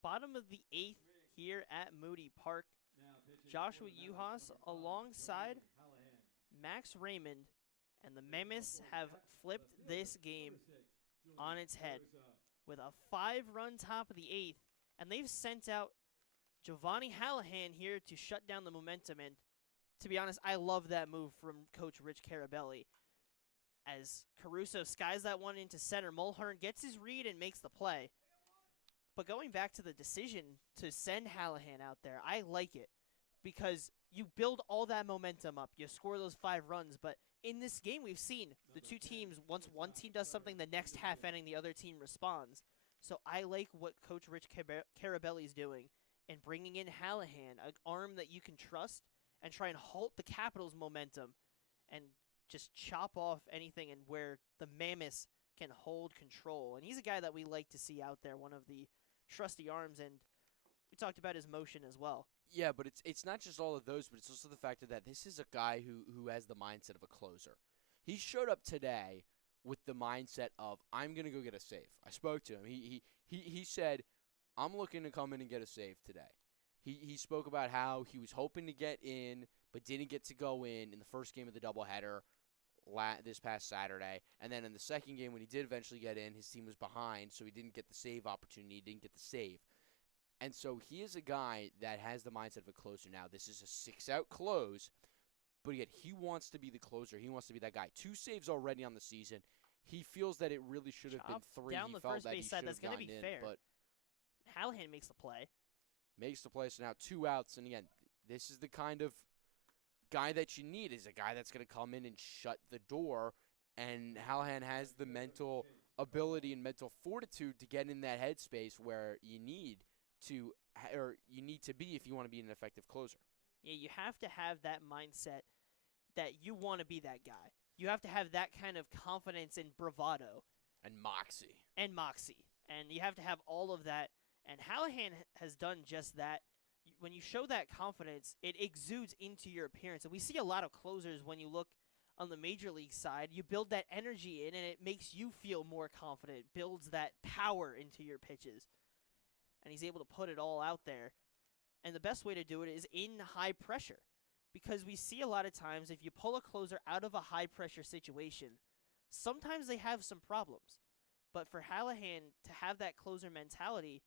Bottom of the 8th here at Moody Park. Now pitching Joshua for the Mammoths, Uhas number 5, alongside Giovanni Hallahan. Max Raymond, and the Leading off Mammoths for the have Caps, flipped the fielder, this game number 6, Julian on its head Caruso. with a 5-run top of the 8th, and they've sent out Giovanni Hallahan here to shut down the momentum. And to be honest, I love that move from Coach Rich Carabelli. As Caruso skies that one into center, Mulhern gets his read and makes the play. But going back to the decision to send Hallahan out there, I like it because you build all that momentum up. You score those 5 runs, but in this game we've seen the two teams, once one team does something, the next half inning the other team responds. So I like what Coach Rich Carabelli is doing and bringing in Hallahan, an arm that you can trust, and try and halt the Capitals' momentum and just chop off anything and where the Mammoths can hold control. And he's a guy that we like to see out there, one of the trusty arms, and we talked about his motion as well. Yeah, but it's not just all of those, but it's also the fact that this is a guy who has the mindset of a closer. He showed up today with the mindset of, I'm going to go get a save. I spoke to him. He said, I'm looking to come in and get a save today. He spoke about how he was hoping to get in but didn't get to go in the first game of the doubleheader this past Saturday. And then in the second game, when he did eventually get in, his team was behind, so he didn't get the save opportunity. He didn't get the save. And so he is a guy that has the mindset of a closer now. This is a 6-out close, but yet he wants to be the closer. He wants to be that guy. 2 saves already on the season. He feels that it really should have been 3. Down he the felt first that base he side, should that's have going to gotten be in, fair. but Hallahan makes the play. makes the play. So now 2 outs. And again, this is the kind of guy that you need, is a guy that's going to come in and shut the door. And Hallahan has the mental ability and mental fortitude to get in that headspace where you need to, or you need to be if you want to be an effective closer. Yeah, you have to have that mindset that you want to be that guy. You have to have that kind of confidence and bravado And moxie. and moxie. And you have to have all of that. And Hallahan has done just that. When you show that confidence, it exudes into your appearance. And we see a lot of closers when you look on the major league side. You build that energy in, and it makes you feel more confident, builds that power into your pitches. And he's able to put it all out there. And the best way to do it is in high pressure. Because we see a lot of times if you pull a closer out of a high pressure situation, sometimes they have some problems. But for Hallahan to have that closer mentality,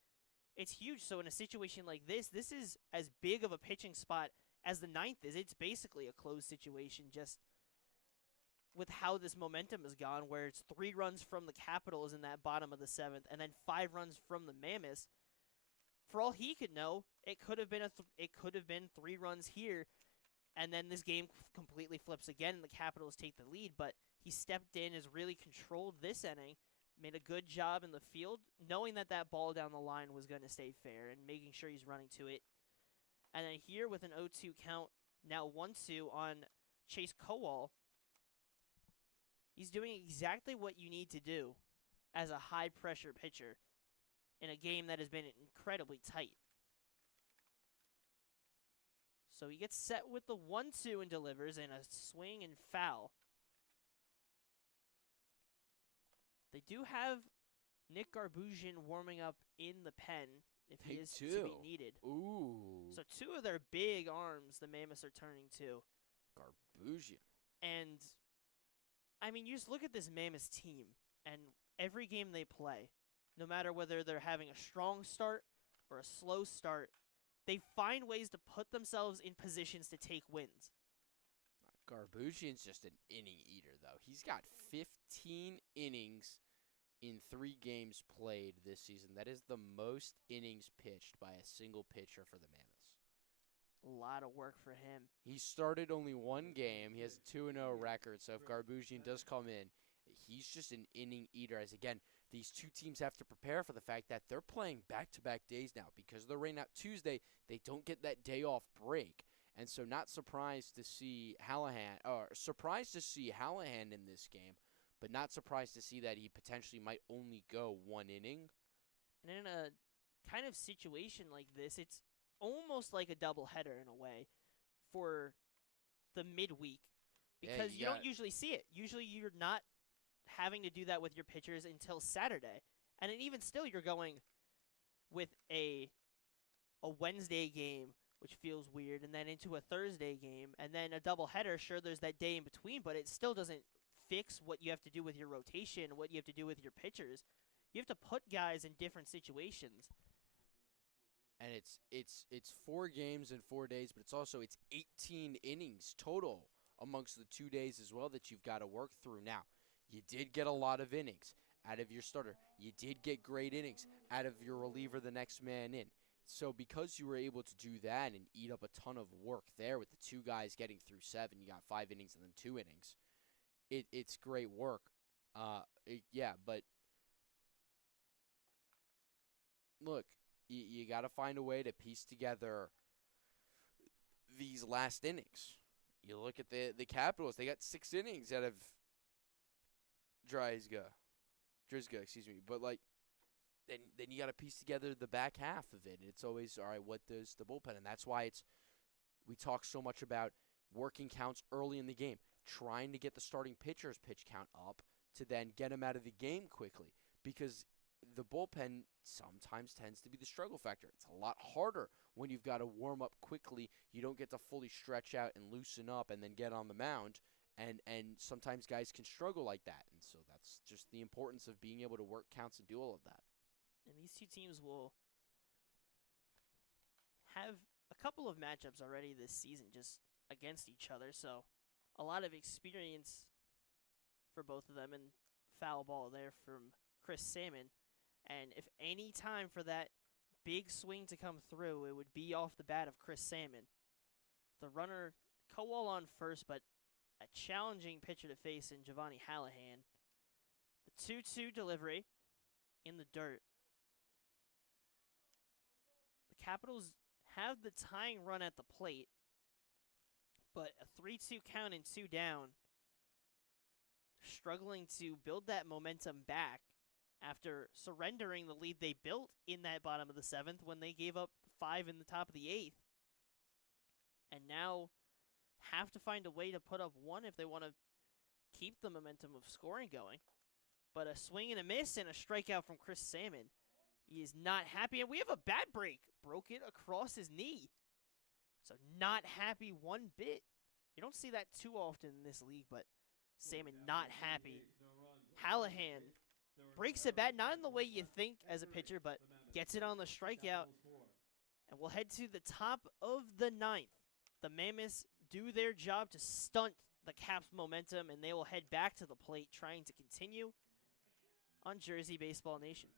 it's huge. So in a situation like this is as big of a pitching spot as the 9th is. It's basically a closed situation just with how this momentum has gone, where it's 3 runs from the Capitals in that bottom of the 7th and then 5 runs from the Mammoths. For all he could know, it could have been 3 runs here, and then this game completely flips again and the Capitals take the lead. But he stepped in, has really controlled this inning, made a good job in the field, knowing that that ball down the line was going to stay fair and making sure he's running to it. And then here with an 0-2 count, now 1-2 on Chase Kowal, he's doing exactly what you need to do as a high-pressure pitcher in a game that has been incredibly tight. So he gets set with the 1-2 and delivers in a swing and foul. They do have Nick Garbusian warming up in the pen if he is to be needed. Ooh. So 2 of their big arms the Mammoths are turning to. Garbusian. And, I mean, you just look at this Mammoths team, and every game they play, no matter whether they're having a strong start or a slow start, they find ways to put themselves in positions to take wins. Garbusian's just an inning eater, though. He's got 15 innings in 3 games played this season. That is the most innings pitched by a single pitcher for the Mammoths. A lot of work for him. He started only 1 game. He has a 2-0 record, so if Garbusian does come in, he's just an inning eater. As, again, these 2 teams have to prepare for the fact that they're playing back-to-back days now. Because they're rain out Tuesday, they don't get that day off break. And so not surprised to see Hallahan in this game, but not surprised to see that he potentially might only go 1 inning. And in a kind of situation like this, it's almost like a doubleheader in a way for the midweek. Because you don't usually see it. Usually you're not having to do that with your pitchers until Saturday. And then even still, you're going with a Wednesday game, which feels weird, and then into a Thursday game, and then a doubleheader. Sure, there's that day in between, but it still doesn't fix what you have to do with your rotation, what you have to do with your pitchers. You have to put guys in different situations. And it's 4 games in 4 days, but it's 18 innings total amongst the 2 days as well that you've got to work through. Now, you did get a lot of innings out of your starter. You did get great innings out of your reliever, the next man in. So because you were able to do that and eat up a ton of work there with the 2 guys getting through 7, you got 5 innings and then 2 innings. It's great work. But look, you got to find a way to piece together these last innings. You look at the Capitals; they got 6 innings out of Drizga, but like. Then you got to piece together the back half of it. It's always, all right, what does the bullpen? And that's why we talk so much about working counts early in the game, trying to get the starting pitcher's pitch count up to then get him out of the game quickly. Because the bullpen sometimes tends to be the struggle factor. It's a lot harder when you've got to warm up quickly. You don't get to fully stretch out and loosen up and then get on the mound. And sometimes guys can struggle like that. And so that's just the importance of being able to work counts and do all of that. And these two teams will have a couple of matchups already this season just against each other. So a lot of experience for both of them, and foul ball there from Chris Salmon. And if any time for that big swing to come through, it would be off the bat of Chris Salmon. The runner Kowal on first, but a challenging pitcher to face in Giovanni Hallahan. The 2-2 delivery in the dirt. The Capitals have the tying run at the plate, but a 3-2 count and 2 down. Struggling to build that momentum back after surrendering the lead they built in that bottom of the 7th when they gave up 5 in the top of the 8th. And now have to find a way to put up 1 if they want to keep the momentum of scoring going. But a swing and a miss and a strikeout from Chris Salmon. He is not happy, and we have a bat break. Broke it across his knee. So not happy one bit. You don't see that too often in this league, but Salmon not happy. Hallahan breaks a bat, not in the way you think as a pitcher, but gets it on the strikeout. And we'll head to the top of the 9th. The Mammoths do their job to stunt the Caps' momentum, and they will head back to the plate, trying to continue on Jersey Baseball Nation.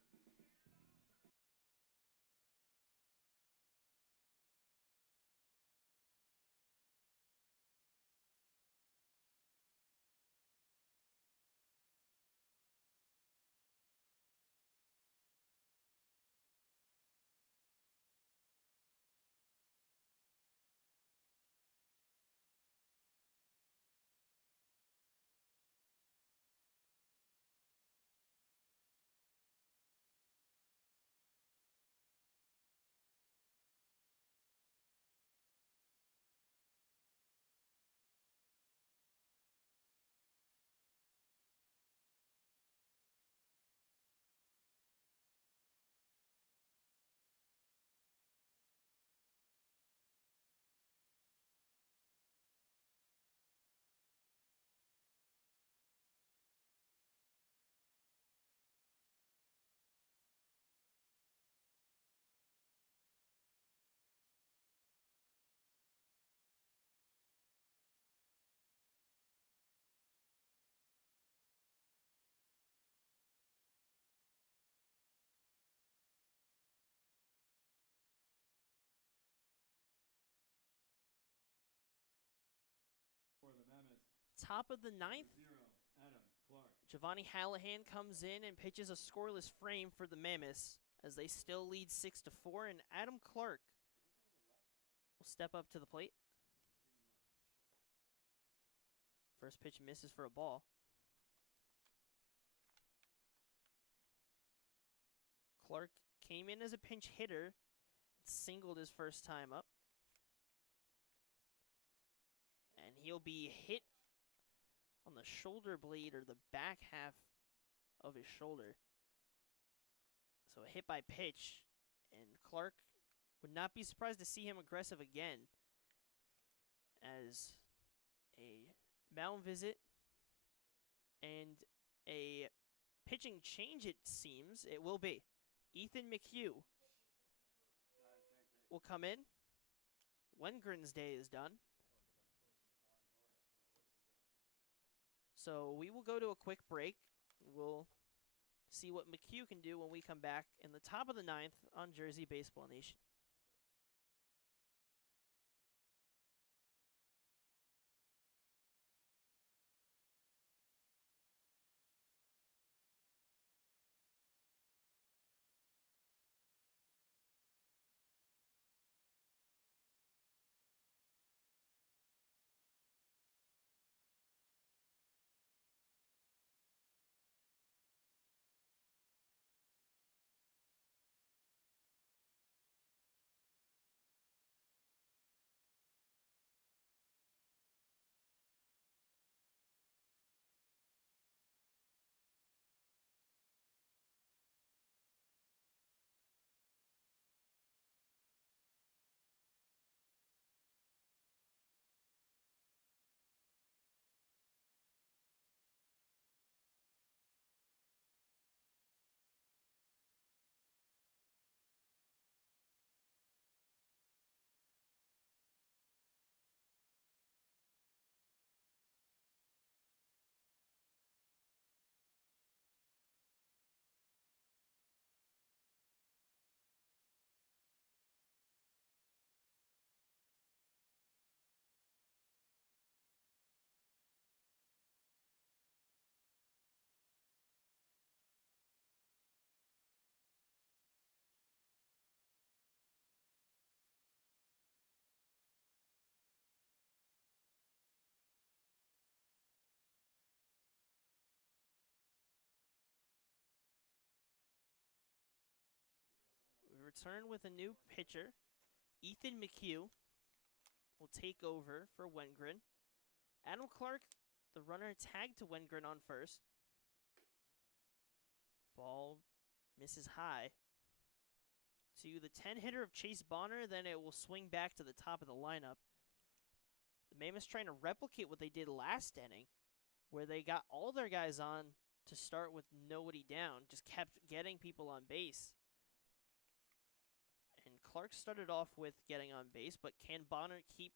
For the Mammoths, Top of the 9th, 0, Adam Clark. Giovanni Hallahan comes in and pitches a scoreless frame for the Mammoths as they still lead 6-4, and Adam Clark will step up to the plate. First pitch misses for a ball. Clark came in as a pinch hitter, singled his first time up. And he'll be hit on the shoulder blade, or the back half of his shoulder. So a hit by pitch, and Clark would not be surprised to see him aggressive again, as a mound visit and a pitching change, it seems it will be. Ethan McHugh will come in when Grin's day is done. So we will go to a quick break. We'll see what McHugh can do when we come back in the top of the 9th on Jersey Baseball Nation. return with a new pitcher. Ethan McHugh will take over for Wengren. Adam Clark, the runner, tagged to Wengren on first. Ball misses high. To the 10 hitter of Chase Bonner, then it will swing back to the top of the lineup. The Mammoths trying to replicate what they did last inning, where they got all their guys on to start with nobody down, just kept getting people on base. And Clark started off with getting on base, but can Bonner keep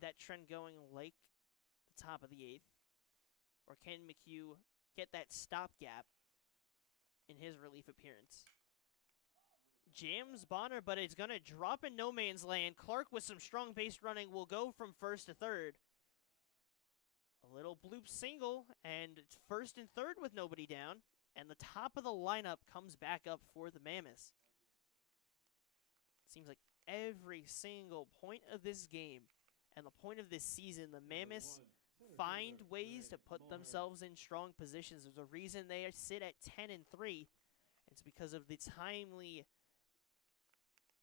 that trend going like the top of the 8th? Or can McHugh get that stopgap in his relief appearance? Jams Bonner, but it's going to drop in no man's land. Clark with some strong base running will go from first to third. A little bloop single, and it's first and third with nobody down. And the top of the lineup comes back up for the Mammoths. Seems like every single point of this game and the point of this season, the Mammoths find ways to put themselves in strong positions. There's a reason they sit at 10-3. It's because of the timely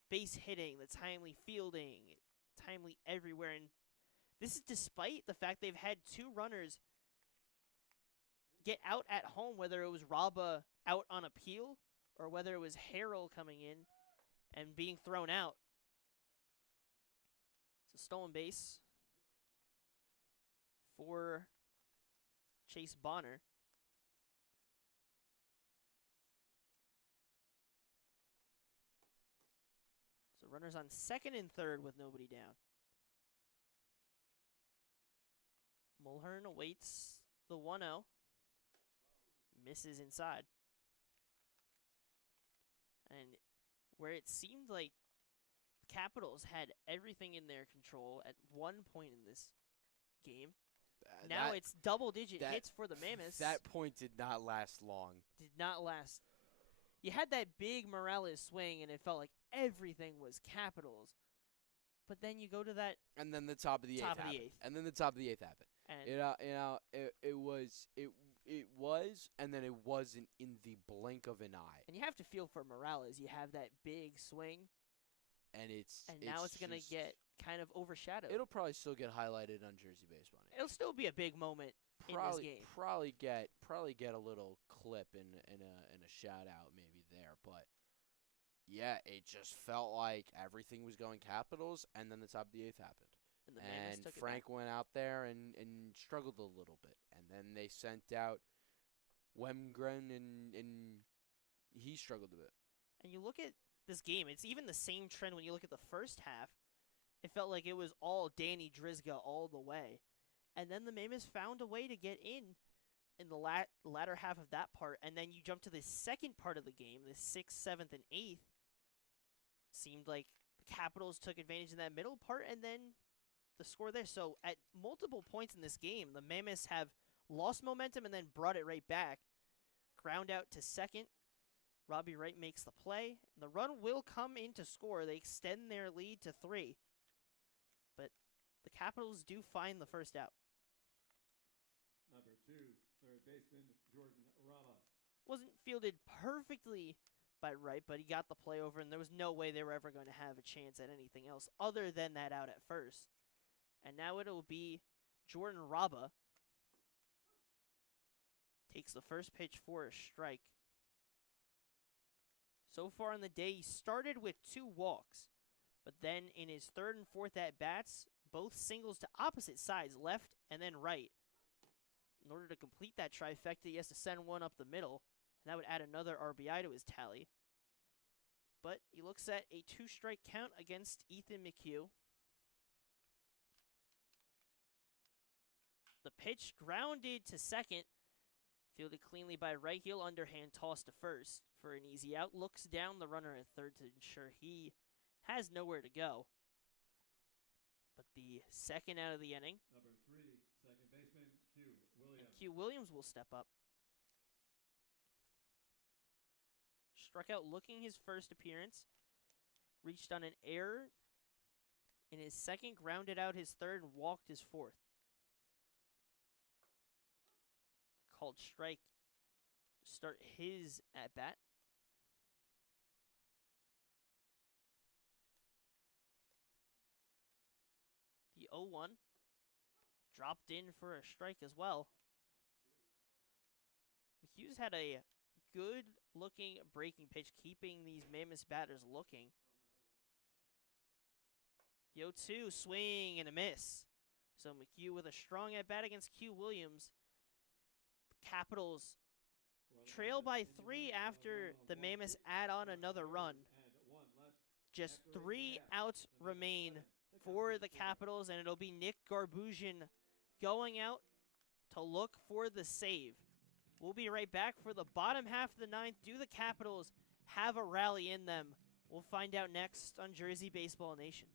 base hitting, the timely fielding, timely everywhere. And this is despite the fact they've had 2 runners get out at home, whether it was Raba out on appeal or whether it was Harrell coming in and being thrown out. It's a stolen base for Chase Bonner. So runners on second and third with nobody down. Mulhern awaits the 1-0. Misses inside. And where it seemed like the Capitals had everything in their control at one point in this game, now it's double-digit hits for the Mammoths. That point did not last long. Did not last. You had that big Morales swing, and it felt like everything was Capitals. But then you go to that, And then the top of the 8th happened. And then the top of the 8th happened. and It was, and then it wasn't in the blink of an eye. you have to feel for Morales. You have that big swing, And now it's going to get kind of overshadowed. It'll probably still get highlighted on Jersey Baseball. It'll still be a big moment in this game. Probably get a little clip and a shout out maybe there, but yeah, it just felt like everything was going Capitals, and then the top of the 8th happened. And the Mammoths took it Frank back. went out there and struggled a little bit, and then they sent out Wemgren and he struggled a bit. And you look at this game, it's even the same trend when you look at the first half. It felt like it was all Danny Drizga all the way. And then the Mammoths found a way to get in the latter half of that part. And then you jump to the second part of the game, the 6th, 7th, and 8th. Seemed like the Capitals took advantage in that middle part, and then the score there. So at multiple points in this game, the Mammoths have lost momentum and then brought it right back. Ground out to second. Robbie Wright makes the play. The run will come in to score. They extend their lead to 3. But the Capitals do find the first out. Number 2, third baseman, Jordan Rama. Wasn't fielded perfectly by Wright, but he got the play over, and there was no way they were ever going to have a chance at anything else other than that out at first. And now it'll be Jordan Raba. Takes the first pitch for a strike. So far in the day, he started with 2 walks. But then in his third and fourth at-bats, both singles to opposite sides, left and then right. In order to complete that trifecta, he has to send one up the middle. And that would add another RBI to his tally. But he looks at a 2-strike count against Ethan McHugh. The pitch grounded to second. Fielded cleanly by right. He'll underhand toss to first for an easy out. Looks down the runner at third to ensure he has nowhere to go. But the second out of the inning. Number 3, second baseman, Q Williams. And Q Williams will step up. Struck out looking his first appearance. Reached on an error in his second. Grounded out his third and walked his fourth. Called strike to start his at-bat. 0-1. Dropped in for a strike as well. Hughes had a good-looking breaking pitch, keeping these Mammoths batters looking. The 0-2, swing and a miss. So McHugh with a strong at-bat against Q Williams. Capitals trail by 3 after the Mammoths add on another run. Just 3 outs remain for the Capitals, and it'll be Nick Garbusian going out to look for the save. We'll be right back for the bottom half of the 9th. Do the Capitals have a rally in them? We'll find out next on Jersey Baseball Nation.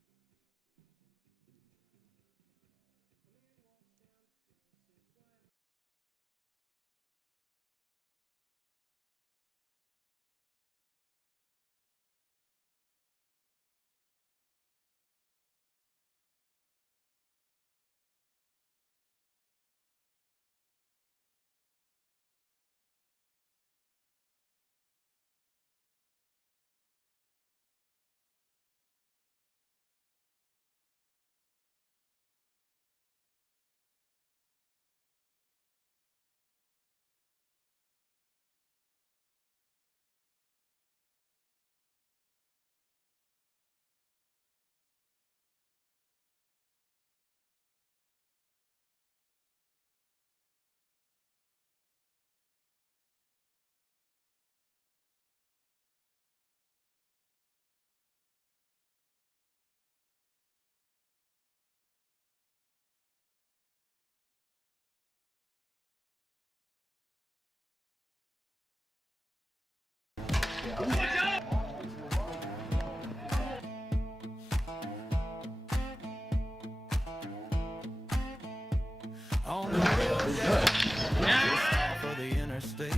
On the road just off of the interstate,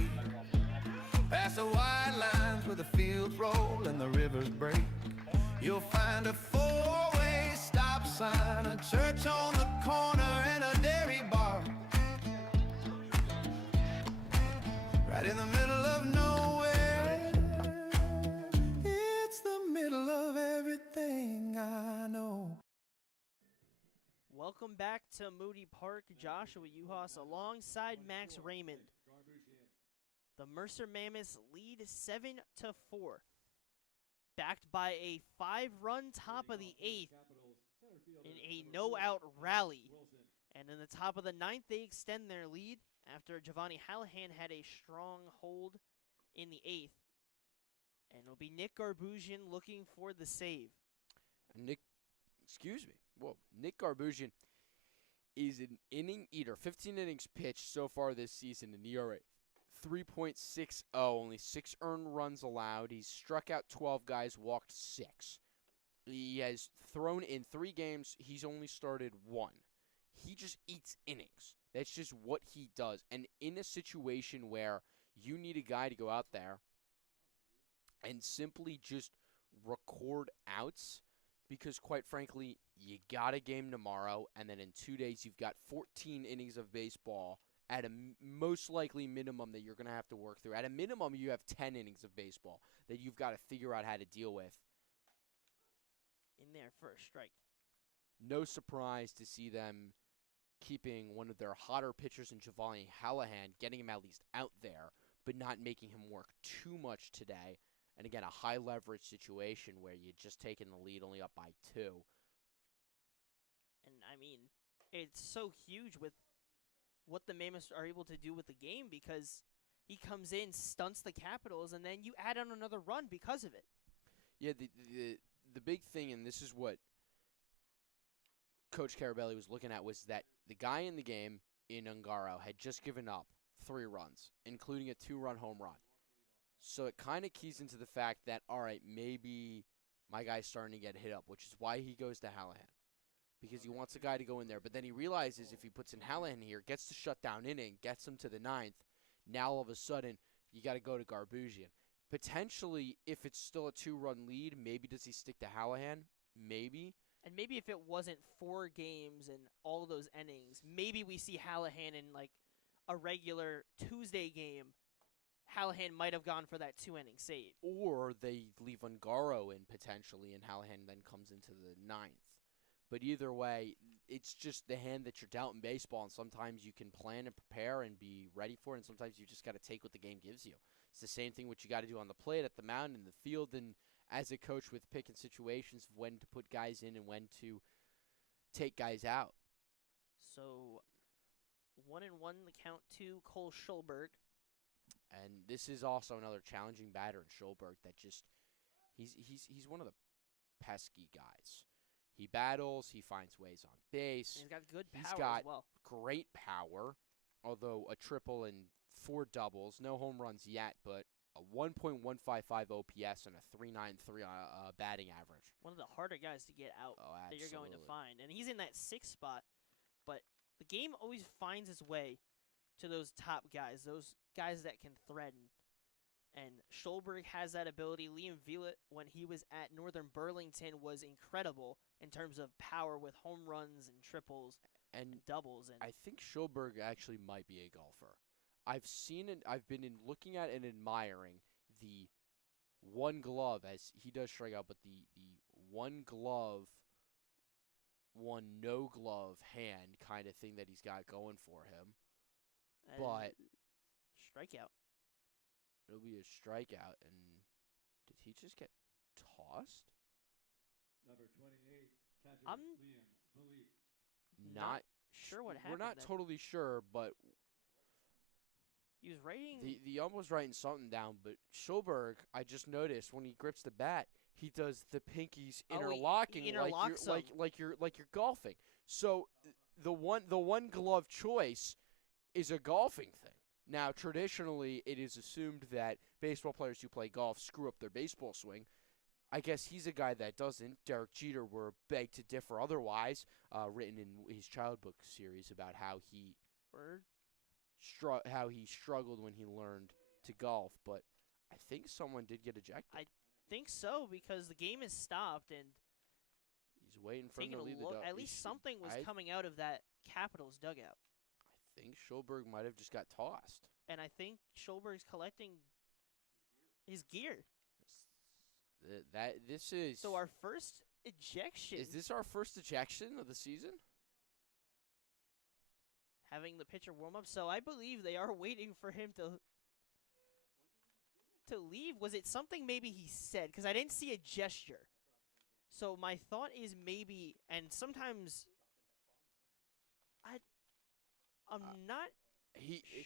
past the white lines where the fields roll and the rivers break, you'll find a four-way stop sign, a church on the corner, and a dairy bar. Right in the middle of nowhere, it's the middle of everything I know. Welcome back to Moody Park. Joshua Uhas alongside Max Raymond. The Mercer Mammoths lead 7-4. Backed by a 5-run top of the 8th in a no-out rally. And in the top of the 9th, they extend their lead after Giovanni Hallahan had a strong hold in the 8th. And it'll be Nick Garbusian looking for the save. Nick Garbusian is an inning eater. 15 innings pitched so far this season in ERA 3.60, only 6 earned runs allowed. He's struck out 12 guys, walked 6. He has thrown in 3 games. He's only started 1. He just eats innings. That's just what he does. And in a situation where you need a guy to go out there and simply just record outs, because quite frankly, you got a game tomorrow, and then in 2 days you've got 14 innings of baseball at a most likely minimum that you're going to have to work through. At a minimum, you have 10 innings of baseball that you've got to figure out how to deal with. In there for a strike. No surprise to see them keeping one of their hotter pitchers in Giovanni Hallahan, getting him at least out there, but not making him work too much today. And again, a high leverage situation where you'd just taken the lead only up by 2. And I mean, it's so huge with what the Mammoths are able to do with the game, because he comes in, stunts the Capitals, and then you add on another run because of it. Yeah, the big thing, and this is what Coach Carabelli was looking at, was that the guy in the game in Ungaro had just given up 3 runs, including a 2-run home run. So it kind of keys into the fact that, all right, maybe my guy's starting to get hit up, which is why he goes to Hallahan, because he wants a guy to go in there. But then he realizes if he puts in Hallahan here, gets the shutdown inning, gets him to the 9th, now all of a sudden you got to go to Garbusian. Potentially, if it's still a 2-run lead, maybe does he stick to Hallahan? Maybe. And maybe if it wasn't 4 games and all those innings, maybe we see Hallahan in like a regular Tuesday game. Hallahan might have gone for that 2-inning save. Or they leave Ungaro in potentially, and Hallahan then comes into the 9th. But either way, it's just the hand that you're dealt in baseball, and sometimes you can plan and prepare and be ready for it, and sometimes you just got to take what the game gives you. It's the same thing what you got to do on the plate, at the mound, in the field, and as a coach with picking situations of when to put guys in and when to take guys out. So 1-1 the count to Cole Schulberg. And this is also another challenging batter in Schulberg that just he's one of the pesky guys. He battles, he finds ways on base. And he's got good He's power got as well. great power, although a triple and 4 doubles, no home runs yet, but a 1.155 OPS and a 3.93 batting average. One of the harder guys to get out Oh, that you're going to absolutely. find. And he's in that 6th spot, but the game always finds its way to those top guys, those guys that can threaten. And Schulberg has that ability. Liam Vielet, when he was at Northern Burlington, was incredible in terms of power with home runs and triples and doubles. And I think Schulberg actually might be a golfer. I've seen it. I've been looking at and admiring the one glove, as he does strike out, but the one glove, one no glove hand kind of thing that he's got going for him. But strikeout. It'll be a strikeout. And did he just get tossed? Number 28, catcher I'm Liam Bully. Not sure what happened. We're not there. totally sure, but He was writing. the ump was writing something down. But Schulberg, I just noticed when he grips the bat, he does the pinkies Oh, he interlocking interlocks them. like you're golfing. So the one glove choice is a golfing thing. Now, traditionally, it is assumed that baseball players who play golf screw up their baseball swing. I guess he's a guy that doesn't. Derek Jeter were begged to differ otherwise, written in his child book series about how he Word. how he struggled when he learned to golf. But I think someone did get ejected. Think so, because the game is stopped and He's waiting for him taking to a lead look. the At least something was I coming out of that Capitals dugout. I think Schulberg might have just got tossed. And I think Schulberg's collecting his gear. This is So our first ejection, is this our first ejection of the season? having the pitcher warm up. So I believe they are waiting for him to leave. Was it something maybe he said? Because I didn't see a gesture. So my thought is maybe, and sometimes I'm not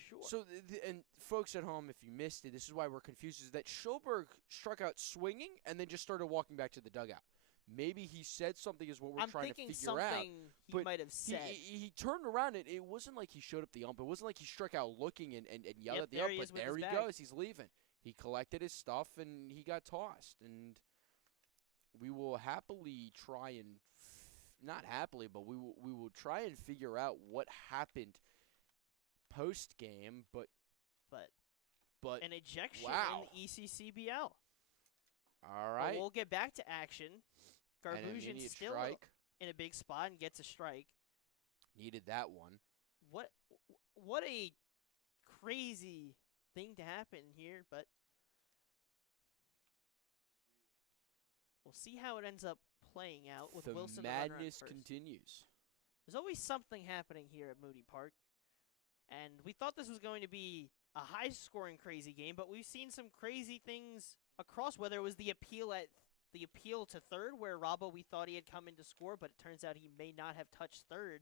sure. So and folks at home, if you missed it, this is why we're confused. Is that Schulberg struck out swinging and then just started walking back to the dugout? Maybe he said something is what we're I'm trying to thinking figure out. something he But might have said. He turned around and it wasn't like he showed up the ump. It wasn't like he struck out looking and yelled Yep, at the there ump. he But is with there his he bag. goes. He's leaving. He collected his stuff and he got tossed. And we will happily try and not happily, but we will try and figure out what happened post game. But An ejection wow. in the ECCBL. all But right, we'll get back to action. an Garbusian immediate still strike. in a big spot and gets a strike. Needed that one. What a crazy thing to happen here, but we'll see how it ends up playing out with The Wilson the runner on madness first. continues. There's always something happening here at Moody Park, and we thought this was going to be a high-scoring, crazy game, but we've seen some crazy things across. Whether it was the appeal to third, where Raba, we thought he had come in to score, but it turns out he may not have touched third,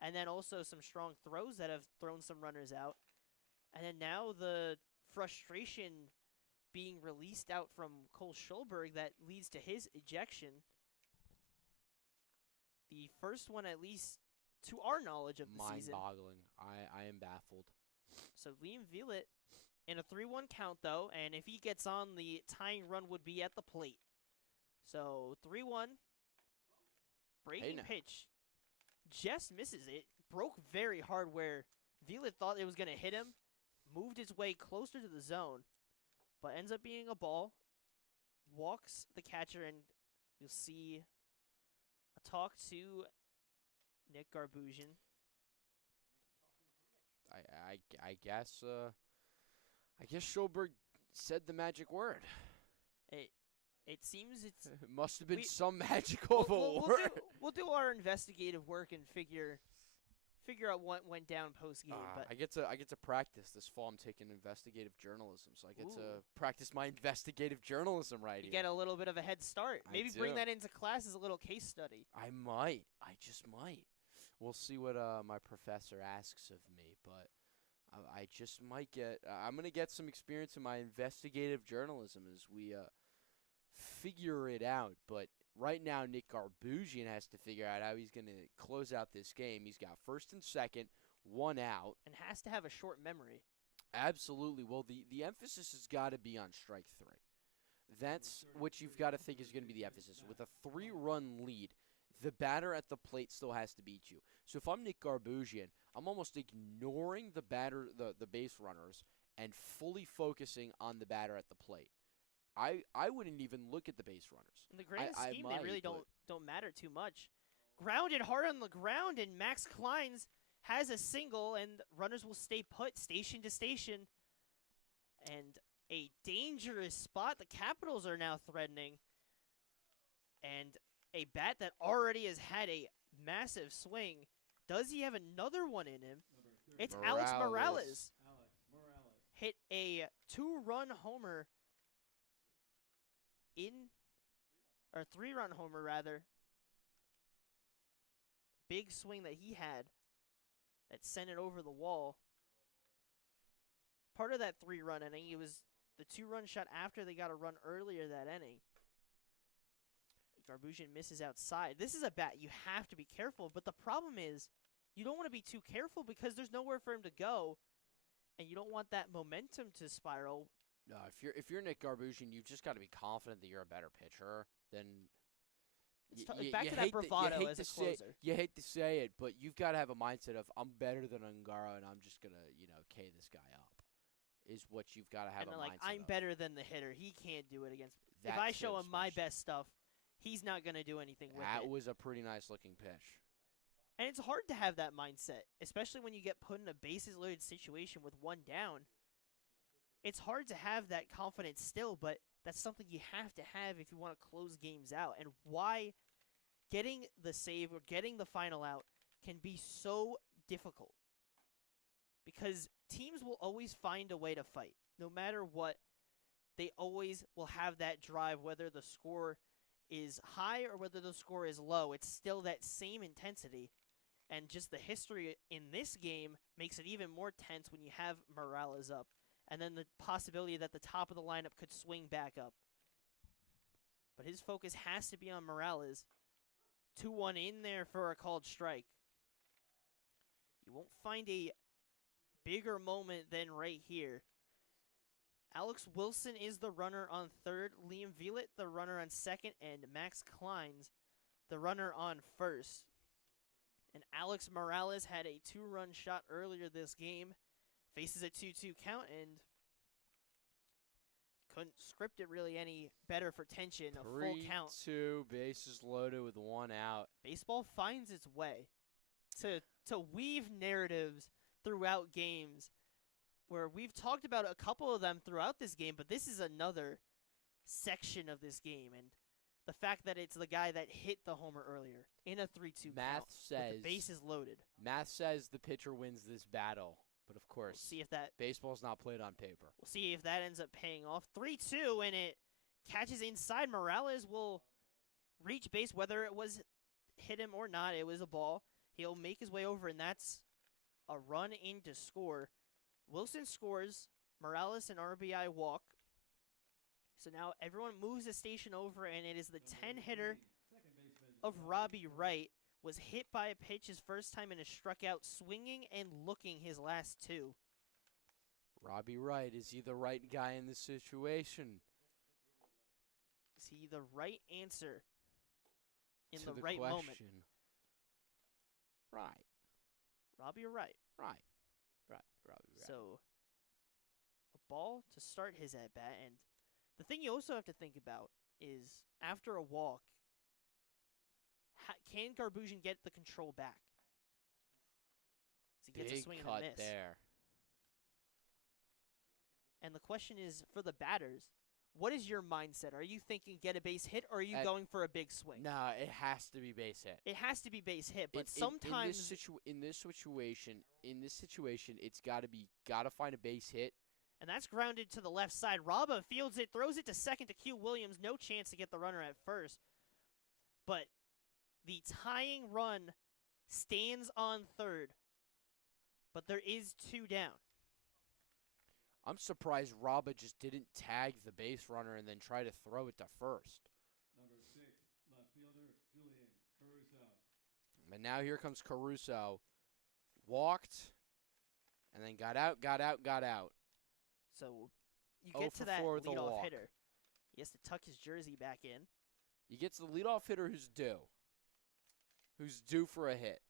and then also some strong throws that have thrown some runners out, and then now the frustration being released out from Cole Schulberg that leads to his ejection. The first one, at least to our knowledge of the season. Mind-boggling. I am baffled. So Liam Vielet in a 3-1 count, though, and if he gets on, the tying run would be at the plate. So 3-1. Breaking now. pitch. Just misses it. Broke very hard where Vielet thought it was going to hit him. Moved his way closer to the zone, but ends up being a ball. Walks the catcher, and you'll see a talk to Nick Garbusian. I guess Schulberg said the magic word. It seems it's It must have been We- some magical award. we'll do our investigative work and figure out what went down post game. But I get to practice this fall. I'm taking investigative journalism, so I get Ooh. to practice my investigative journalism right you here. get a little bit of a head start. I Maybe bring do. that into class as a little case study. I might. I just might. We'll see what my professor asks of me, but I just might get. I'm gonna get some experience in my investigative journalism as we figure it out. But right now, Nick Garbusian has to figure out how he's gonna close out this game. He's got first and second, one out. And has to have a short memory. Absolutely. Well, the emphasis has got to be on strike three. That's what you've got to think is going to be the emphasis. With a 3-run lead, the batter at the plate still has to beat you. So if I'm Nick Garbusian, I'm almost ignoring the base runners and fully focusing on the batter at the plate. I wouldn't even look at the base runners. In the grand I scheme, might, they really but- don't matter too much. Grounded hard on the ground, and Max Kleins has a single, and runners will stay put, station to station. And a dangerous spot the Capitals are now threatening. And a bat that already has had a massive swing. Does he have another one in him? Number 30, It's Alex Morales. Morales. Alex Morales. Hit a 2-run homer or 3-run homer rather. Big swing that he had that sent it over the wall. Part of that 3-run inning, it was the 2-run shot after they got a run earlier that inning. Garbusian misses outside. This is a bat you have to be careful, but the problem is you don't want to be too careful because there's nowhere for him to go, and you don't want that momentum to spiral. No, if you're Nick Garbusian, you've just got to be confident that you're a better pitcher than. Back to that bravado as a closer. You hate to say it, but you've got to have a mindset of I'm better than Ungaro, and I'm just gonna K this guy up. Is what you've got to have And a they're like, mindset I'm of. better than the hitter. He can't do it against. If That I too, show him my especially. best stuff, he's not going to do anything with That it. was a pretty nice looking pitch. And it's hard to have that mindset, especially when you get put in a bases loaded situation with one down. It's hard to have that confidence still, but that's something you have to have if you want to close games out. And why getting the save or getting the final out can be so difficult. Because teams will always find a way to fight. No matter what, they always will have that drive, whether the score is high or whether the score is low. It's still that same intensity. And just the history in this game makes it even more tense when you have Morales up. And then the possibility that the top of the lineup could swing back up. But his focus has to be on Morales. 2-1 in there for a called strike. You won't find a bigger moment than right here. Alex Wilson is the runner on third, Liam Velet the runner on second, and Max Kleins the runner on first. And Alex Morales had a 2-run shot earlier this game. Faces a 2-2 count and couldn't script it really any better for tension. A full count. 3-2, bases loaded with 1 out. Baseball finds its way to weave narratives throughout games where we've talked about a couple of them throughout this game, but this is another section of this game. And the fact that it's the guy that hit the homer earlier in a 3-2 Math count says with the bases loaded. Math says the pitcher wins this battle, but of We'll course, see if that baseball's not played on paper. ends up paying off. 3-2, and it catches inside. Morales will reach base, whether it was hit him or not. It was a ball. He'll make his way over, and that's a run in to score. Wilson scores. Morales an RBI walk. So now everyone moves the station over, and it is the 10-hitter Second baseman. of Robbie Wright. Was hit by a pitch his first time and is struck out swinging and looking his last 2. Robbie Wright, is he the right guy in this situation? Is he the right answer in To the the right question. moment? Right, Robbie Wright. Robbie Wright. So, a ball to start his at-bat. And the thing you also have to think about is, after a walk, can Garbusian get the control back? As he gets a Big swing and a cut miss. there. And the question is, for the batters, What is your mindset? Are you thinking get a base hit, or are you going for a big swing? Nah, it has to be base hit. It has to be base hit, but In sometimes in this situation, it's gotta find a base hit. and that's grounded to the left side. Raba fields it, throws it to second to Q Williams. No chance to get the runner at first. But the tying run stands on third. But there is 2 down. I'm surprised Raba just didn't tag the base runner and then try to throw it to first. Number 6, left fielder, Julian Caruso. And now here comes Caruso. Walked, and then got out. So you 0 get for to that 4 with a leadoff walk. hitter. He has to tuck his jersey back in. You get to the leadoff hitter who's due for a hit.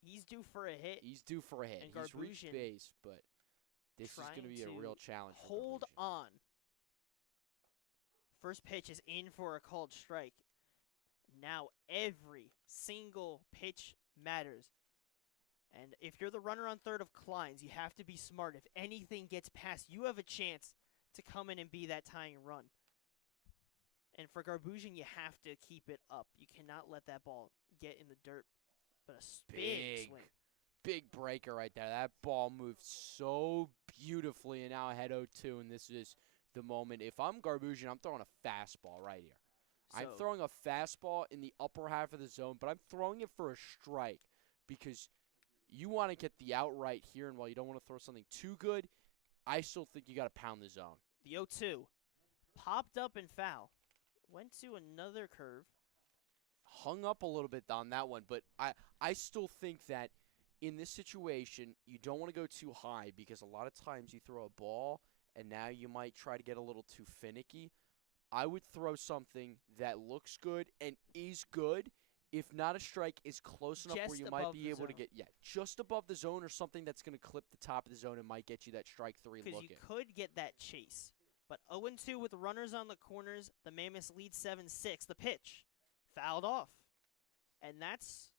He's due for a hit. He's due for a hit. And He's reached Garbuzin base, but this is going to be a real challenge for hold Garbuzin. on. First pitch is in for a called strike. Now every single pitch matters. And if you're the runner on third of Kleins, you have to be smart. If anything gets past, you have a chance to come in and be that tying run. And for Garbuzin, you have to keep it up. You cannot let that ball get in the dirt. But a big swing. Big breaker right there. That ball moved so beautifully and now ahead 0-2, and this is the moment. If I'm Garbuzin, I'm throwing a fastball right here. I'm throwing a fastball in the upper half of the zone, but I'm throwing it for a strike because you want to get the out right here, and while you don't want to throw something too good, I still think you got to pound the zone. The 0-2 popped up and foul. Went to another curve. Hung up a little bit on that one, but I still think that in this situation, you don't want to go too high because a lot of times you throw a ball and now you might try to get a little too finicky. I would throw something that looks good and is good. If not a strike, is close enough where you might be able to get, just above the zone or something that's going to clip the top of the zone and might get you that strike 3 look. Because you could get that chase. But 0-2 with runners on the corners, the Mammoths lead 7-6. The pitch fouled off. And that's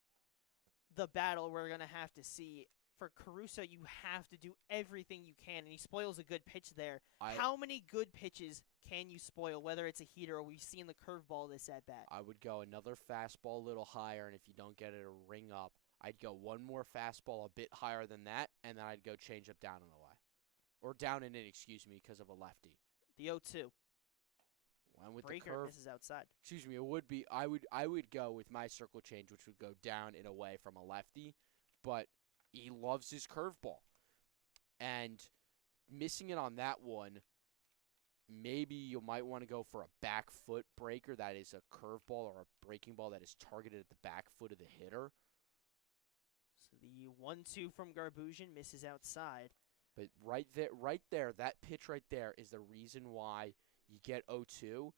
the battle we're going to have to see. For Caruso, you have to do everything you can, and he spoils a good pitch there. How many good pitches can you spoil, whether it's a heater or we've seen the curveball this at-bat? I would go another fastball a little higher, and if you don't get it a ring up, I'd go one more fastball a bit higher than that, and then I'd go change up down and away. Or down and in, excuse me, because of a lefty. The 0-2. One with Breaker the curve. misses outside. Excuse me, it would be. I would go with my circle change, which would go down and away from a lefty, but he loves his curveball, and missing it on that one. Maybe you might want to go for a back foot breaker that is a curveball or a breaking ball that is targeted at the back foot of the hitter. So the 1-2 from Garbuzin misses outside. But right there, that pitch right there is the reason why you get 0-2,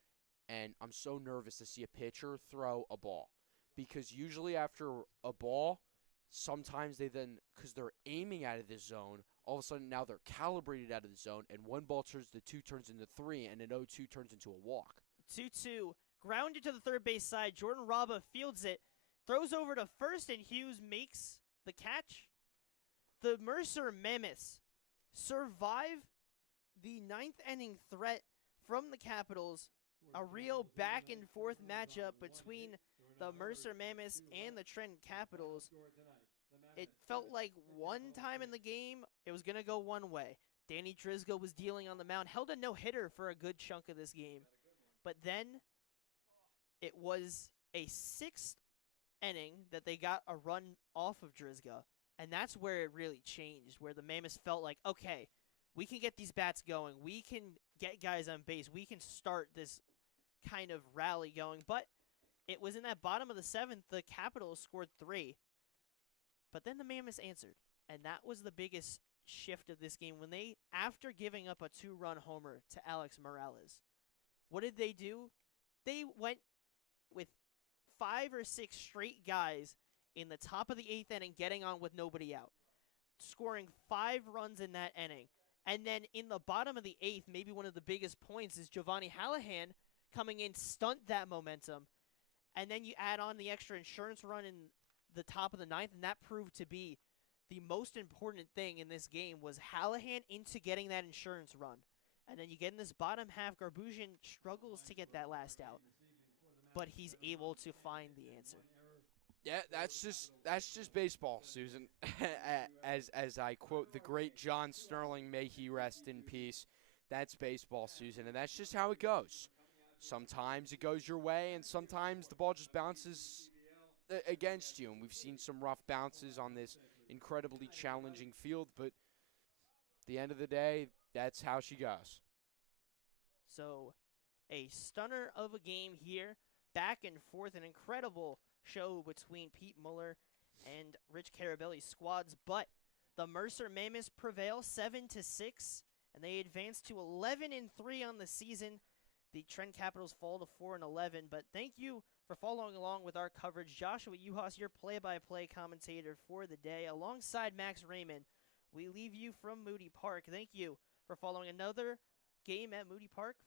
and I'm so nervous to see a pitcher throw a ball. Because usually after a ball, sometimes they then, because they're aiming out of the zone, all of a sudden now they're calibrated out of the zone, and one ball turns to 2 turns into 3, and an 0-2 turns into a walk. 2-2, grounded to the third base side. Jordan Raba fields it, throws over to first, and Hughes makes the catch. The Mercer Mammoths survive the 9th inning threat from the Capitals. A real back and forth matchup between the Mercer Mammoths and the Trenton Capitals. It felt like one time in the game it was going to go one way. Danny Drizgo was dealing on the mound, held a no-hitter for a good chunk of this game. But then it was a 6th inning that they got a run off of Drizgo. And that's where it really changed, where the Mammoths felt like, okay, we can get these bats going. We can get guys on base. We can start this kind of rally going. But it was in that bottom of the 7th, the Capitals scored 3. But then the Mammoths answered. And that was the biggest shift of this game. When they, after giving up a 2-run homer to Alex Morales, what did they do? They went with 5 or 6 straight guys in the top of the 8th inning, getting on with nobody out, scoring 5 runs in that inning. And then in the bottom of the 8th, maybe one of the biggest points is Giovanni Hallahan coming in, stunt that momentum. And then you add on the extra insurance run in the top of the 9th, and that proved to be the most important thing in this game was Hallahan into getting that insurance run. And then you get in this bottom half. Garbusian struggles to get that last out, but he's able to find the answer. Yeah, that's just baseball, Susan. as I quote the great John Sterling, may he rest in peace. That's baseball, Susan, and that's just how it goes. Sometimes it goes your way, and sometimes the ball just bounces against you. And we've seen some rough bounces on this incredibly challenging field, but at the end of the day, that's how she goes. So, a stunner of a game here. Back and forth, an incredible show between Pete Muller and Rich Carabelli's squads, but the Mercer Mammoths prevail 7-6, and they advance to 11-3 on the season. The Trent Capitals fall to 4-11, but thank you for following along with our coverage. Joshua Uhas, your play-by-play commentator for the day, alongside Max Raymond. We leave you from Moody Park. Thank you for following another game at Moody Park